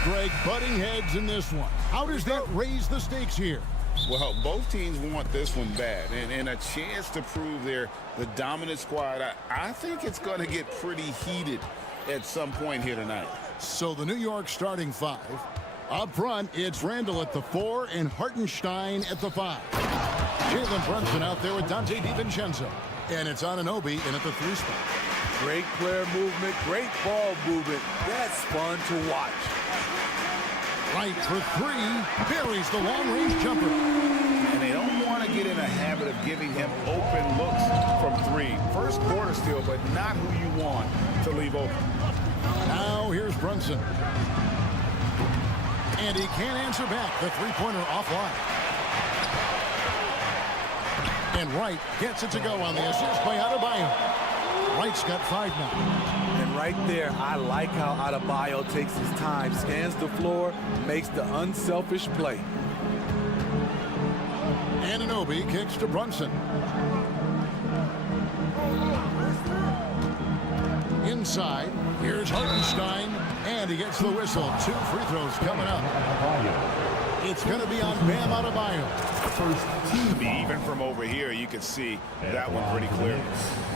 Greg, butting heads in this one. How does that raise the stakes here? Well, both teams want this one bad, and a chance to prove they're the dominant squad. I think it's going to get pretty heated at some point here tonight. So the New York starting five. Up front, it's Randall at the 4 and Hartenstein at the 5. Jalen Brunson out there with Dante DiVincenzo. And it's Anunoby in at the 3 spot. Great player movement, great ball movement. That's fun to watch. Right for 3, buries the long-range jumper. And they don't want to get in a habit of giving him open looks from 3. First quarter still, but not who you want to leave open. Now here's Brunson. And he can't answer back. The three-pointer offline. And Wright gets it to go on the assist by Adebayo. Wright's got 5 now. And right there, I like how Adebayo takes his time, scans the floor, makes the unselfish play. Anunoby kicks to Brunson. Inside, here's Hartenstein, and he gets the whistle. 2 free throws coming up. It's going to be on Bam Adebayo. Even from over here, you can see that one pretty clear.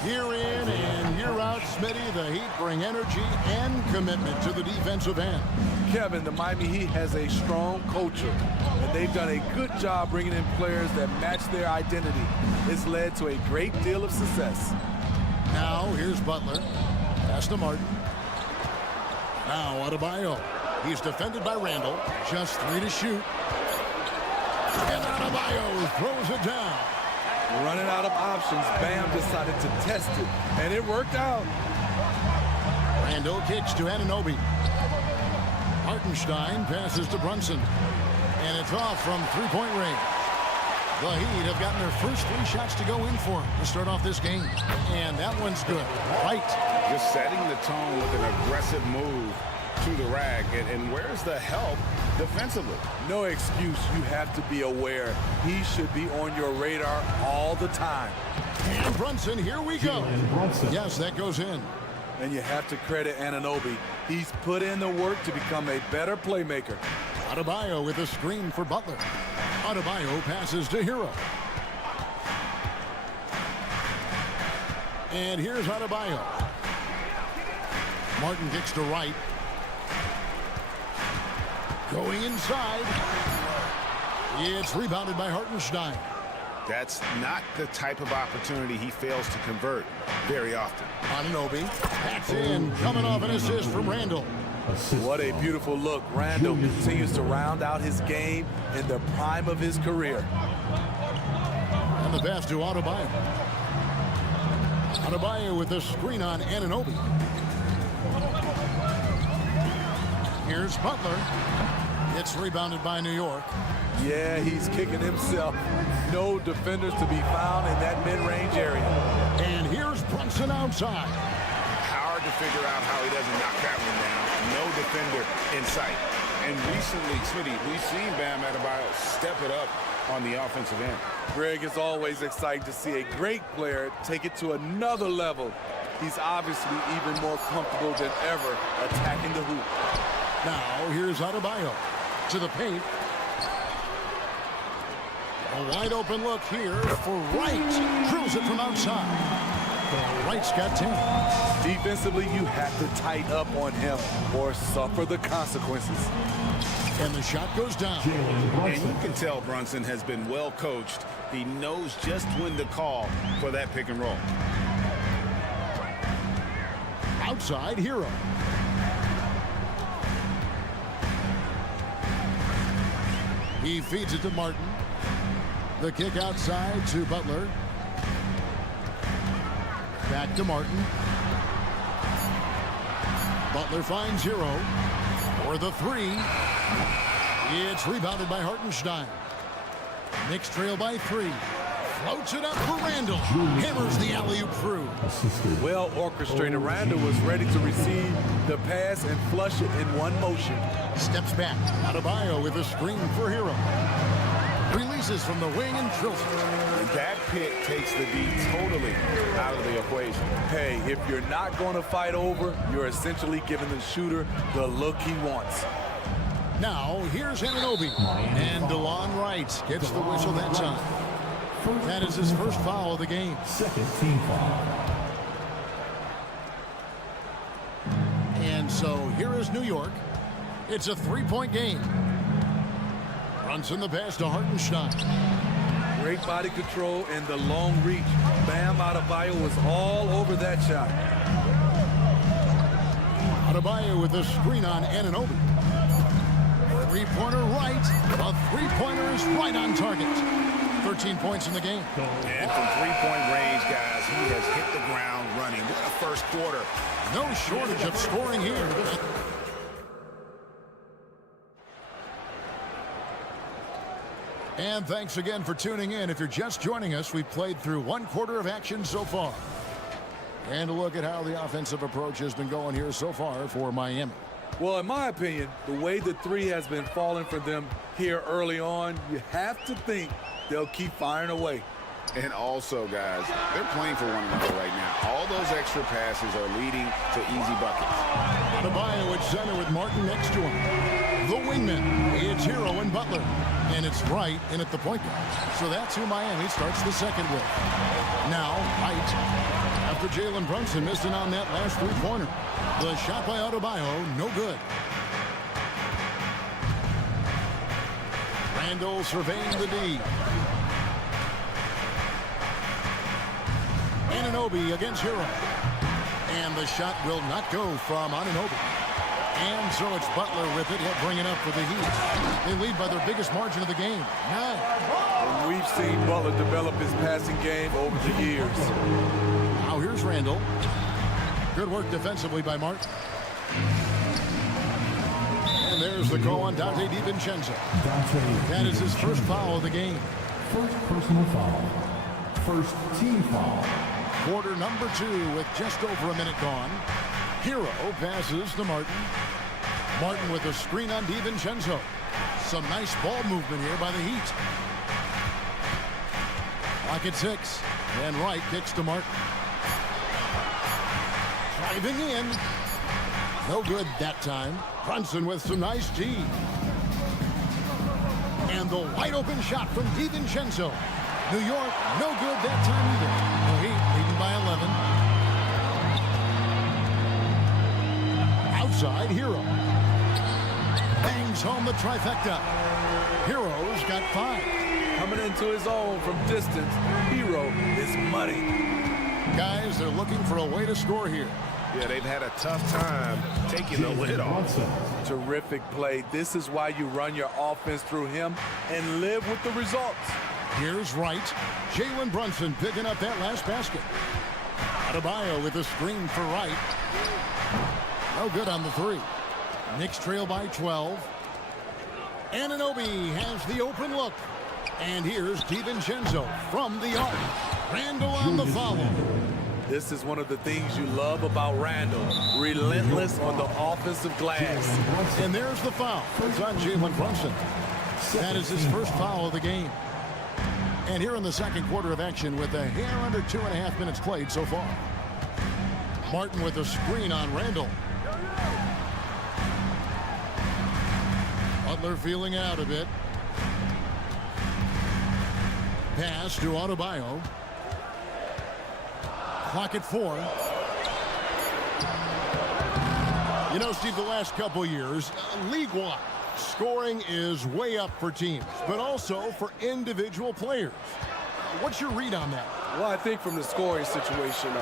Year in and year out, Smitty, the Heat bring energy and commitment to the defensive end. Kevin, the Miami Heat has a strong culture, and they've done a good job bringing in players that match their identity. It's led to a great deal of success. Now, here's Butler. Pass to Martin. Now, Adebayo. He's defended by Randall. Just 3 to shoot. And Adebayo throws it down. Running out of options, Bam decided to test it, and it worked out. Randall kicks to Anunoby. Hartenstein passes to Brunson. And it's off from three-point range. The Heat have gotten their first 3 shots to go in for to start off this game. And that one's good. Right. Just setting the tone with an aggressive move to the rack. And where's the help defensively? No excuse. You have to be aware. He should be on your radar all the time. And Brunson, here we go. Yes, that goes in. And you have to credit Anunoby. He's put in the work to become a better playmaker. Adebayo with a screen for Butler. Adebayo passes to Hero. And here's Adebayo. Martin kicks to Wright. Going inside. It's rebounded by Hartenstein. That's not the type of opportunity he fails to convert very often. Anunoby. That's in. Coming off an assist from Randall. What a beautiful look. Randall continues to round out his game in the prime of his career. And the pass to Adebayo. Adebayo with the screen on Anunoby. Here's Butler. It's rebounded by New York. Yeah, he's kicking himself. No defenders to be found in that mid-range area. And here's Brunson outside. Hard to figure out how he doesn't knock that one down. No defender in sight. And recently, Smitty, we've seen Bam Adebayo step it up on the offensive end. Greg, is always exciting to see a great player take it to another level. He's obviously even more comfortable than ever attacking the hoop. Now, here's Adebayo to the paint. A wide open look here for Wright. Drills it from outside. Wright's got 10. Defensively, you have to tighten up on him or suffer the consequences. And the shot goes down. And you can tell Brunson has been well coached. He knows just when to call for that pick and roll. Outside, Hero. He feeds it to Martin. The kick outside to Butler. Back to Martin. Butler finds Hero for the three. It's rebounded by Hartenstein. Knicks trail by 3. Floats it up for Randall. Hammers the alley-oop through. Well orchestrated. Randall was ready to receive the pass and flush it in one motion. Steps back. Adebayo with a screen for Hero. Releases from the wing and drills it. That pick takes the D totally out of the equation. Hey, if you're not going to fight over, you're essentially giving the shooter the look he wants. Now, here's Anunoby. And DeLon Wright gets the whistle that time. That is his first foul of the game. Second team foul. And so here is New York. It's a 3-point game. Runs in the pass to Hartenstein. Great body control and the long reach. Bam Adebayo was all over that shot. Adebayo with a screen on Anunoby. Three-pointer right. A three-pointer is right on target. 13 points in the game. And from three-point range, guys, he has hit the ground running. What a first quarter. No shortage of scoring here. And thanks again for tuning in. If you're just joining us, we've played through 1 quarter of action so far. And a look at how the offensive approach has been going here so far for Miami. Well, in my opinion, the way the three has been falling for them here early on, you have to think they'll keep firing away. And also, guys, they're playing for one another right now. All those extra passes are leading to easy buckets. Adebayo at center with Martin next to him. The wingman, it's Hero and Butler. And it's Wright in at the point guard. So that's who Miami starts the second with. Now, Wright, after Jalen Brunson missed it on that last three-pointer. The shot by Adebayo, no good. Randall surveying the D. Anunoby against Hero. And the shot will not go from Anunoby. And so it's Butler with it. He'll bring it up for the Heat. They lead by their biggest margin of the game, 9. And we've seen Butler develop his passing game over the years. Now here's Randall. Good work defensively by Martin. And there's the call on Dante DiVincenzo. That is his first foul of the game. First personal foul. First team foul. Quarter number 2 with just over a minute gone. Hero passes to Martin. Martin with a screen on DiVincenzo. Some nice ball movement here by the Heat. Clock at 6. And Wright kicks to Martin. Driving in. No good that time. Brunson with some nice D. And the wide open shot from DiVincenzo. New York, no good that time either. The Heat leading by 11. Outside, Hero. Bangs home the trifecta. Hero's got 5. Coming into his own from distance, Hero is money. Guys, they're looking for a way to score here. Yeah, they've had a tough time taking the lid off. Terrific play. This is why you run your offense through him and live with the results. Here's Wright. Jalen Brunson picking up that last basket. Adebayo with a screen for Wright. No good on the 3. Knicks trail by 12. Anunoby has the open look. And here's DiVincenzo from the arc. Randall on the follow. This is one of the things you love about Randall. Relentless on the offensive glass. And there's the foul. It's on Jalen Brunson. That is his first foul of the game. And here in the second quarter of action with a hair under 2.5 minutes played so far. Martin with a screen on Randall. Butler feeling out a bit. Pass to Adebayo. Clock at 4. You know, Steve, the last couple years, league-wide, scoring is way up for teams, but also for individual players. What's your read on that? Well, I think from the scoring situation,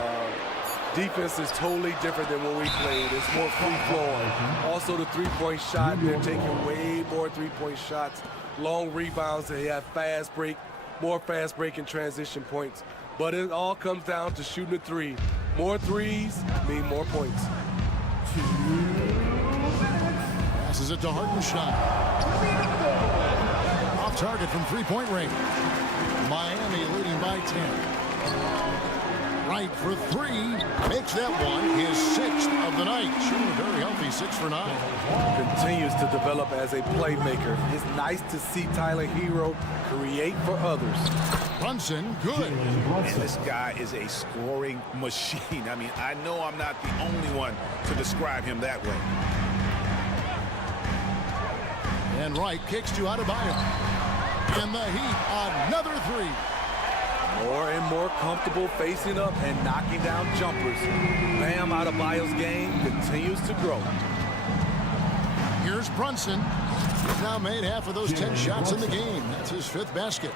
defense is totally different than when we played. It's more free-flowing. Also, the three-point shot, they're taking way more three-point shots. Long rebounds, they have fast break, more fast break and transition points. But it all comes down to shooting a three. More threes mean more points. Passes it to Hartenstein. Off target from three-point range. Miami leading by 10. Right for 3. Makes that one his 6th of the night. Shooting very healthy, 6 for 9. Continues to develop as a playmaker. It's nice to see Tyler Hero create for others. Brunson, good. And this guy is a scoring machine. I mean, I know I'm not the only one to describe him that way. And Wright kicks to Adebayo. And the Heat, another 3. More and more comfortable facing up and knocking down jumpers. Bam Adebayo's game continues to grow. Here's Brunson. He's now made half of those 10 shots in the game. That's his 5th basket.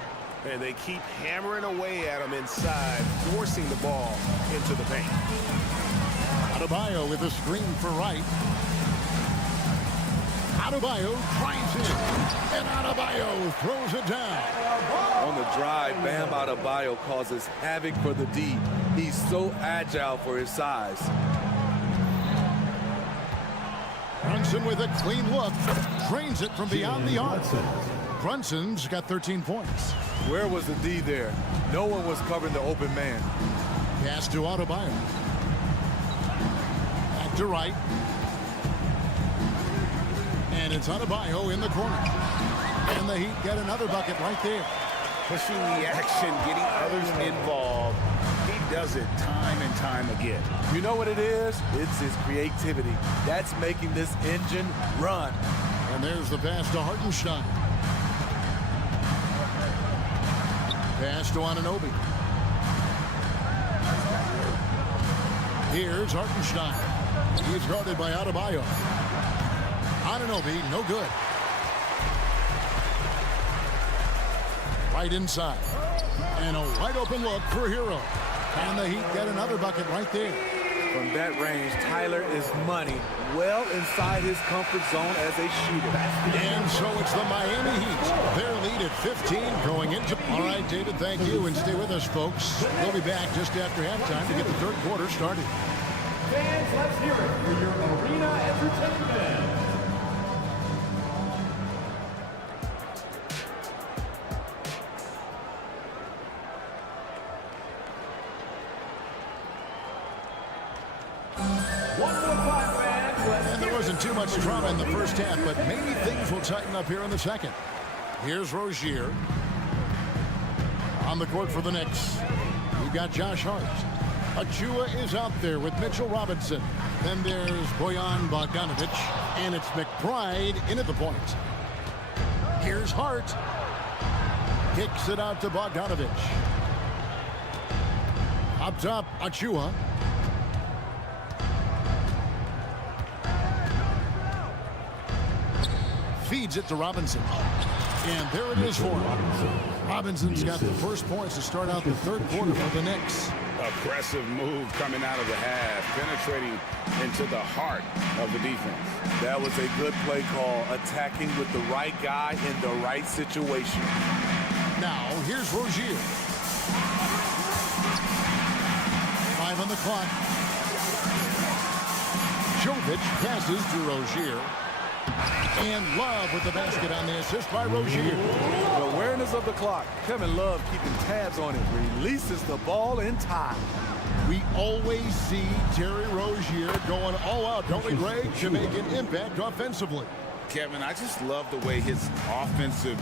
And they keep hammering away at him inside, forcing the ball into the paint. Adebayo with a screen for Wright. Adebayo drives it. And Adebayo throws it down. On the drive, Bam Adebayo causes havoc for the D. He's so agile for his size. Brunson with a clean look. Drains it from beyond the arc. Brunson's got 13 points. Where was the D there? No one was covering the open man. Pass to Adebayo. Back to Wright. And it's Adebayo in the corner. And the Heat get another bucket right there. Pushing the action, getting others involved. He does it time and time again. You know what it is? It's his creativity. That's making this engine run. And there's the pass to Hartenstein. Pass to Anunoby. Here's Hartenstein. He's guarded by Adebayo. Anunoby, no good. Right inside. And a wide open look for Hero. And the Heat get another bucket right there. From that range, Tyler is money. Well inside his comfort zone as a shooter. And so it's the Miami Heat. Their lead at 15 going into... All right, David, thank you. And stay with us, folks. We'll be back just after halftime to get the third quarter started. Fans, let's hear it for your arena entertainment. And there wasn't too much drama in the first half, but maybe things will tighten up here in the second. Here's Rozier. On the court for the Knicks. We've got Josh Hart. Achua is out there with Mitchell Robinson. Then there's Bojan Bogdanovic. And it's McBride in at the point. Here's Hart. Kicks it out to Bogdanovic. Up top, Achua. Feeds it to Robinson. And there it is for him. Robinson's got the first points to start out the third quarter for the Knicks. Aggressive move coming out of the half, penetrating into the heart of the defense. That was a good play call, attacking with the right guy in the right situation. Now, here's Rozier. 5 on the clock. Jovic passes to Rozier. And Love with the basket on the assist by Rozier. The awareness of the clock. Kevin Love keeping tabs on it. Releases the ball in time. We always see Terry Rozier going all out, don't we, Greg, to make an impact offensively. Kevin, I just love the way his offensive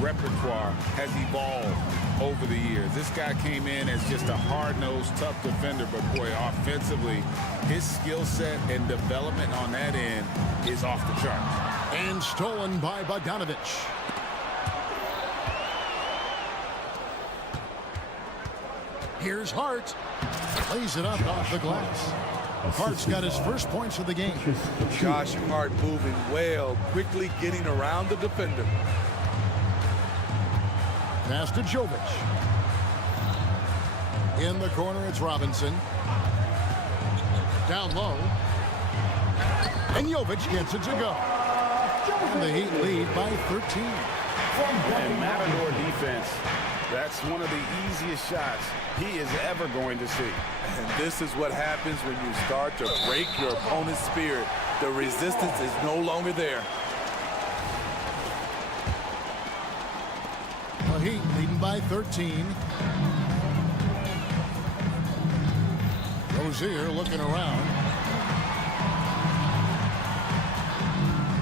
repertoire has evolved over the years. This guy came in as just a hard-nosed, tough defender, but boy, offensively, his skill set and development on that end is off the charts. And stolen by Bogdanovich. Here's Hart. Lays it up off the glass. Hart's got his first points of the game. Josh Hart moving well, quickly getting around the defender. Pass to Jovic. In the corner, it's Robinson. Down low. And Jovic gets it to go. And the Heat lead by 13. And Matador defense, that's one of the easiest shots he is ever going to see. And this is what happens when you start to break your opponent's spirit. The resistance is no longer there. The Heat leading by 13. Rozier looking around.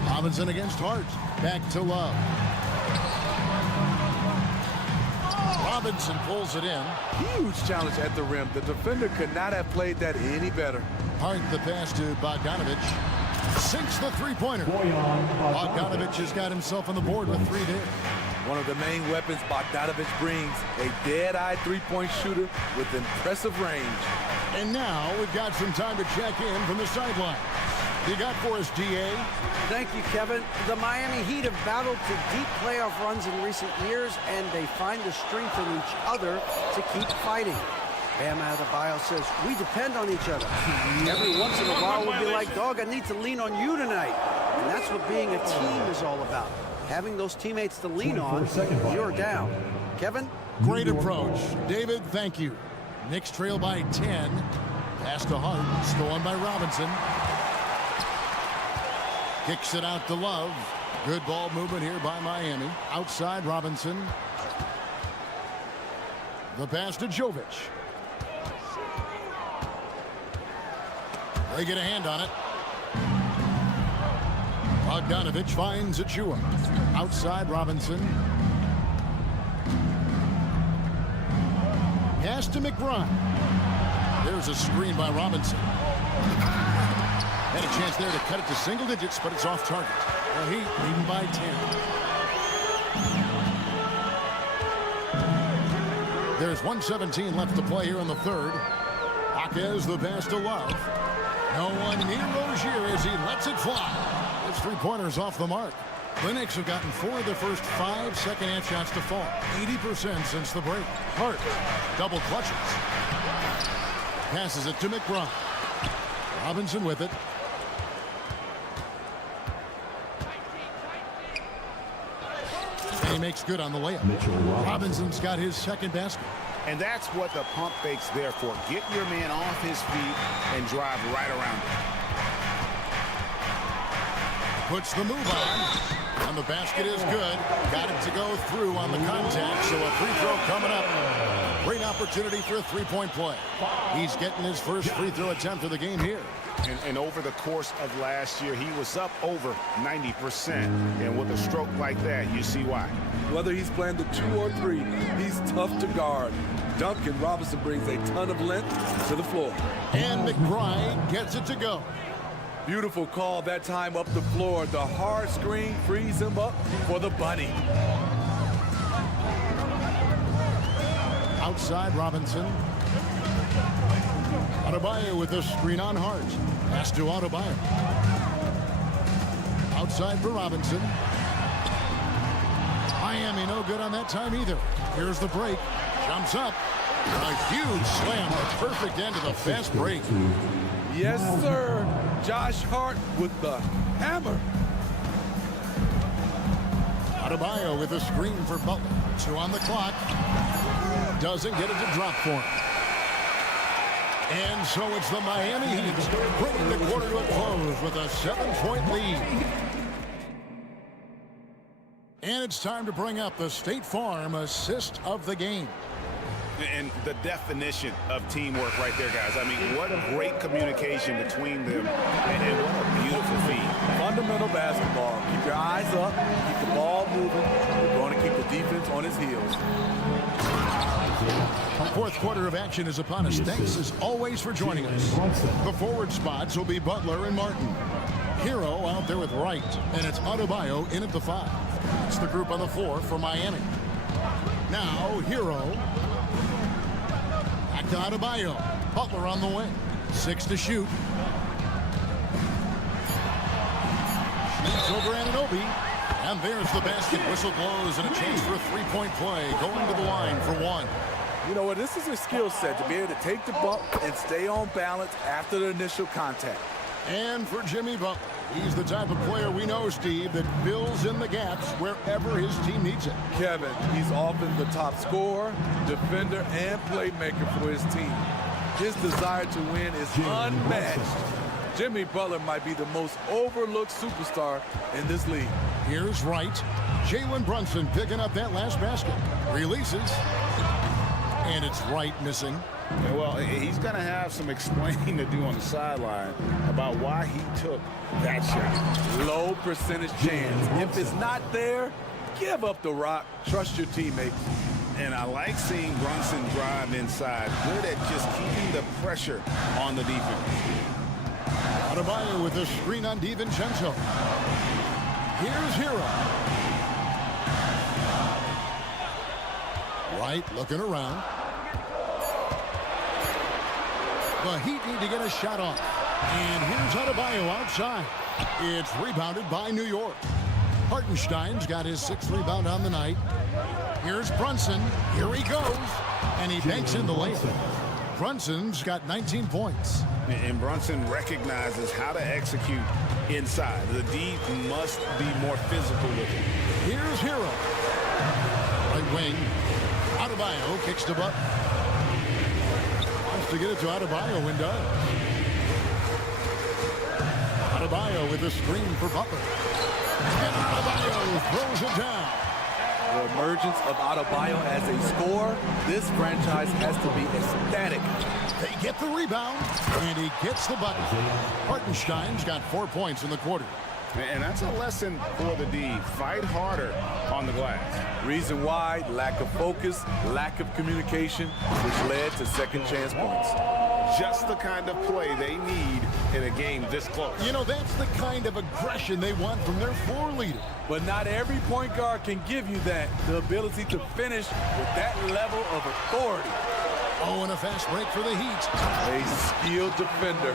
Robinson against Hart. Back to Love. Robinson pulls it in. Huge challenge at the rim. The defender could not have played that any better. Hart the pass to Bogdanovich. Sinks the three-pointer. Bogdanovich has got himself on the board with 3 there. One of the main weapons Bogdanovich brings, a dead-eye three-point shooter with impressive range. And now we've got some time to check in from the sideline. You got for us, DA? Thank you, Kevin. The Miami Heat have battled to deep playoff runs in recent years, and they find the strength in each other to keep fighting. Bam Adebayo says, we depend on each other. Every once in a while we'll be like, dog, I need to lean on you tonight. And that's what being a team is all about. Having those teammates to lean on when you're down. Kevin? Great approach. David, thank you. Knicks trail by 10. Pass to Hart. Stolen by Robinson. Kicks it out to Love. Good ball movement here by Miami. Outside Robinson. The pass to Jovic. They get a hand on it. Bogdanovich finds Achua. Outside Robinson. Pass to McBride. There's a screen by Robinson. Had a chance there to cut it to single digits, but it's off target. The Heat leading by 10. There's 1:17 left to play here in the third. Jaquez the pass to Love. No one near Rozier as he lets it fly. His three-pointers off the mark. The Knicks have gotten 4 of their first 5 second-half shots to fall. 80% since the break. Hart double clutches. Passes it to McBride. Robinson with it. And he makes good on the layup. Robinson's got his second basket. And that's what the pump fake's there for. Get your man off his feet and drive right around him. Puts the move on. And the basket is good. Got it to go through on the contact. So a free throw coming up. Great opportunity for a three-point play. He's getting his first free throw attempt of the game here. And over the course of last year, he was up over 90%. And with a stroke like that, you see why. Whether he's playing the 2 or 3, he's tough to guard. Duncan Robinson brings a ton of length to the floor. And McBride gets it to go. Beautiful call that time up the floor. The hard screen frees him up for the bunny. Outside Robinson. Adebayo with the screen on Hart. Pass to Adebayo. Outside for Robinson. Miami no good on that time either. Here's the break. Jumps up. A huge slam. A perfect end to the fast break. Yes, sir. Josh Hart with the hammer. Adebayo with a screen for Butler. 2 on the clock. Doesn't get it to drop for him. And so it's the Miami Heat bringing the quarter to a close with a 7-point lead. And it's time to bring up the State Farm assist of the game. And the definition of teamwork right there, guys. I mean, what great communication between them, and what a beautiful feed. Fundamental basketball. Keep your eyes up, keep the ball moving. We're going to keep the defense on his heels. Fourth quarter of action is upon us. Thanks as always for joining us. The forward spots will be Butler and Martin. Hero out there with Wright, and it's Adebayo in at the 5. It's the group on the floor for Miami. Now Hero. Back to Adebayo. Butler on the wing. 6 to shoot. Shoots over Anunoby. And there's the basket. Whistle blows and a chance for a three-point play. Going to the line for 1. You know what? This is a skill set to be able to take the bump and stay on balance after the initial contact. And for Jimmy Butler, he's the type of player we know, Steve, that fills in the gaps wherever his team needs it. Kevin, he's often the top scorer, defender, and playmaker for his team. His desire to win is unmatched. Jimmy Butler might be the most overlooked superstar in this league. Here's Wright. Jalen Brunson picking up that last basket. Releases. And it's Wright missing. Yeah, well, he's going to have some explaining to do on the sideline about why he took that shot. Low percentage chance. If it's not there, give up the rock. Trust your teammates. And I like seeing Brunson drive inside. Good at just keeping the pressure on the defense. Adebayo with a screen on DiVincenzo. Here's Hero. Wright looking around. The Heat need to get a shot off. And here's Adebayo outside. It's rebounded by New York. Hartenstein's got his 6th rebound on the night. Here's Brunson. Here he goes. And he banks in the layup. Brunson's got 19 points. And Brunson recognizes how to execute inside. The D must be more physical with him. Here's Hero. Right wing. Adebayo kicks to Butler. Wants to get it to Adebayo and does. Adebayo with a screen for Butler. And Adebayo throws it down. The emergence of Adebayo as a scorer, this franchise has to be ecstatic. They get the rebound, and he gets the bucket. Hartenstein's got 4 points in the quarter. And that's a lesson for the D. Fight harder on the glass. Reason why, lack of focus, lack of communication, which led to second chance points. Just the kind of play they need in a game this close. You know, that's the kind of aggression they want from their floor leader. But not every point guard can give you that, the ability to finish with that level of authority. Oh, and a fast break for the Heat. A skilled defender.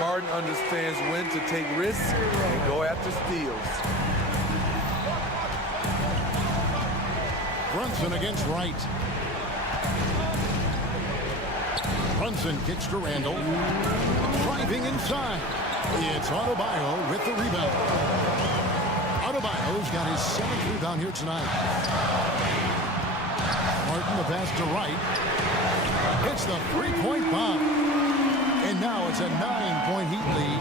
Martin understands when to take risks and go after steals. Brunson against Wright. Brunson kicks to Randall. Driving inside. It's Adebayo with the rebound. Adebayo's got his 7th rebound here tonight. Martin the pass to Wright. It's the three-point bomb. And now it's a 9-point Heat lead.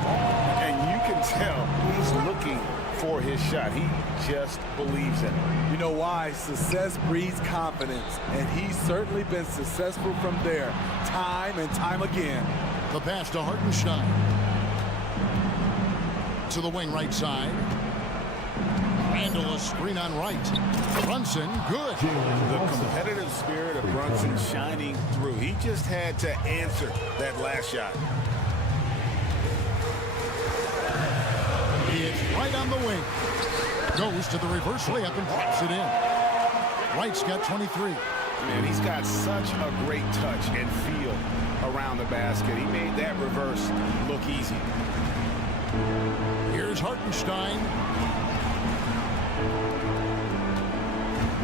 And you can tell he's looking for his shot. He just believes in it. You know why? Success breeds confidence. And he's certainly been successful from there, time and time again. The pass to Hartenstein. To the wing right side. Randall a screen on Wright. Brunson, good. The competitive spirit of Brunson shining through. He just had to answer that last shot. It's right on the wing. Goes to the reverse layup and drops it in. Wright's got 23. Man, he's got such a great touch and feel around the basket. He made that reverse look easy. Here's Hartenstein.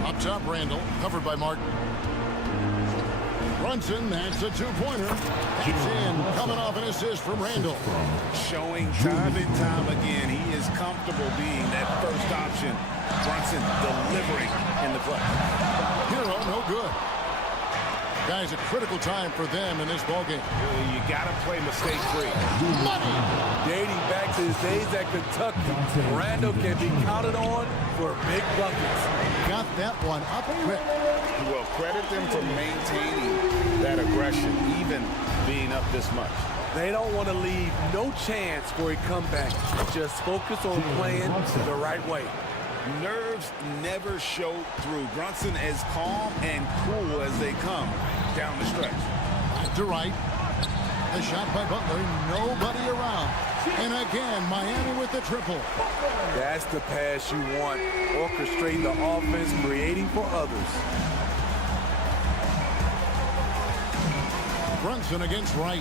Up top, Randall, covered by Martin. Brunson, that's a two-pointer. That's in, coming off an assist from Randall. Showing time and time again, he is comfortable being that first option. Brunson delivering in the play. Hero, no good. Guys, a critical time for them in this ballgame. You got to play mistake-free. Money! Dating back to his days at Kentucky, Randall can be counted on for big buckets. Got that one up quick. Well, credit them for maintaining that aggression, even being up this much. They don't want to leave no chance for a comeback. Just focus on playing the right way. Nerves never show through. Brunson as calm and cool as they come down the stretch. Back to right. The shot by Butler. Nobody around. And again, Miami with the triple. That's the pass you want. Orchestrate the offense, creating for others. Brunson against Wright.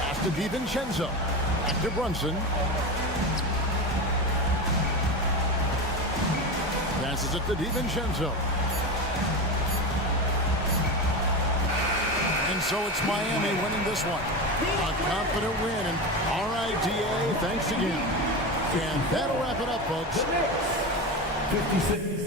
Pass to DiVincenzo. Back to Brunson. Passes it to DiVincenzo. And so it's Miami winning this one. A confident win. And all right, DA, thanks again. And that'll wrap it up, folks. 56.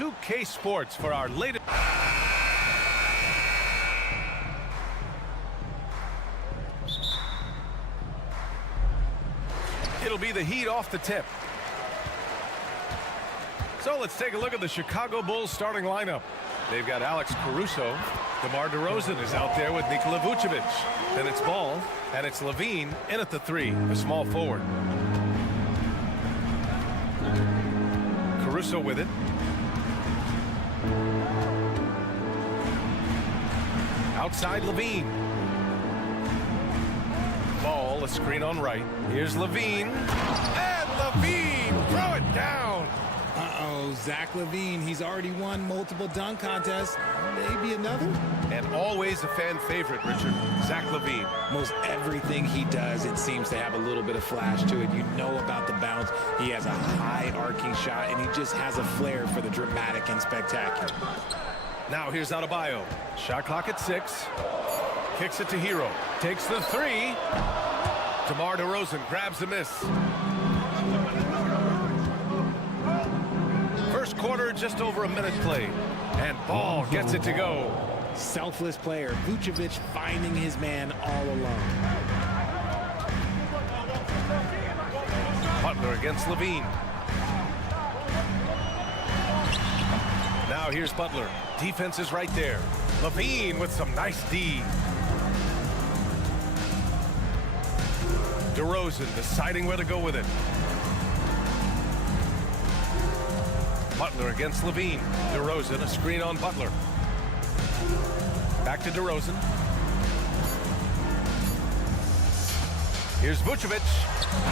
2K Sports for our latest. It'll be the Heat off the tip. So let's take a look at the Chicago Bulls starting lineup. They've got Alex Caruso. DeMar DeRozan is out there with Nikola Vucevic. Then it's Ball, and it's Levine in at the 3, the small forward. Caruso with it. Outside Levine. Ball, a screen on right. Here's Levine. And Levine, throw it down. Uh-oh, Zach LaVine, he's already won multiple dunk contests. Maybe another? And always a fan favorite, Richard, Zach LaVine. Most everything he does, it seems to have a little bit of flash to it. You know about the bounce. He has a high arcing shot, and he just has a flair for the dramatic and spectacular. Now here's Adebayo. Shot clock at 6. Kicks it to Hero. Takes the 3. DeMar DeRozan grabs the miss. First quarter, just over a minute played. And Ball gets it to go. Selfless player. Vucevic finding his man all alone. Butler against Levine. Now here's Butler. Defense is right there. Levine with some nice D. DeRozan deciding where to go with it. Butler against Levine. DeRozan, a screen on Butler. Back to DeRozan. Here's Vucevic.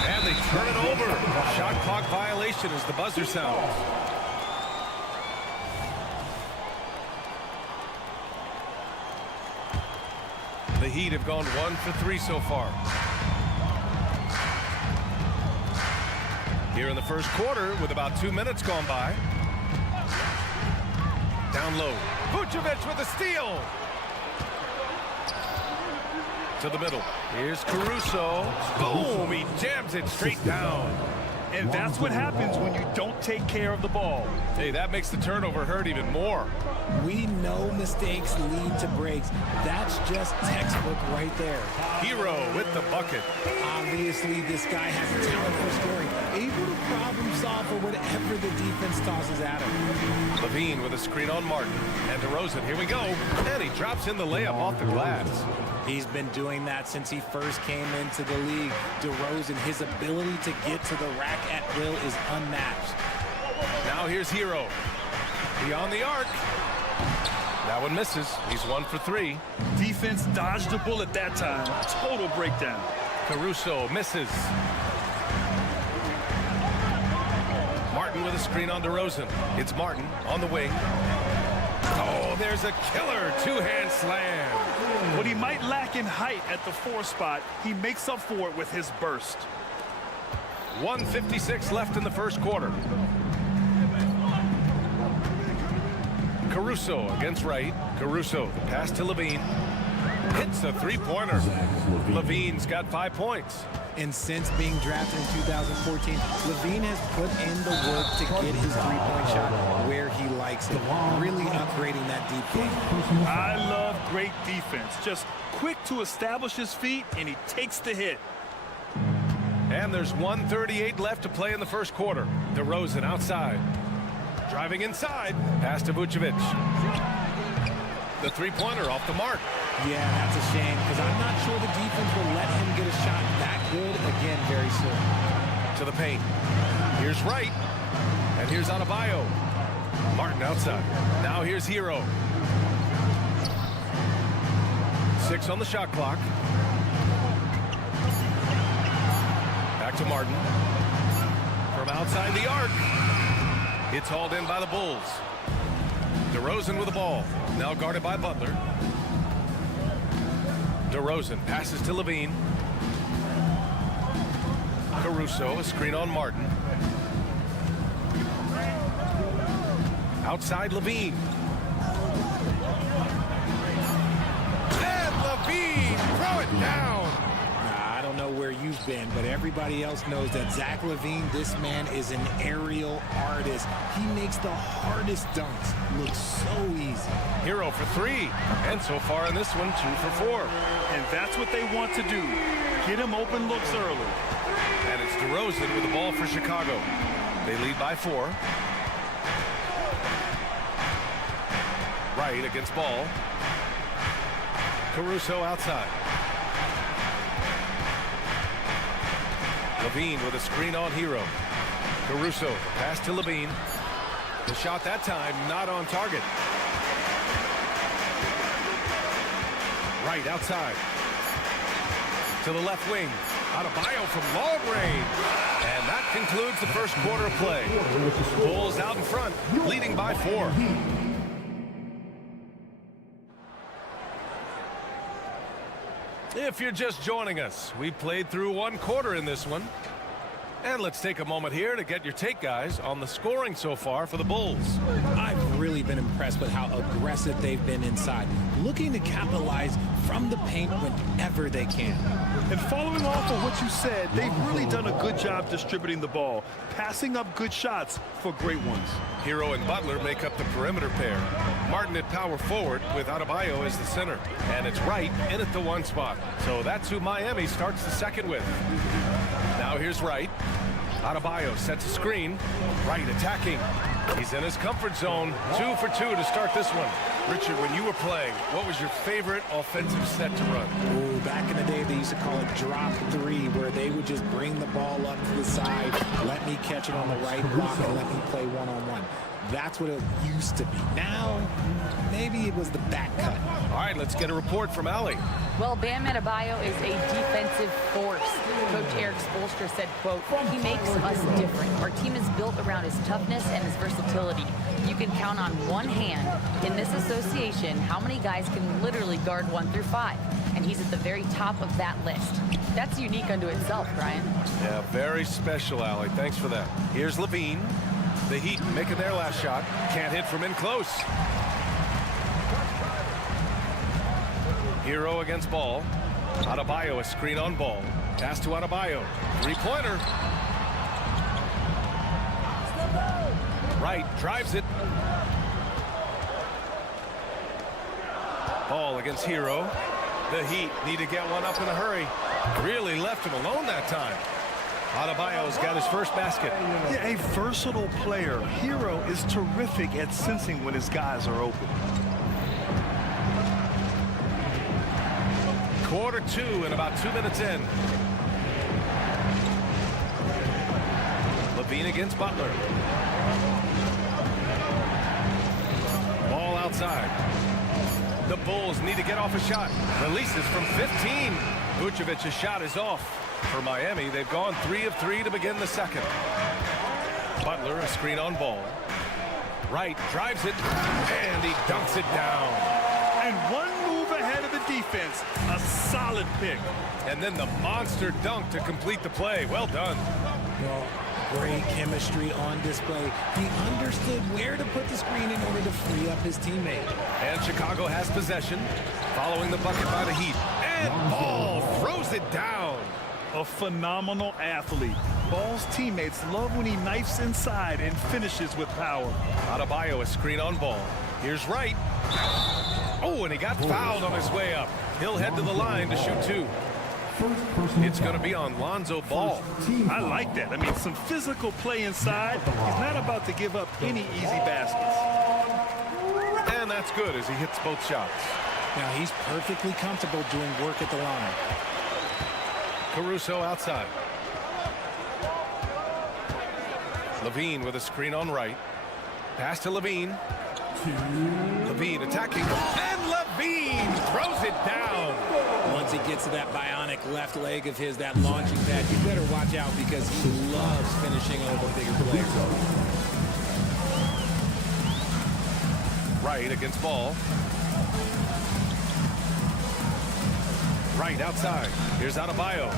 And they turn it over. Shot clock violation as the buzzer sounds. The Heat have gone 1 for 3 so far. Here in the first quarter with about 2 minutes gone by. Down low. Vucevic with a steal. To the middle. Here's Caruso. Boom! He jams it straight down. And that's what happens when you don't take care of the ball. Hey, that makes the turnover hurt even more. We know mistakes lead to breaks. That's just textbook right there. Hero with the bucket. Obviously, this guy has a talent for scoring. Able to problem solve for whatever the defense tosses at him. Levine with a screen on Martin. And DeRozan, here we go. And he drops in the layup off the glass. He's been doing that since he first came into the league. DeRozan, his ability to get to the rack at will is unmatched. Now here's Hero. Beyond the arc. That one misses. He's 1 for 3. Defense dodged a bullet that time. Total breakdown. Caruso misses. Martin with a screen on DeRozan. It's Martin on the wing. Oh, there's a killer two-hand slam. What he might lack in height at the 4 spot, he makes up for it with his burst. 1:56 left in the first quarter. Caruso against right. Caruso, the pass to Levine. Hits a three-pointer. Levine's got 5 points. And since being drafted in 2014, Levine has put in the work to get his three-point shot where he likes it. Really upgrading that deep game. I love great defense. Just quick to establish his feet, and he takes the hit. And there's 1:38 left to play in the first quarter. DeRozan outside. Driving inside. Pass to Vucevic. The three-pointer off the mark. Yeah, that's a shame because I'm not sure the defense will let him get a shot that good again very soon. To the paint. Here's Wright. And here's Adebayo. Martin outside. Now here's Hero. 6 on the shot clock. Back to Martin. From outside the arc. It's hauled in by the Bulls. DeRozan with the ball. Now guarded by Butler. DeRozan passes to Levine. Caruso, a screen on Martin. Outside Levine. And Levine, throw it down. I don't know know where you've been, but everybody else knows that Zach LaVine, this man is an aerial artist. He makes the hardest dunks look so easy. Hero for three, and so far in this one, 2 for 4. And that's what they want to do. Get him open looks early. And it's DeRozan with the ball for Chicago. They lead by 4. Right against Ball. Caruso outside. LaVine with a screen on Hero. Caruso, pass to LaVine. The shot that time not on target. Right outside. To the left wing. Adebayo from long range. And that concludes the first quarter of play. Bulls out in front, leading by 4. If you're just joining us, we played through 1 quarter in this one. And let's take a moment here to get your take, guys, on the scoring so far for the Bulls. I've really been impressed with how aggressive they've been inside, looking to capitalize from the paint whenever they can. And following off of what you said, they've really done a good job distributing the ball, passing up good shots for great ones. Hero and Butler make up the perimeter pair. Martin at power forward with Adebayo as the center. And it's Wright in at the 1 spot. So that's who Miami starts the second with. Now here's Wright. Adebayo sets a screen. Wright attacking. He's in his comfort zone. 2 for 2 to start this one. Richard, when you were playing, what was your favorite offensive set to run? Oh, back in the day, they used to call it drop 3, where they would just bring the ball up to the side, let me catch it on the right block, and let me play one-on-one. That's what it used to be. Now, maybe it was the back cut. All right, let's get a report from Allie. Well, Bam Adebayo is a defensive force. Coach Eric Spoelstra said, quote, "He makes us different. Our team is built around his toughness and his versatility. You can count on one hand in this association how many guys can literally guard 1 through 5. And he's at the very top of that list. That's unique unto itself, Brian." Yeah, very special, Allie. Thanks for that. Here's LaVine. The Heat making their last shot. Can't hit from in close. Hero against Ball. Adebayo a screen on Ball. Pass to Adebayo. 3-pointer. Wright drives it. Ball against Hero. The Heat need to get one up in a hurry. Really left him alone that time. Adebayo's got his first basket. Yeah, a versatile player. Hero is terrific at sensing when his guys are open. Quarter 2 and about 2 minutes in. LaVine against Butler. Ball outside. The Bulls need to get off a shot. Releases from 15. Vucevic's shot is off. For Miami, they've gone 3 of 3 to begin the second. Butler, a screen on Ball. Wright drives it, and he dunks it down. And one move ahead of the defense. A solid pick. And then the monster dunk to complete the play. Well done. Well, great chemistry on display. He understood where to put the screen in order to free up his teammate. And Chicago has possession, following the bucket by the Heat. And Ball throws it down. A phenomenal athlete. Ball's teammates love when he knifes inside and finishes with power. Adebayo a screen on Ball. Here's Wright. Oh, and he got fouled on his way up. He'll head to the line to shoot 2. It's going to be on Lonzo Ball. I like that. I mean, some physical play inside. He's not about to give up any easy baskets. And that's good as he hits both shots. Now he's perfectly comfortable doing work at the line. Caruso outside. LaVine with a screen on Wright. Pass to LaVine. LaVine attacking. And LaVine throws it down. Once he gets to that bionic left leg of his, that launching pad, you better watch out because he loves finishing over bigger players. Wright against Ball. Wright outside. Here's Adebayo.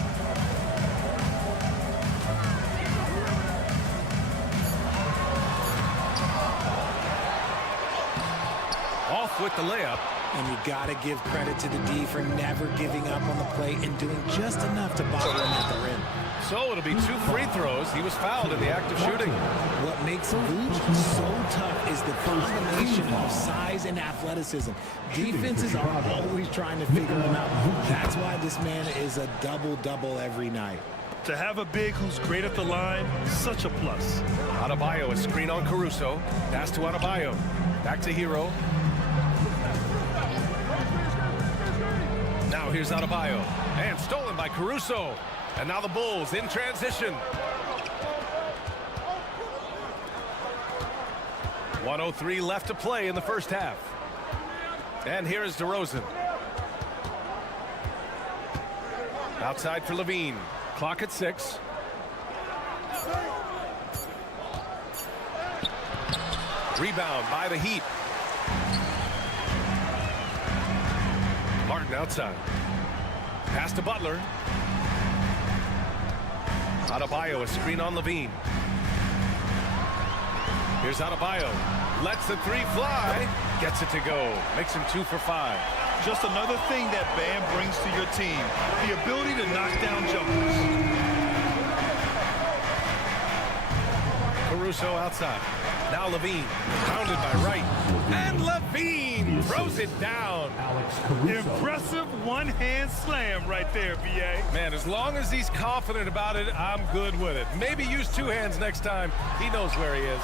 Off with the layup. And you got to give credit to the D for never giving up on the plate and doing just enough to bottle him at the rim. So it'll be 2 free throws. He was fouled in the act of shooting. What makes Vooch so tough is the combination of size and athleticism. Defenses are always trying to figure him out. That's why this man is a double-double every night. To have a big who's great at the line, such a plus. Adebayo, a screen on Caruso. Pass to Adebayo. Back to Hero. Now here's Adebayo. And stolen by Caruso. And now the Bulls in transition. 1:03 left to play in the first half. And here is DeRozan. Outside for Levine. Clock at 6. Rebound by the Heat. Martin outside. Pass to Butler. Adebayo, a screen on Levine. Here's Adebayo. Lets the 3 fly. Gets it to go. Makes him 2 for 5. Just another thing that Bam brings to your team, the ability to knock down jumpers. Caruso outside. Now Levine, pounded by Wright. And Levine throws it down. Impressive one-hand slam right there, B.A. Man, as long as he's confident about it, I'm good with it. Maybe use 2 hands next time. He knows where he is.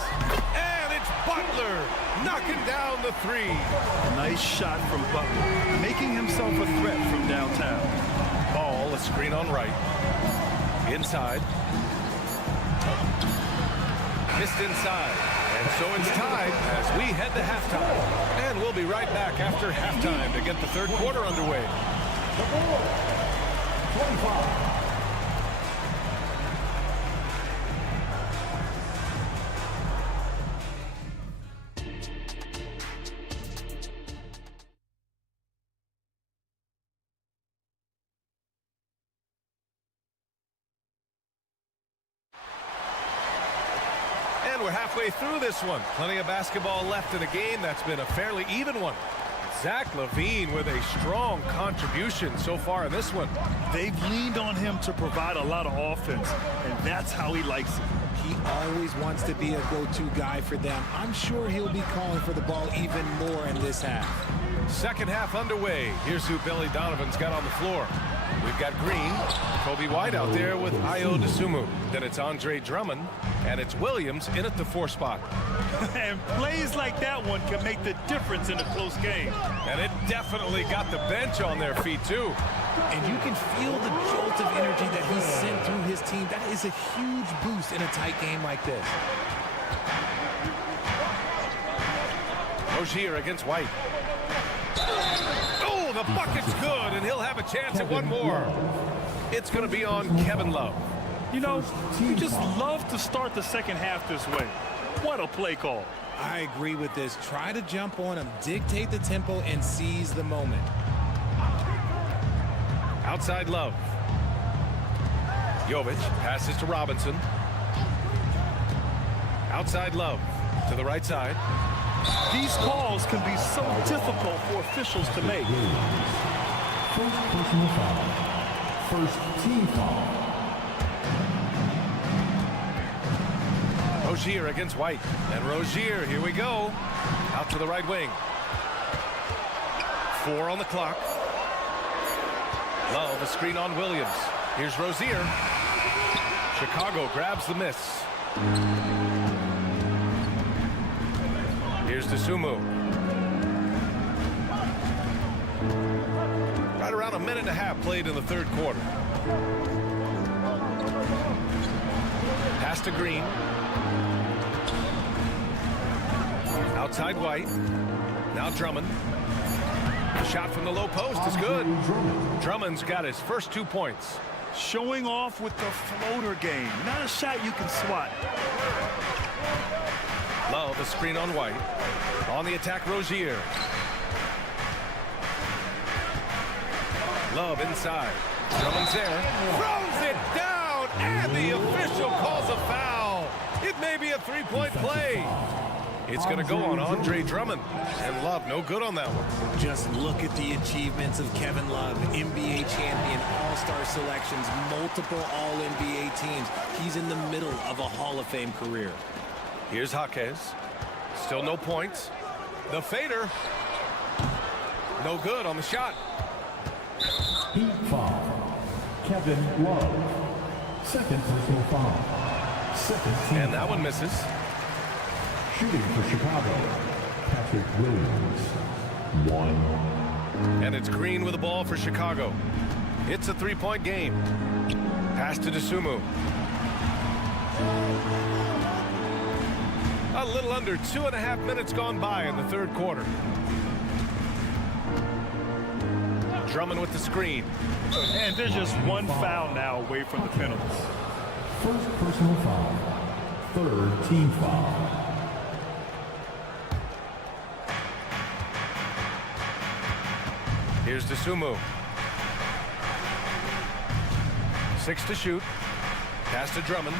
And it's Butler knocking down the 3. Nice shot from Butler, making himself a threat from downtown. Ball, a screen on Wright. Inside. Missed inside. And so it's tied as we head to halftime. And we'll be right back after halftime to get the third quarter underway. The Bulls, 25. And we're halfway through this one. Plenty of basketball left in a game that's been a fairly even one. Zach LaVine with a strong contribution so far in this one. They've leaned on him to provide a lot of offense, and that's how he likes it. He always wants to be a go-to guy for them. I'm sure he'll be calling for the ball even more in this half. Second half underway. Here's who Billy Donovan's got on the floor. We've got Green, Kobe White out there with Ayo Dosunmu. Then it's Andre Drummond, and it's Williams in at the 4 spot. And plays like that one can make the difference in a close game. And it definitely got the bench on their feet, too. And you can feel the jolt of energy that he sent through his team. That is a huge boost in a tight game like this. Rozier against White. Oh, the bucket's good, and he'll have a chance at one more. It's going to be on Kevin Love. You know, you just love to start the second half this way. What a play call. I agree with this. Try to jump on him, dictate the tempo, and seize the moment. Outside Love. Jovic passes to Robinson. Outside Love to the right side. These calls can be so difficult for officials to make. First personal foul. First team foul. Rozier against White. And Rozier, here we go. Out to the right wing. 4 on the clock. Love, a screen on Williams. Here's Rozier. Chicago grabs the miss. Here's Dosunmu. Right around a minute and a half played in the third quarter. Pass to Green. Outside White. Now Drummond. The shot from the low post is good. Drummond's got his first 2 points. Showing off with the floater game. Not a shot you can swat. Love, a screen on White. On the attack, Rozier. Love inside. Drummond's there. Throws it down, and the official calls a foul. It may be a 3-point play. It's going to go on Andre Drummond. And Love, no good on that one. Just look at the achievements of Kevin Love. NBA champion, all-star selections, multiple all-NBA teams. He's in the middle of a Hall of Fame career. Here's Jaquez. Still no points. The fader. No good on the shot. Heat foul. Kevin Love. Second personal foul. Second team. And that one misses. Shooting for Chicago, Patrick Williams. 1. And it's Green with the ball for Chicago. It's a three-point game. Pass to Dosunmu. A little under 2.5 minutes gone by in the third quarter. Drummond with the screen. And there's just one foul now away from the penalties. First personal foul. Third team foul. Here's Dosunmu. 6 to shoot. Pass to Drummond.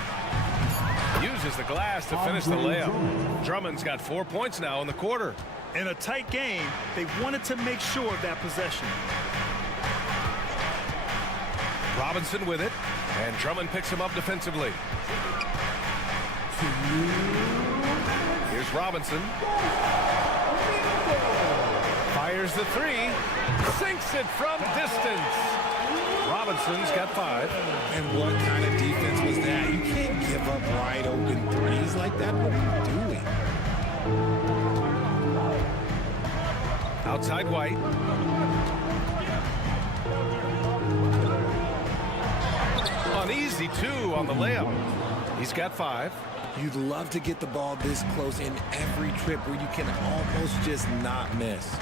Uses the glass to finish the layup. Drummond's got 4 points now in the quarter. In a tight game, they wanted to make sure of that possession. Robinson with it, and Drummond picks him up defensively. Here's Robinson. Fires the three, sinks it from distance. Robinson's got 5. And what kind of defense was that? You can't give up wide open threes like that. What are you doing? Outside White. An easy 2 on the layup. He's got 5. You'd love to get the ball this close in every trip where you can almost just not miss.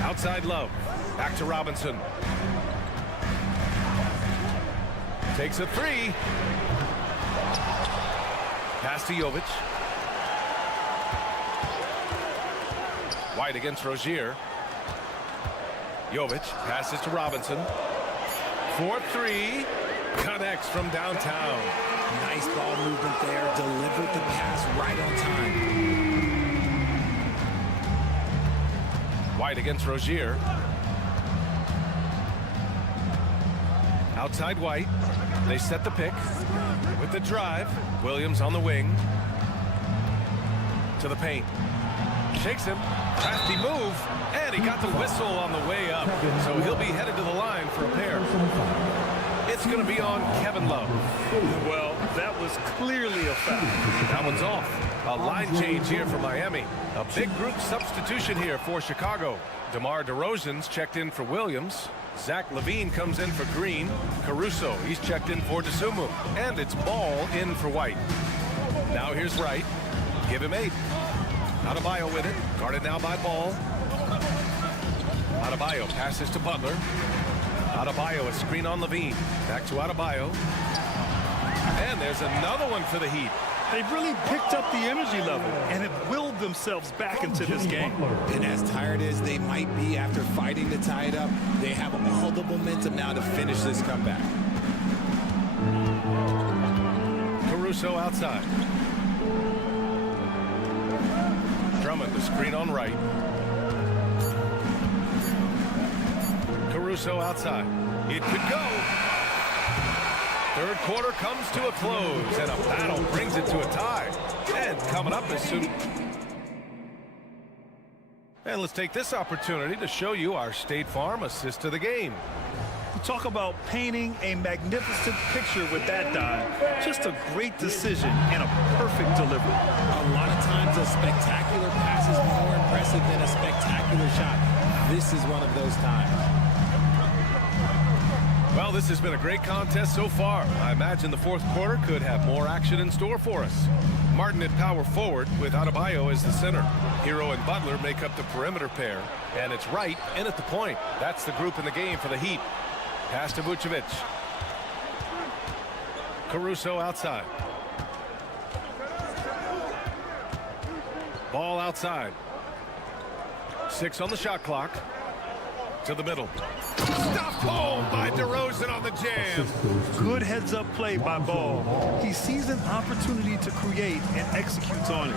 Outside Love. Back to Robinson. Takes a 3. Pass to Jovic. White against Rozier. Jovic passes to Robinson. 4-3. Connects from downtown. Nice ball movement there. Delivered the pass right on time. White against Rozier. Outside White. They set the pick. With the drive. Williams on the wing. To the paint. Shakes him. Crafty move. And he got the whistle on the way up. So he'll be headed to the line for a pair. It's going to be on Kevin Love. Well, that was clearly a foul. That one's off. A line change here for Miami. A big group substitution here for Chicago. DeMar DeRozan's checked in for Williams. Zach LaVine comes in for Green. Caruso, he's checked in for Dosunmu. And it's Ball in for White. Now here's Wright. Give him 8. Adebayo with it. Guarded now by Ball. Adebayo passes to Butler. Adebayo, a screen on LaVine. Back to Adebayo. And there's another one for the Heat. They've really picked up the energy level and have willed themselves back into this game. And as tired as they might be after fighting to tie it up, they have all the momentum now to finish this comeback. Caruso outside. Drummond, the screen on Wright. Caruso outside. It could go. Third quarter comes to a close, and a battle brings it to a tie. And coming up as soon... And let's take this opportunity to show you our State Farm assist of the game. Talk about painting a magnificent picture with that dive. Just a great decision and a perfect delivery. A lot of times a spectacular pass is more impressive than a spectacular shot. This is one of those times. Well, this has been a great contest so far. I imagine the fourth quarter could have more action in store for us. Martin at power forward with Adebayo as the center. Hero and Butler make up the perimeter pair. And it's Wright in at the point. That's the group in the game for the Heat. Pass to Vucevic. Caruso outside. Ball outside. 6 on the shot clock. To the middle. Stuffed home by DeRozan on the jam. Good heads-up play by Ball. He sees an opportunity to create and executes on it.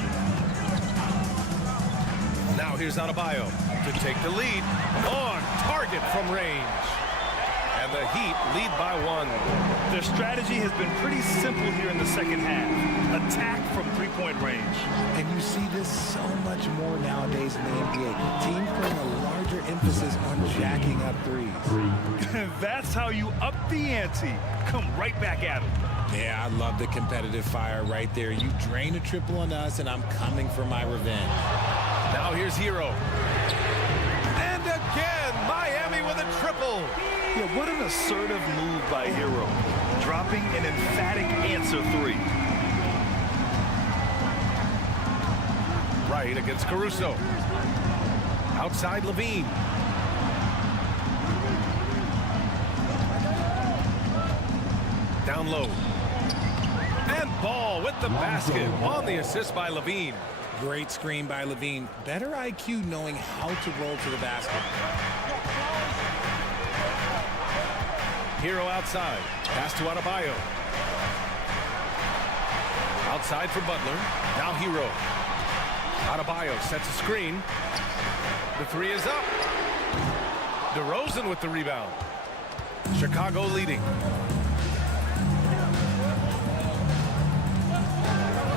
Now here's Adebayo to take the lead on target from range. And the Heat lead by 1. Their strategy has been pretty simple here in the second half. Attack from three-point range. And you see this so much more nowadays in the NBA. Teams putting a larger emphasis on jacking up threes. That's how you up the ante. Come right back at them. Yeah, I love the competitive fire right there. You drain a triple on us, and I'm coming for my revenge. Now here's Hero. And again, Miami with a triple. Yeah, what an assertive move by Hero. Dropping an emphatic answer three. Right against Caruso. Outside Levine. Down low. And Ball with the basket on the assist by Levine. Great screen by Levine. Better IQ knowing how to roll to the basket. Hero outside. Pass to Adebayo. Outside for Butler. Now Hero. Adebayo sets a screen. The three is up. DeRozan with the rebound. Chicago leading.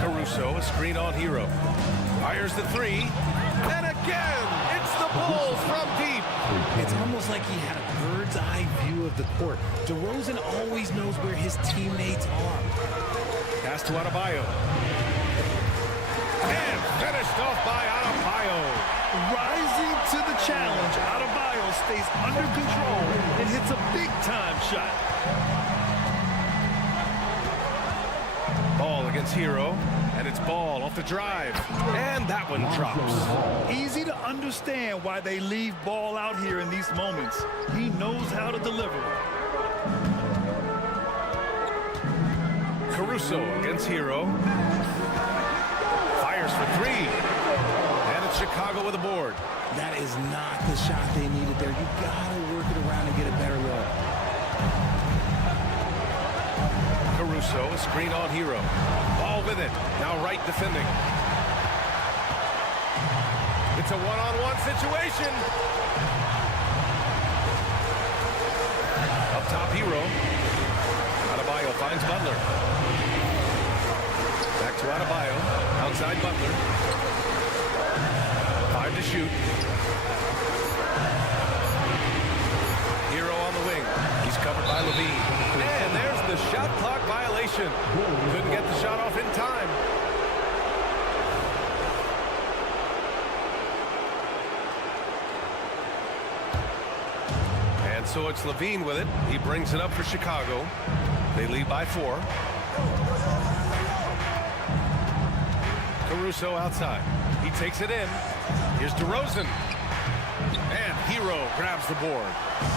Caruso, a screen on Hero. Fires the three. And again, it's the Bulls from deep. It's almost like he had a bird's eye view of the court. DeRozan always knows where his teammates are. Pass to Adebayo. And finished off by Adebayo. Rising to the challenge, Adebayo stays under control and hits a big-time shot. Ball against Hero, and it's Ball off the drive. And that one drops. Easy to understand why they leave Ball out here in these moments. He knows how to deliver. Caruso against Hero. Fires for three. And it's Chicago with a board. That is not the shot they needed there. You gotta work it around and get a better look. Caruso, a screen on Hero. Ball with it. Now right defending. It's a one-on-one situation. Up top, Hero. Adebayo finds Butler. Back to Adebayo. Outside Butler. 5 to shoot. Hero on the wing. He's covered by Levine. And there's the shot clock violation. Couldn't get the shot off in time. And so it's Levine with it. He brings it up for Chicago. They lead by 4. Caruso outside. He takes it in. Here's DeRozan. And Hero grabs the board.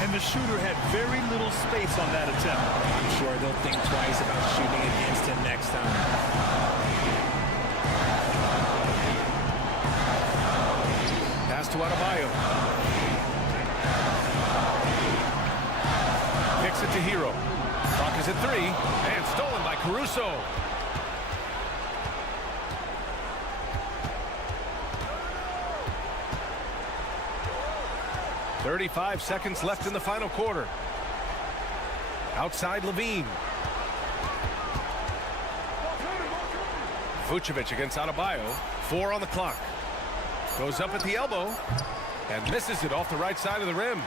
And the shooter had very little space on that attempt. I'm sure they'll think twice about shooting against him next time. Pass to Adebayo. Kicks it to Hero. Clock is at 3. And stolen by Caruso. .35 seconds left in the final quarter. Outside Levine. Vucevic against Adebayo. 4 on the clock. Goes up at the elbow and misses it off the right side of the rim.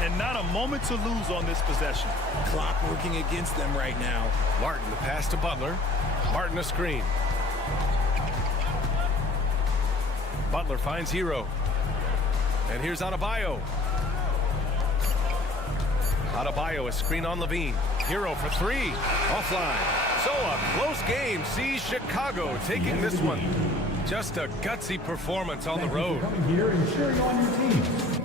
And not a moment to lose on this possession. Clock working against them right now. Martin the pass to Butler. Martin a screen. Butler finds Hero. And here's Adebayo. Adebayo, a screen on Levine. Hero for 3. Offline. So a close game sees Chicago taking this one. Just a gutsy performance on the road. Coming here and cheering on your team.